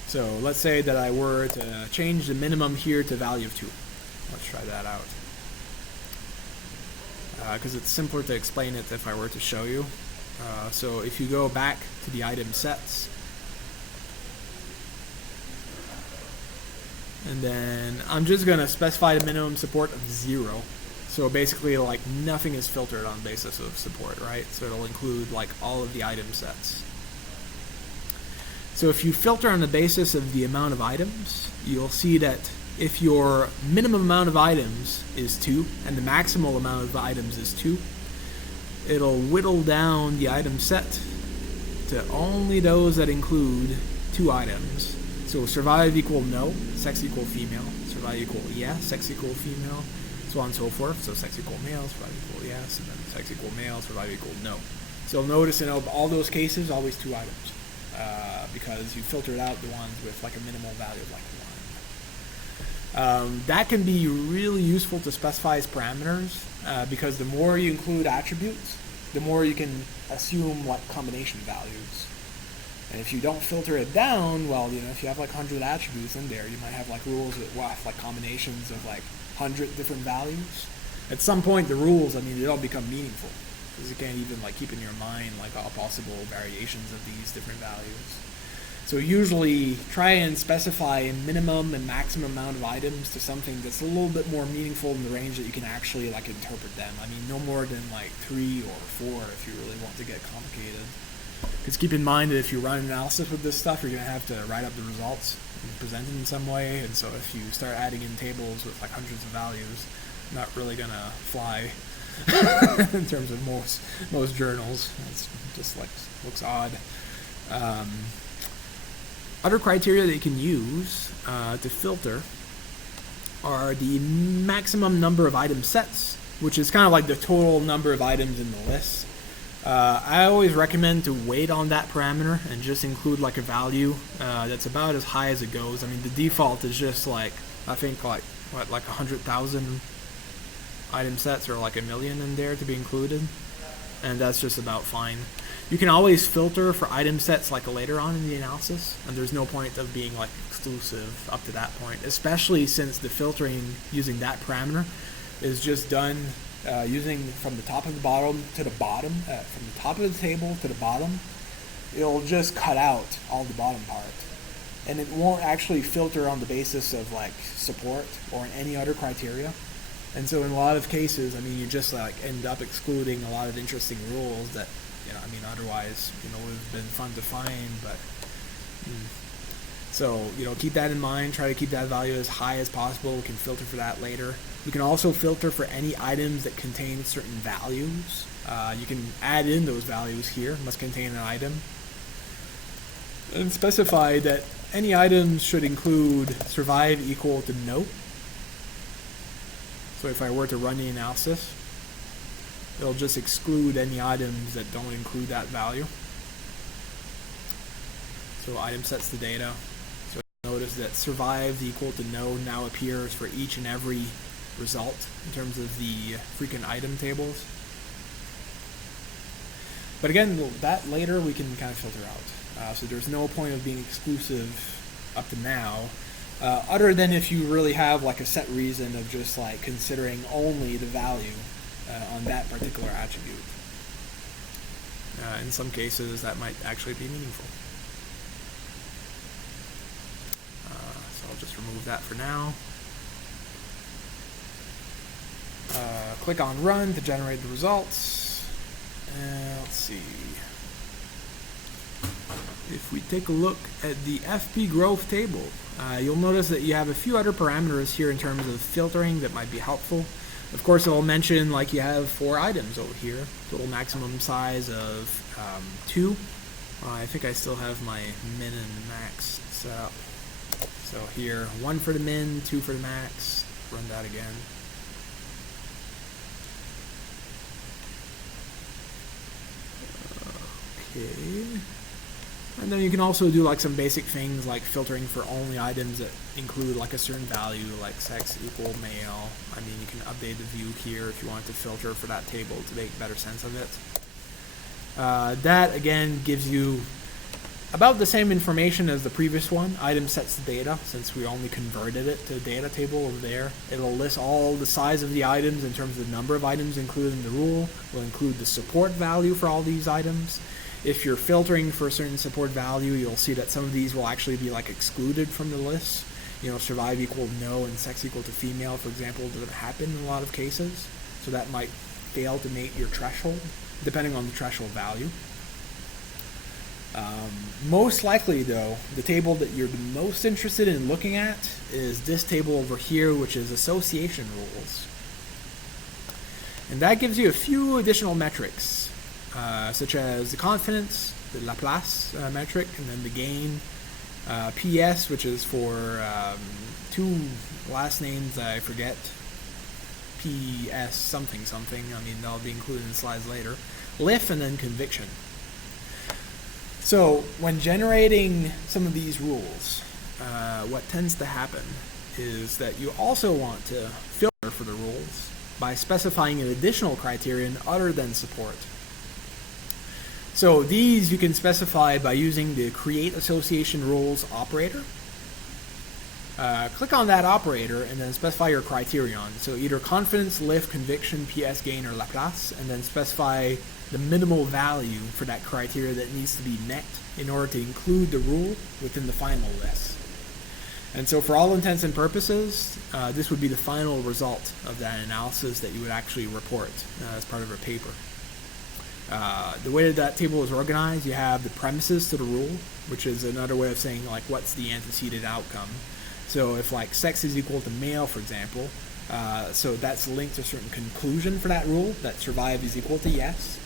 So let's say that I were to change the minimum here to value of 2. Let's try that out. Because it's simpler to explain it if I were to show you. So if you go back to the item sets, and then I'm just going to specify the minimum support of 0. So basically like nothing is filtered on the basis of support, right? So it'll include like all of the item sets. So if you filter on the basis of the amount of items, you'll see that if your minimum amount of items is 2 and the maximal amount of items is 2, it'll whittle down the item set to only those that include 2 items. So survive equal no, sex equal female, survive equal yes, sex equal female, so on and so forth. So sex equal male, survive equal yes, and then sex equal male, survive equal no. So you'll notice in all those cases, always 2 items. Because you filtered out the ones with like a minimal value of like 1. That can be really useful to specify as parameters because the more you include attributes, the more you can assume like combination values. And if you don't filter it down, well, if you have like 100 attributes in there, you might have like rules with like combinations of like 100 different values. At some point, the rules, they all become meaningful. Because you can't even like keep in your mind like all possible variations of these different values. So usually try and specify a minimum and maximum amount of items to something that's a little bit more meaningful in the range that you can actually like interpret them. No more than like 3 or 4 if you really want to get complicated. Because keep in mind that if you run an analysis with this stuff, you're going to have to write up the results and present them in some way. And so if you start adding in tables with like hundreds of values, not really going to fly. In terms of most journals, it's just like looks odd. Other criteria that you can use to filter are the maximum number of item sets, which is kind of like the total number of items in the list. I always recommend to wait on that parameter and just include like a value that's about as high as it goes. The default is just like, I think like 100,000 item sets or like 1 million in there to be included, and that's just about fine. You can always filter for item sets like later on in the analysis, and there's no point of being like exclusive up to that point, especially since the filtering using that parameter is just done using from the top of the bottom to the bottom, from the top of the table to the bottom. It'll just cut out all the bottom part, and it won't actually filter on the basis of like support or any other criteria. And so in a lot of cases, you just like end up excluding a lot of interesting rules that, otherwise, would have been fun to find, but, so, keep that in mind, try to keep that value as high as possible. We can filter for that later. We can also filter for any items that contain certain values. You can add in those values here, must contain an item, and specify that any items should include survive equal to no. So if I were to run the analysis, it'll just exclude any items that don't include that value. So item sets the data. So notice that survive equal to no now appears for each and every result in terms of the frequent item tables. But again, that later we can kind of filter out. So there's no point of being exclusive up to now. Other than if you really have like a set reason of just like considering only the value on that particular attribute. In some cases that might actually be meaningful. So I'll just remove that for now. Click on run to generate the results. Let's see. If we take a look at the FP growth table, you'll notice that you have a few other parameters here in terms of filtering that might be helpful. Of course, it'll mention like you have 4 items over here, total maximum size of 2. I think I still have my min and max set up. So here, 1 for the min, 2 for the max. Run that again. Okay. And then you can also do like some basic things like filtering for only items that include like a certain value, like sex equal male. I mean, you can update the view here if you want to filter for that table to make better sense of it. That again gives you about the same information as the previous one. Item sets the data, since we only converted it to a data table over there. It'll list all the size of the items in terms of the number of items included in the rule. Will include the support value for all these items. If you're filtering for a certain support value, you'll see that some of these will actually be like excluded from the list. You know, survive equal no and sex equal to female, for example, doesn't happen in a lot of cases. So that might fail to meet your threshold, depending on the threshold value. Most likely, though, the table that you're the most interested in looking at is this table over here, which is association rules. And that gives you a few additional metrics. Such as the confidence, the Laplace metric, and then the gain, PS, which is for 2 last names I forget, PS something. I mean, they'll be included in the slides later. LIF, and then conviction. So when generating some of these rules, what tends to happen is that you also want to filter for the rules by specifying an additional criterion other than support. So these you can specify by using the create association rules operator. Click on that operator and then specify your criterion. So either confidence, lift, conviction, PS, gain, or Laplace, and then specify the minimal value for that criteria that needs to be met in order to include the rule within the final list. And so for all intents and purposes, this would be the final result of that analysis that you would actually report as part of a paper. The way that table is organized, you have the premises to the rule, which is another way of saying like what's the antecedent outcome. So if like sex is equal to male, for example, so that's linked to a certain conclusion for that rule, that survive is equal to yes.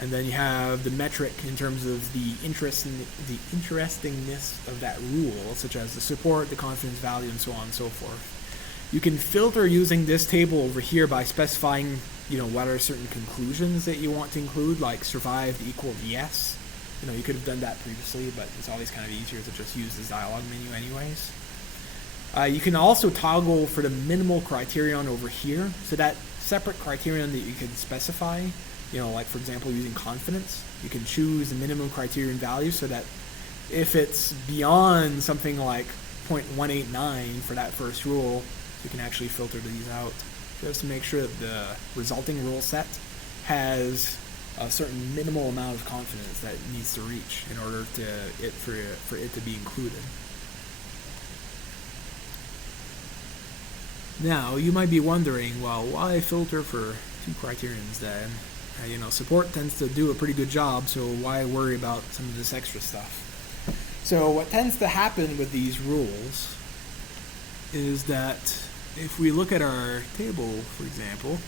And then you have the metric in terms of the interestingness of that rule, such as the support, the confidence value, and so on and so forth. You can filter using this table over here by specifying, you know, what are certain conclusions that you want to include, like survived equal yes. You know, you could have done that previously, but it's always kind of easier to just use this dialog menu anyways. You can also toggle for the minimal criterion over here. So that separate criterion that you can specify, you know, like for example using confidence, you can choose the minimum criterion value so that if it's beyond something like 0.189 for that first rule, you can actually filter these out just to make sure that the resulting rule set has a certain minimal amount of confidence that it needs to reach in order for it to be included. Now, you might be wondering, well, why filter for 2 criterions then? You know, support tends to do a pretty good job, so why worry about some of this extra stuff? So what tends to happen with these rules is that if we look at our table, for example,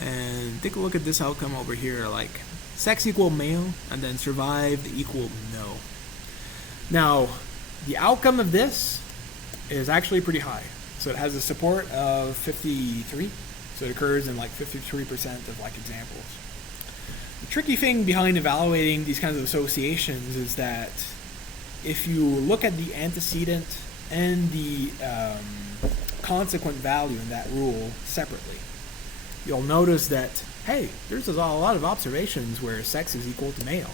and take a look at this outcome over here, like sex equal male, and then survived equal no. Now, the outcome of this is actually pretty high. So it has a support of 53, so it occurs in like 53% of like examples. The tricky thing behind evaluating these kinds of associations is that if you look at the antecedent and the consequent value in that rule separately, you'll notice that, hey, there's a lot of observations where sex is equal to male.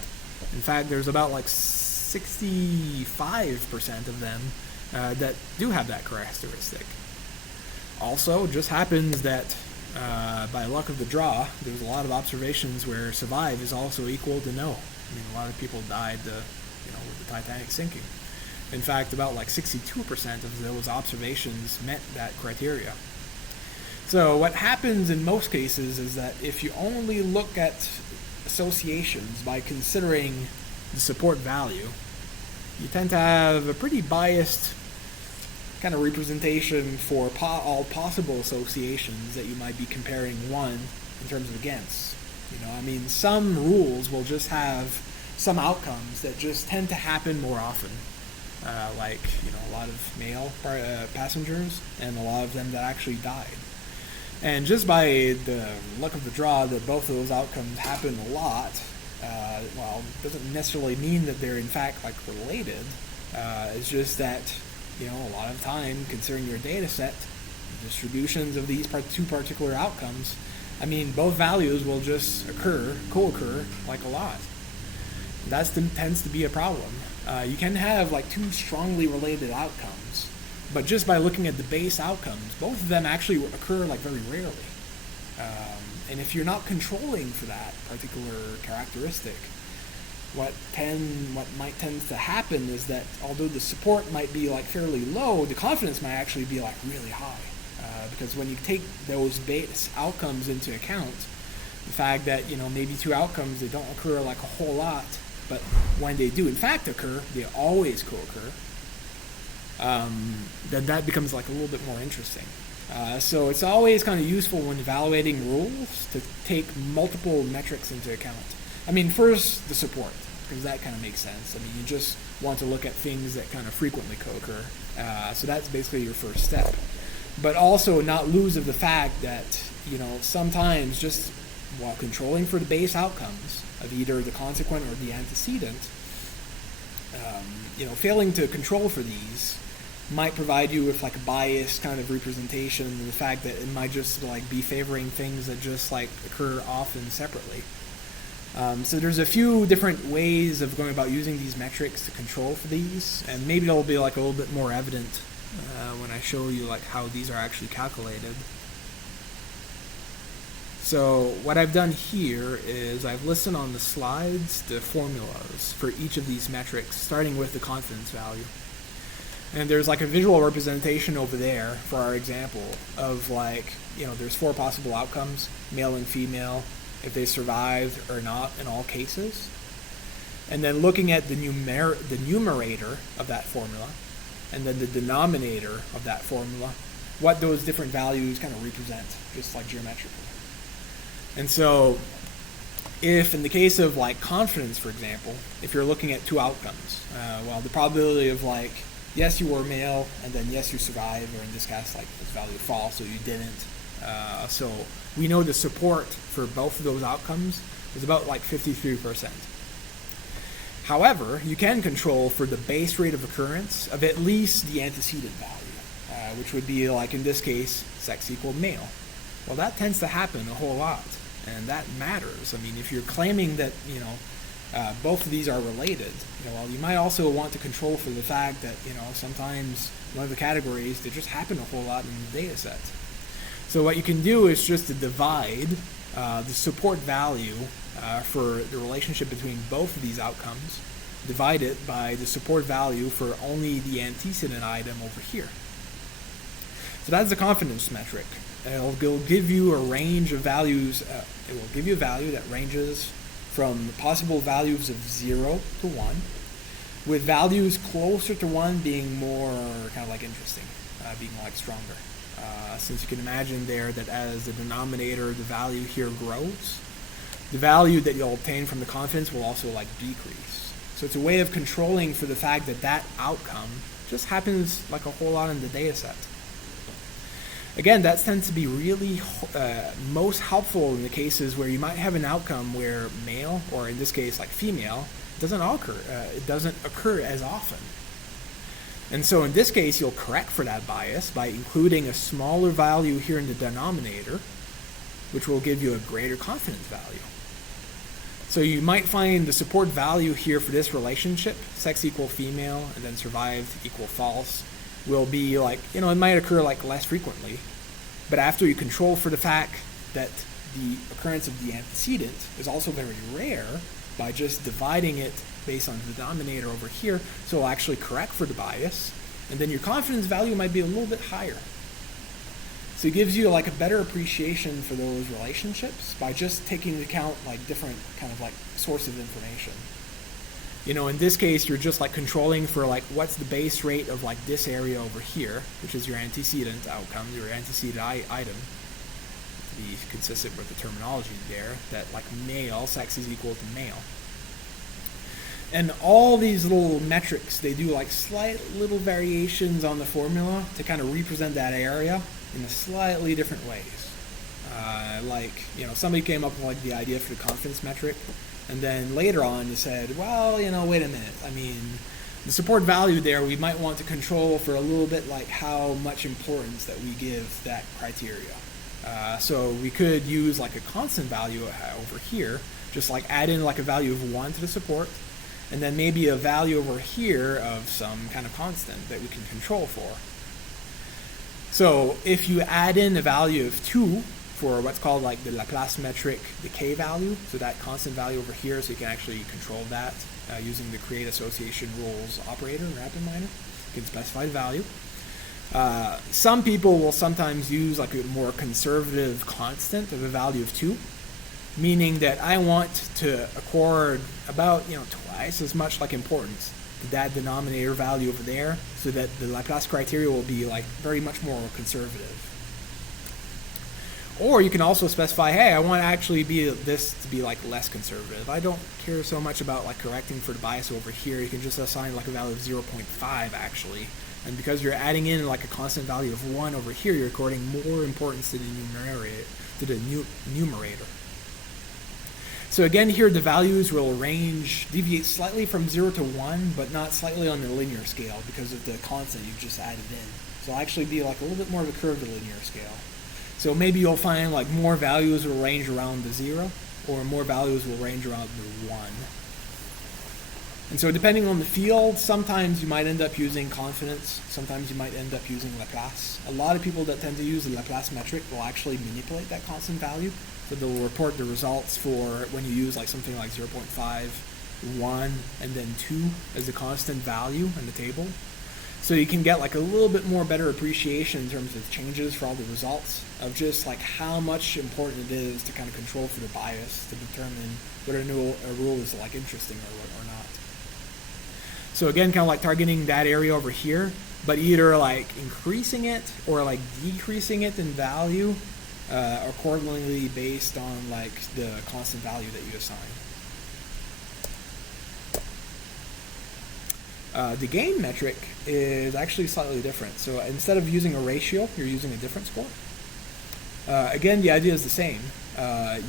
In fact, there's about like 65% of them that do have that characteristic. Also, it just happens that by luck of the draw, there's a lot of observations where survive is also equal to no. I mean, a lot of people died, with the Titanic sinking. In fact, about like 62% of those observations met that criteria. So what happens in most cases is that if you only look at associations by considering the support value, you tend to have a pretty biased kind of representation for all possible associations that you might be comparing one in terms of against. I mean, some rules will just have some outcomes that just tend to happen more often. Like, a lot of male passengers and a lot of them that actually died. And just by the luck of the draw that both of those outcomes happen a lot, doesn't necessarily mean that they're in fact related. It's just that, a lot of time, considering your data set, distributions of these two particular outcomes, I mean, both values will just co-occur a lot. That tends to be a problem. You can have two strongly related outcomes, but just by looking at the base outcomes, both of them actually occur very rarely. And if you're not controlling for that particular characteristic, what might tend to happen is that although the support might be fairly low, the confidence might actually be really high. Because when you take those base outcomes into account, the fact that maybe two outcomes, they don't occur a whole lot, but when they do in fact occur, they always co-occur, then that becomes a little bit more interesting. So it's always kind of useful when evaluating rules to take multiple metrics into account. I mean, first, the support, because that kind of makes sense. I mean, you just want to look at things that kind of frequently co-occur. So that's basically your first step. But also not lose of the fact that, sometimes just while controlling for the base outcomes of either the consequent or the antecedent, failing to control for these might provide you with a biased kind of representation of the fact that it might just be favoring things that just occur often separately. So there's a few different ways of going about using these metrics to control for these, and maybe it'll be a little bit more evident when I show you how these are actually calculated. So what I've done here is I've listed on the slides the formulas for each of these metrics, starting with the confidence value. And there's a visual representation over there for our example of there's 4 possible outcomes, male and female, if they survived or not in all cases. And then looking at the numerator of that formula, and then the denominator of that formula, what those different values kind of represent, just geometrically. And so, if in the case of confidence, for example, if you're looking at 2 outcomes, the probability of yes, you were male, and then yes, you survived, or in this case, this value false, so you didn't. So we know the support for both of those outcomes is about 53%. However, you can control for the base rate of occurrence of at least the antecedent value, which would be in this case, sex equal male. Well, that tends to happen a whole lot, and that matters. I mean, if you're claiming that, both of these are related, you might also want to control for the fact that, sometimes one of the categories, they just happen a whole lot in the data set. So what you can do is just to divide the support value for the relationship between both of these outcomes, divide it by the support value for only the antecedent item over here. So that's the confidence metric. It'll give you a range of values. It will give you a value that ranges from possible values of 0 to 1, with values closer to 1 being more kind of interesting, being stronger. Since you can imagine there that as the denominator, the value here grows, the value that you'll obtain from the confidence will also decrease. So it's a way of controlling for the fact that that outcome just happens a whole lot in the data set. Again, that tends to be really most helpful in the cases where you might have an outcome where male, or in this case female, doesn't occur as often. And so in this case, you'll correct for that bias by including a smaller value here in the denominator, which will give you a greater confidence value. So you might find the support value here for this relationship, sex equal female, and then survived equal false, will be it might occur less frequently. But after you control for the fact that the occurrence of the antecedent is also very rare by just dividing it based on the denominator over here, so it'll actually correct for the bias, and then your confidence value might be a little bit higher. So it gives you like a better appreciation for those relationships by just taking into account like different kind of like source of information. You know, in this case, you're just like controlling for like what's the base rate of like this area over here, which is your antecedent outcome, your antecedent item, to be consistent with the terminology there, that like male, sex is equal to male. And all these little metrics, they do like slight little variations on the formula to kind of represent that area in a slightly different ways. Like, you know, somebody came up with like the idea for the confidence metric, and then later on they said, well, you know, wait a minute. I mean, the support value there, we might want to control for a little bit like how much importance that we give that criteria. So we could use like a constant value over here, just like add in like a value of 1 to the support, and then maybe a value over here of some kind of constant that we can control for. So if you add in a value of 2 for what's called like the Laplace metric decay value, so that constant value over here, so you can actually control that using the create association rules operator in RapidMiner. You can specify the value. Some people will sometimes use like a more conservative constant of a value of 2, meaning that I want to accord about, you know, twice as much like importance to that denominator value over there, so that the Laplace criteria will be like very much more conservative. Or you can also specify, hey, I want to actually be this to be like less conservative. I don't care so much about like correcting for the bias over here. You can just assign like a value of 0.5 actually. And because you're adding in like a constant value of 1 over here, you're according more importance to the numerator. So again, here the values will deviate slightly from 0 to 1, but not slightly on the linear scale because of the constant you've just added in. So it'll actually be like a little bit more of a curved linear scale. So maybe you'll find like more values will range around the 0, or more values will range around the 1. And so depending on the field, sometimes you might end up using confidence, sometimes you might end up using Laplace. A lot of people that tend to use the Laplace metric will actually manipulate that constant value. So they'll report the results for when you use like something like 0.5, 1, and then 2 as the constant value in the table. So you can get like a little bit more better appreciation in terms of changes for all the results of just like how much important it is to kind of control for the bias to determine whether a rule is like interesting or not. So again, kind of like targeting that area over here, but either like increasing it or like decreasing it in value accordingly based on like the constant value that you assign. The gain metric is actually slightly different. So instead of using a ratio, you're using a difference score. Again, the idea is the same.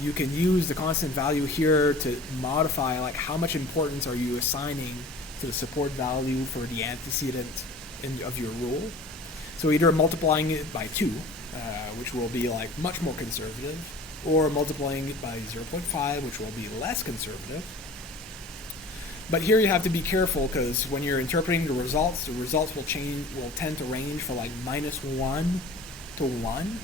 You can use the constant value here to modify like how much importance are you assigning to the support value for the antecedent of your rule. So either multiplying it by 2, which will be like much more conservative, or multiplying it by 0.5, which will be less conservative. But here you have to be careful because when you're interpreting the results will tend to range from like -1 to 1.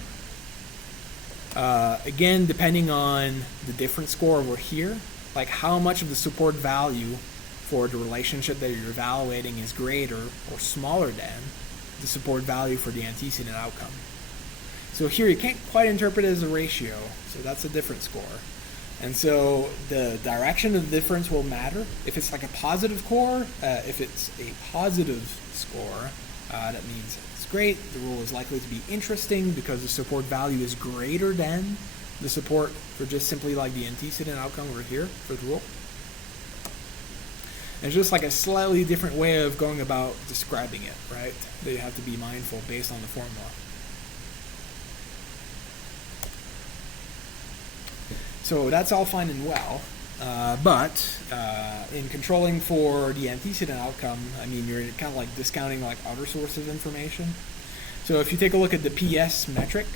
Again, depending on the difference score over here, like how much of the support value for the relationship that you're evaluating is greater or smaller than the support value for the antecedent outcome. So here you can't quite interpret it as a ratio, so that's a different score. And so the direction of the difference will matter. If it's like a positive score, if it's a positive score, that means it's great. The rule is likely to be interesting because the support value is greater than the support for just simply like the antecedent outcome over here for the rule. And it's just like a slightly different way of going about describing it, right? That you have to be mindful based on the formula. So that's all fine and well, but in controlling for the antecedent outcome, I mean, you're kind of like discounting like other sources of information. So if you take a look at the PS metric,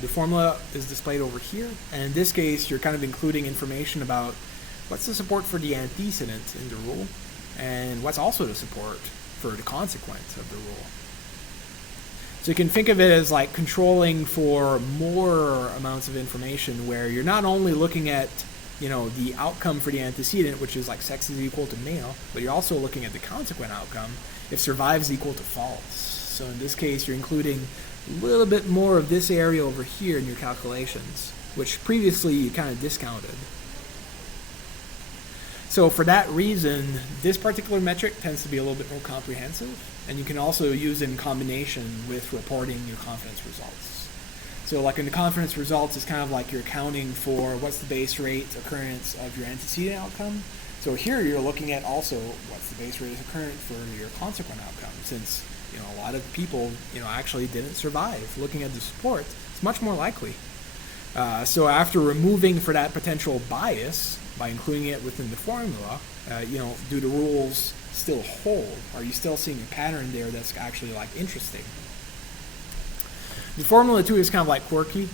the formula is displayed over here, and in this case, you're kind of including information about what's the support for the antecedent in the rule, and what's also the support for the consequence of the rule. So you can think of it as like controlling for more amounts of information where you're not only looking at, you know, the outcome for the antecedent, which is like sex is equal to male, but you're also looking at the consequent outcome if survive is equal to false. So in this case, you're including a little bit more of this area over here in your calculations, which previously you kind of discounted. So for that reason, this particular metric tends to be a little bit more comprehensive, and you can also use it in combination with reporting your confidence results. So like in the confidence results, it's kind of like you're accounting for what's the base rate occurrence of your antecedent outcome. So here you're looking at also what's the base rate occurrence for your consequent outcome, since a lot of people actually didn't survive. Looking at the support, it's much more likely. So after removing for that potential bias by including it within the formula, do the rules still hold? Are you still seeing a pattern there that's actually like interesting? The formula too is kind of like quirky,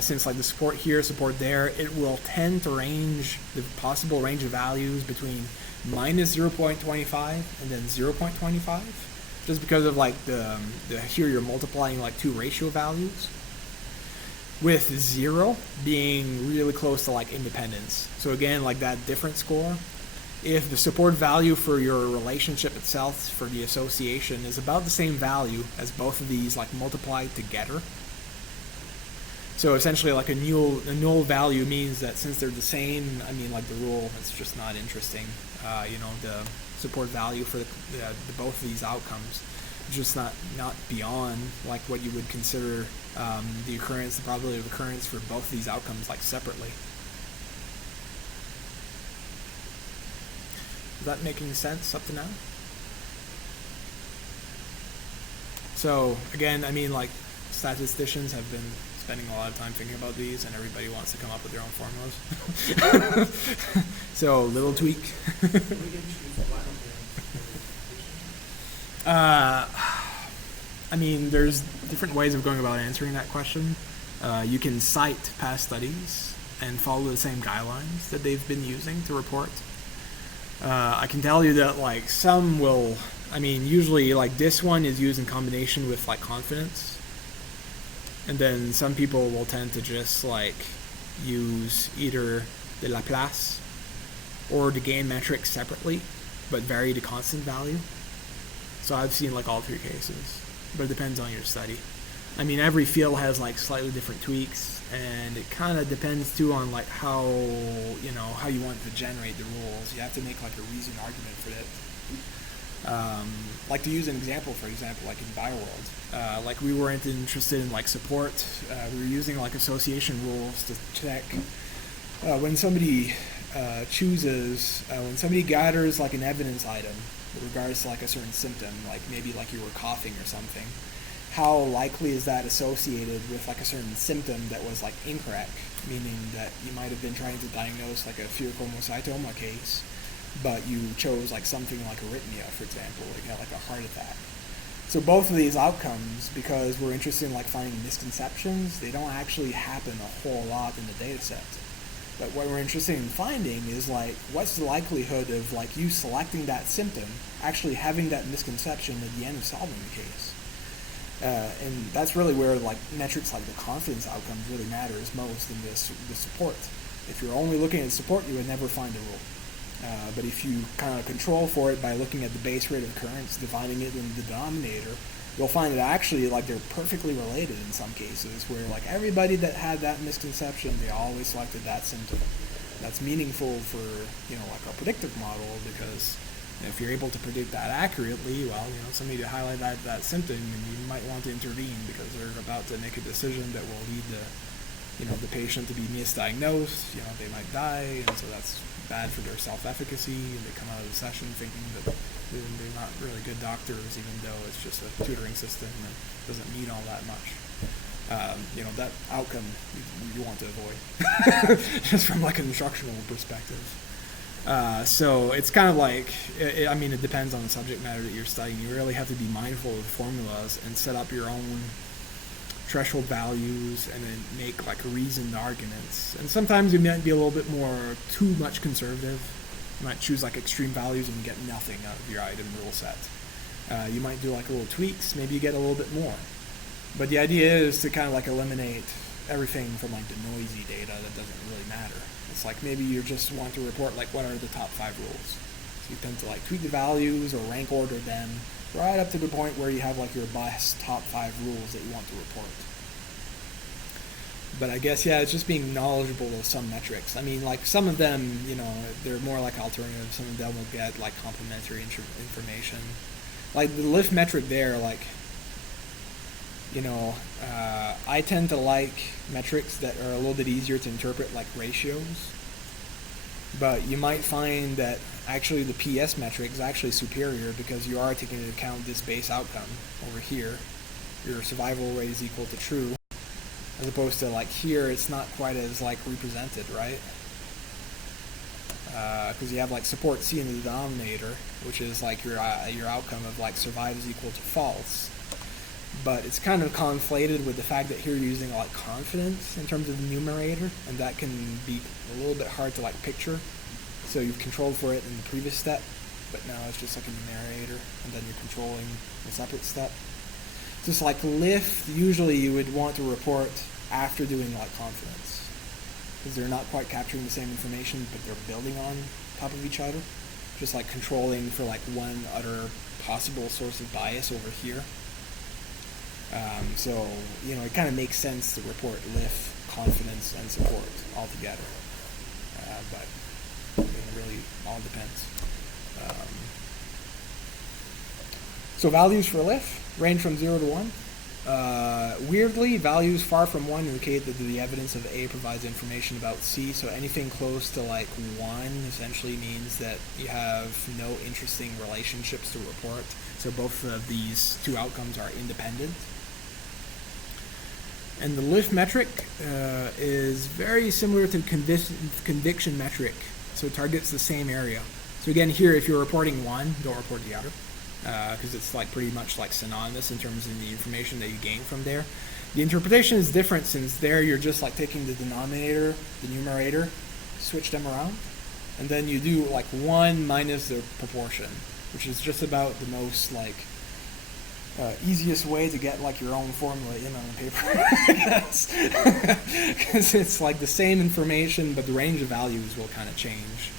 since like the support here, support there, it will tend to range the possible range of values between minus 0.25 and then 0.25, just because of like the here you're multiplying like two ratio values, with 0 being really close to like independence. So again, like that difference score, if the support value for your relationship itself for the association is about the same value as both of these like multiplied together, so essentially like a null value means that since they're the same, like the rule, it's just not interesting. The support value for the both of these outcomes just not beyond like what you would consider the probability of occurrence for both these outcomes like separately. Is that making sense up to now? So again, like statisticians have been spending a lot of time thinking about these, and everybody wants to come up with their own formulas. So little tweak. There's different ways of going about answering that question. You can cite past studies and follow the same guidelines that they've been using to report. I can tell you that like some will, usually like this one is used in combination with like confidence, and then some people will tend to just like use either the Laplace or the gain metric separately, but vary the constant value. So I've seen like all three cases, but it depends on your study. Every field has like slightly different tweaks, and it kind of depends too on like how you want to generate the rules. You have to make like a reasoned argument for it. Like to use an example, for example, like in BioWorld, like we weren't interested in like support. We were using like association rules to check when somebody when somebody gathers like an evidence item with regards to like a certain symptom, like maybe like you were coughing or something, how likely is that associated with like a certain symptom that was like incorrect, meaning that you might have been trying to diagnose like a pheochromocytoma case, but you chose like something like arrhythmia, for example, like a heart attack. So both of these outcomes, because we're interested in like finding misconceptions, they don't actually happen a whole lot in the data set. But what we're interested in finding is like, what's the likelihood of like you selecting that symptom, actually having that misconception at the end of solving the case. And that's really where like metrics like the confidence outcomes really matters most in the support. If you're only looking at support, you would never find a rule. But if you kind of control for it by looking at the base rate of occurrence, dividing it in the denominator, you'll find that actually like they're perfectly related in some cases, where like everybody that had that misconception, they always selected that symptom. That's meaningful for like a predictive model, because if you're able to predict that accurately, well, somebody to highlight that symptom, and you might want to intervene because they're about to make a decision that will lead the patient to be misdiagnosed. They might die, and so that's bad for their self-efficacy, and they come out of the session thinking that they're not really good doctors, even though it's just a tutoring system that doesn't mean all that much. That outcome you want to avoid, just from like an instructional perspective. So it's kind of like, it depends on the subject matter that you're studying. You really have to be mindful of formulas and set up your own threshold values and then make like reasoned arguments. And sometimes you might be a little bit too much conservative. You might choose like extreme values and get nothing out of your item rule set. You might do like little tweaks, maybe you get a little bit more. But the idea is to kind of like eliminate everything from like the noisy data that doesn't really matter. It's like maybe you just want to report like what are the top 5 rules. So you tend to like tweak the values or rank order them right up to the point where you have like your best top 5 rules that you want to report. But I guess, yeah, it's just being knowledgeable of some metrics. I mean, like some of them, you know, they're more like alternatives. Some of them will get like complementary information. Like the lift metric there, like, you know, I tend to like metrics that are a little bit easier to interpret, like ratios. But you might find that actually the PS metric is actually superior because you are taking into account this base outcome over here. Your survival rate is equal to true. As opposed to like here, it's not quite as like represented, right? Because you have like support C in the denominator, which is like your outcome of like survive is equal to false. But it's kind of conflated with the fact that here you're using like confidence in terms of the numerator, and that can be a little bit hard to like picture. So you've controlled for it in the previous step, but now it's just like a numerator, and then you're controlling a separate step. Just like lift, usually you would want to report after doing like confidence, because they're not quite capturing the same information, but they're building on top of each other. Just like controlling for like one other possible source of bias over here. So, you know, it kind of makes sense to report lift, confidence, and support all together. But I mean, it really all depends. So values for lift range from 0 to 1. Weirdly, values far from 1 indicate that the evidence of A provides information about C, so anything close to like 1 essentially means that you have no interesting relationships to report. So both of these two outcomes are independent. And the lift metric is very similar to conviction metric, so it targets the same area. So again, here, if you're reporting one, don't report the other, because it's like pretty much like synonymous in terms of the information that you gain from there. The interpretation is different since there you're just like taking the denominator, the numerator, switch them around, and then you do like 1 minus the proportion, which is just about the most like easiest way to get like your own formula in on a paper, I guess, because it's like the same information, but the range of values will kind of change.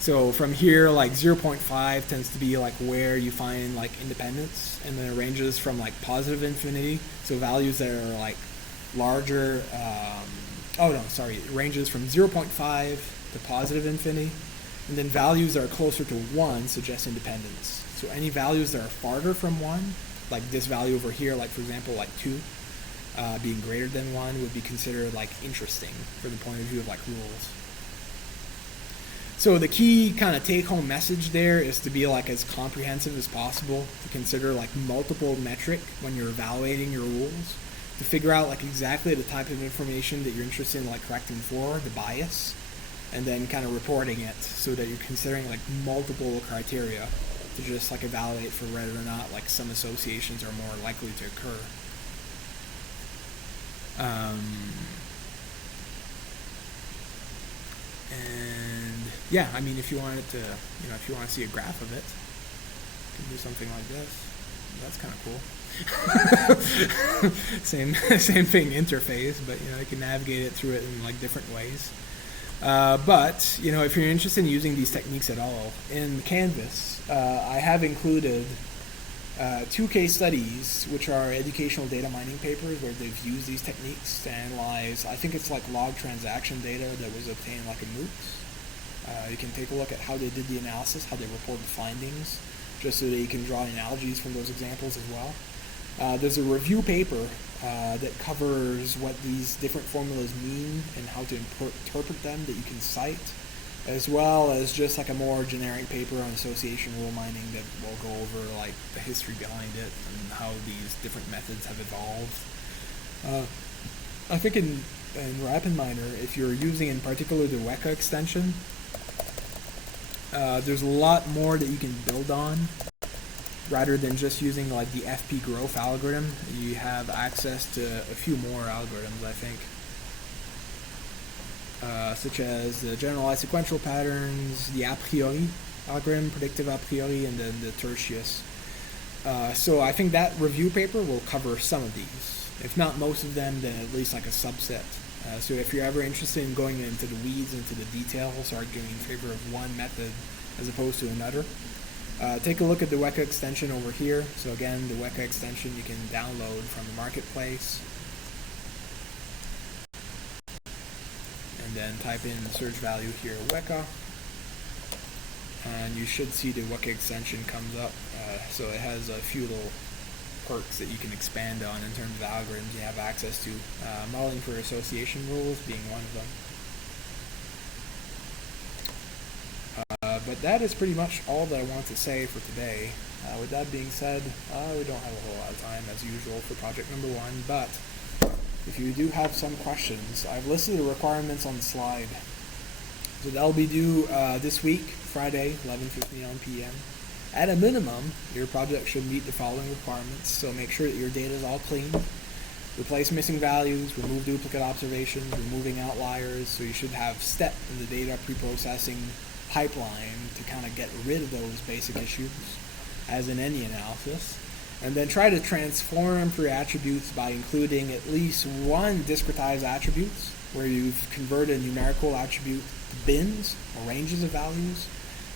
So from here, like 0.5 tends to be like where you find like independence, and then it ranges from like positive infinity, so values that are like larger, it ranges from 0.5 to positive infinity, and then values that are closer to 1 suggest independence. So any values that are farther from 1, like this value over here, like for example, like 2, being greater than 1 would be considered like interesting for the point of view of like rules. So the key kind of take-home message there is to be like as comprehensive as possible, to consider like multiple metric when you're evaluating your rules, to figure out like exactly the type of information that you're interested in like correcting for, the bias, and then kind of reporting it so that you're considering like multiple criteria to just like evaluate for whether or not like some associations are more likely to occur. And yeah, I mean, if you wanted to, if you want to see a graph of it, you can do something like this. That's kind of cool. same thing, interface, but you can navigate it through it in like different ways. But if you're interested in using these techniques at all in Canvas, I have included 2 case studies, which are educational data mining papers where they've used these techniques to analyze, I think it's like log transaction data that was obtained like in MOOCs. You can take a look at how they did the analysis, how they reported findings, just so that you can draw analogies from those examples as well. There's a review paper that covers what these different formulas mean and how to interpret them that you can cite, as well as just like a more generic paper on association rule mining that will go over like the history behind it and how these different methods have evolved. I think in RapidMiner, if you're using in particular the Weka extension, there's a lot more that you can build on. Rather than just using like the FP growth algorithm, you have access to a few more algorithms, I think. Such as the generalized sequential patterns, the a priori algorithm, predictive a priori, and then the tertius. So I think that review paper will cover some of these. If not most of them, then at least like a subset. So if you're ever interested in going into the weeds, into the details, arguing in favor of one method as opposed to another, Take a look at the Weka extension over here. So again, the Weka extension you can download from the marketplace. And then type in the search value here, Weka. And you should see the Weka extension comes up. So it has a few little perks that you can expand on in terms of algorithms you have access to. Modeling for association rules being one of them. But that is pretty much all that I want to say for today. With that being said, we don't have a whole lot of time as usual for project number 1, but if you do have some questions, I've listed the requirements on the slide. So that'll be due this week, Friday, 11:59 p.m. At a minimum, your project should meet the following requirements. So make sure that your data is all clean. Replace missing values, remove duplicate observations, removing outliers. So you should have step in the data preprocessing pipeline to kind of get rid of those basic issues, as in any analysis. And then try to transform through attributes by including at least one discretized attributes, where you've converted a numerical attribute to bins or ranges of values,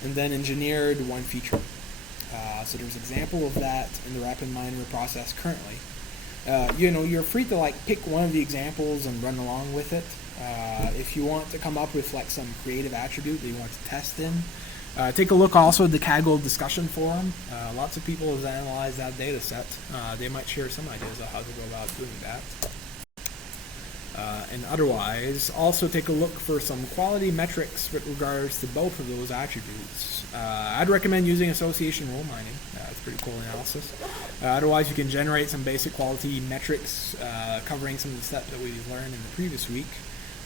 and then engineered one feature. So there's an example of that in the RapidMiner process currently. You're free to pick one of the examples and run along with it. If you want to come up with some creative attribute that you want to test in, take a look also at the Kaggle discussion forum. Lots of people have analyzed that data set. They might share some ideas of how to go about doing that. And otherwise, also take a look for some quality metrics with regards to both of those attributes. I'd recommend using association rule mining. It's pretty cool analysis. Otherwise, you can generate some basic quality metrics covering some of the steps that we've learned in the previous week,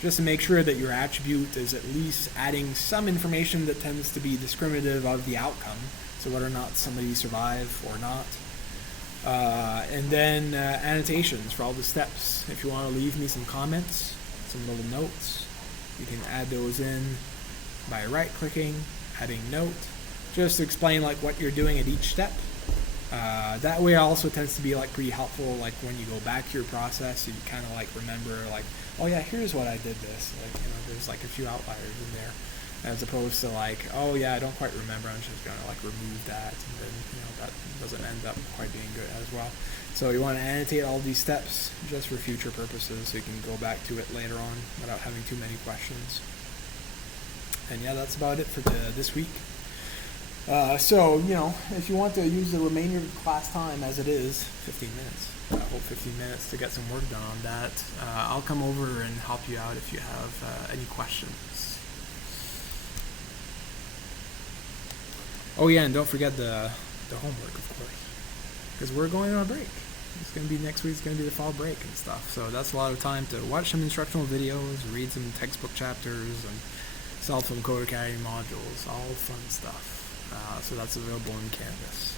just to make sure that your attribute is at least adding some information that tends to be discriminative of the outcome, so whether or not somebody survived or not. And then annotations for all the steps. If you want to leave me some comments, some little notes, you can add those in by right-clicking, adding note, just to explain what you're doing at each step. That way also tends to be pretty helpful, when you go back to your process, you kind of remember oh yeah, here's what I did this. There's a few outliers in there, as opposed to oh yeah, I don't quite remember, I'm just gonna remove that, and then that doesn't end up quite being good as well. So you want to annotate all these steps just for future purposes, so you can go back to it later on without having too many questions. And yeah, that's about it for this week. So, if you want to use the remainder of the class time as it is, 15 minutes, I hope 15 minutes to get some work done on that, I'll come over and help you out if you have any questions. Oh yeah, and don't forget the homework, of course, because we're going on a break. It's going to be next week's going to be the fall break and stuff, so that's a lot of time to watch some instructional videos, read some textbook chapters, and solve some Code Academy modules, all fun stuff. So that's available in Canvas.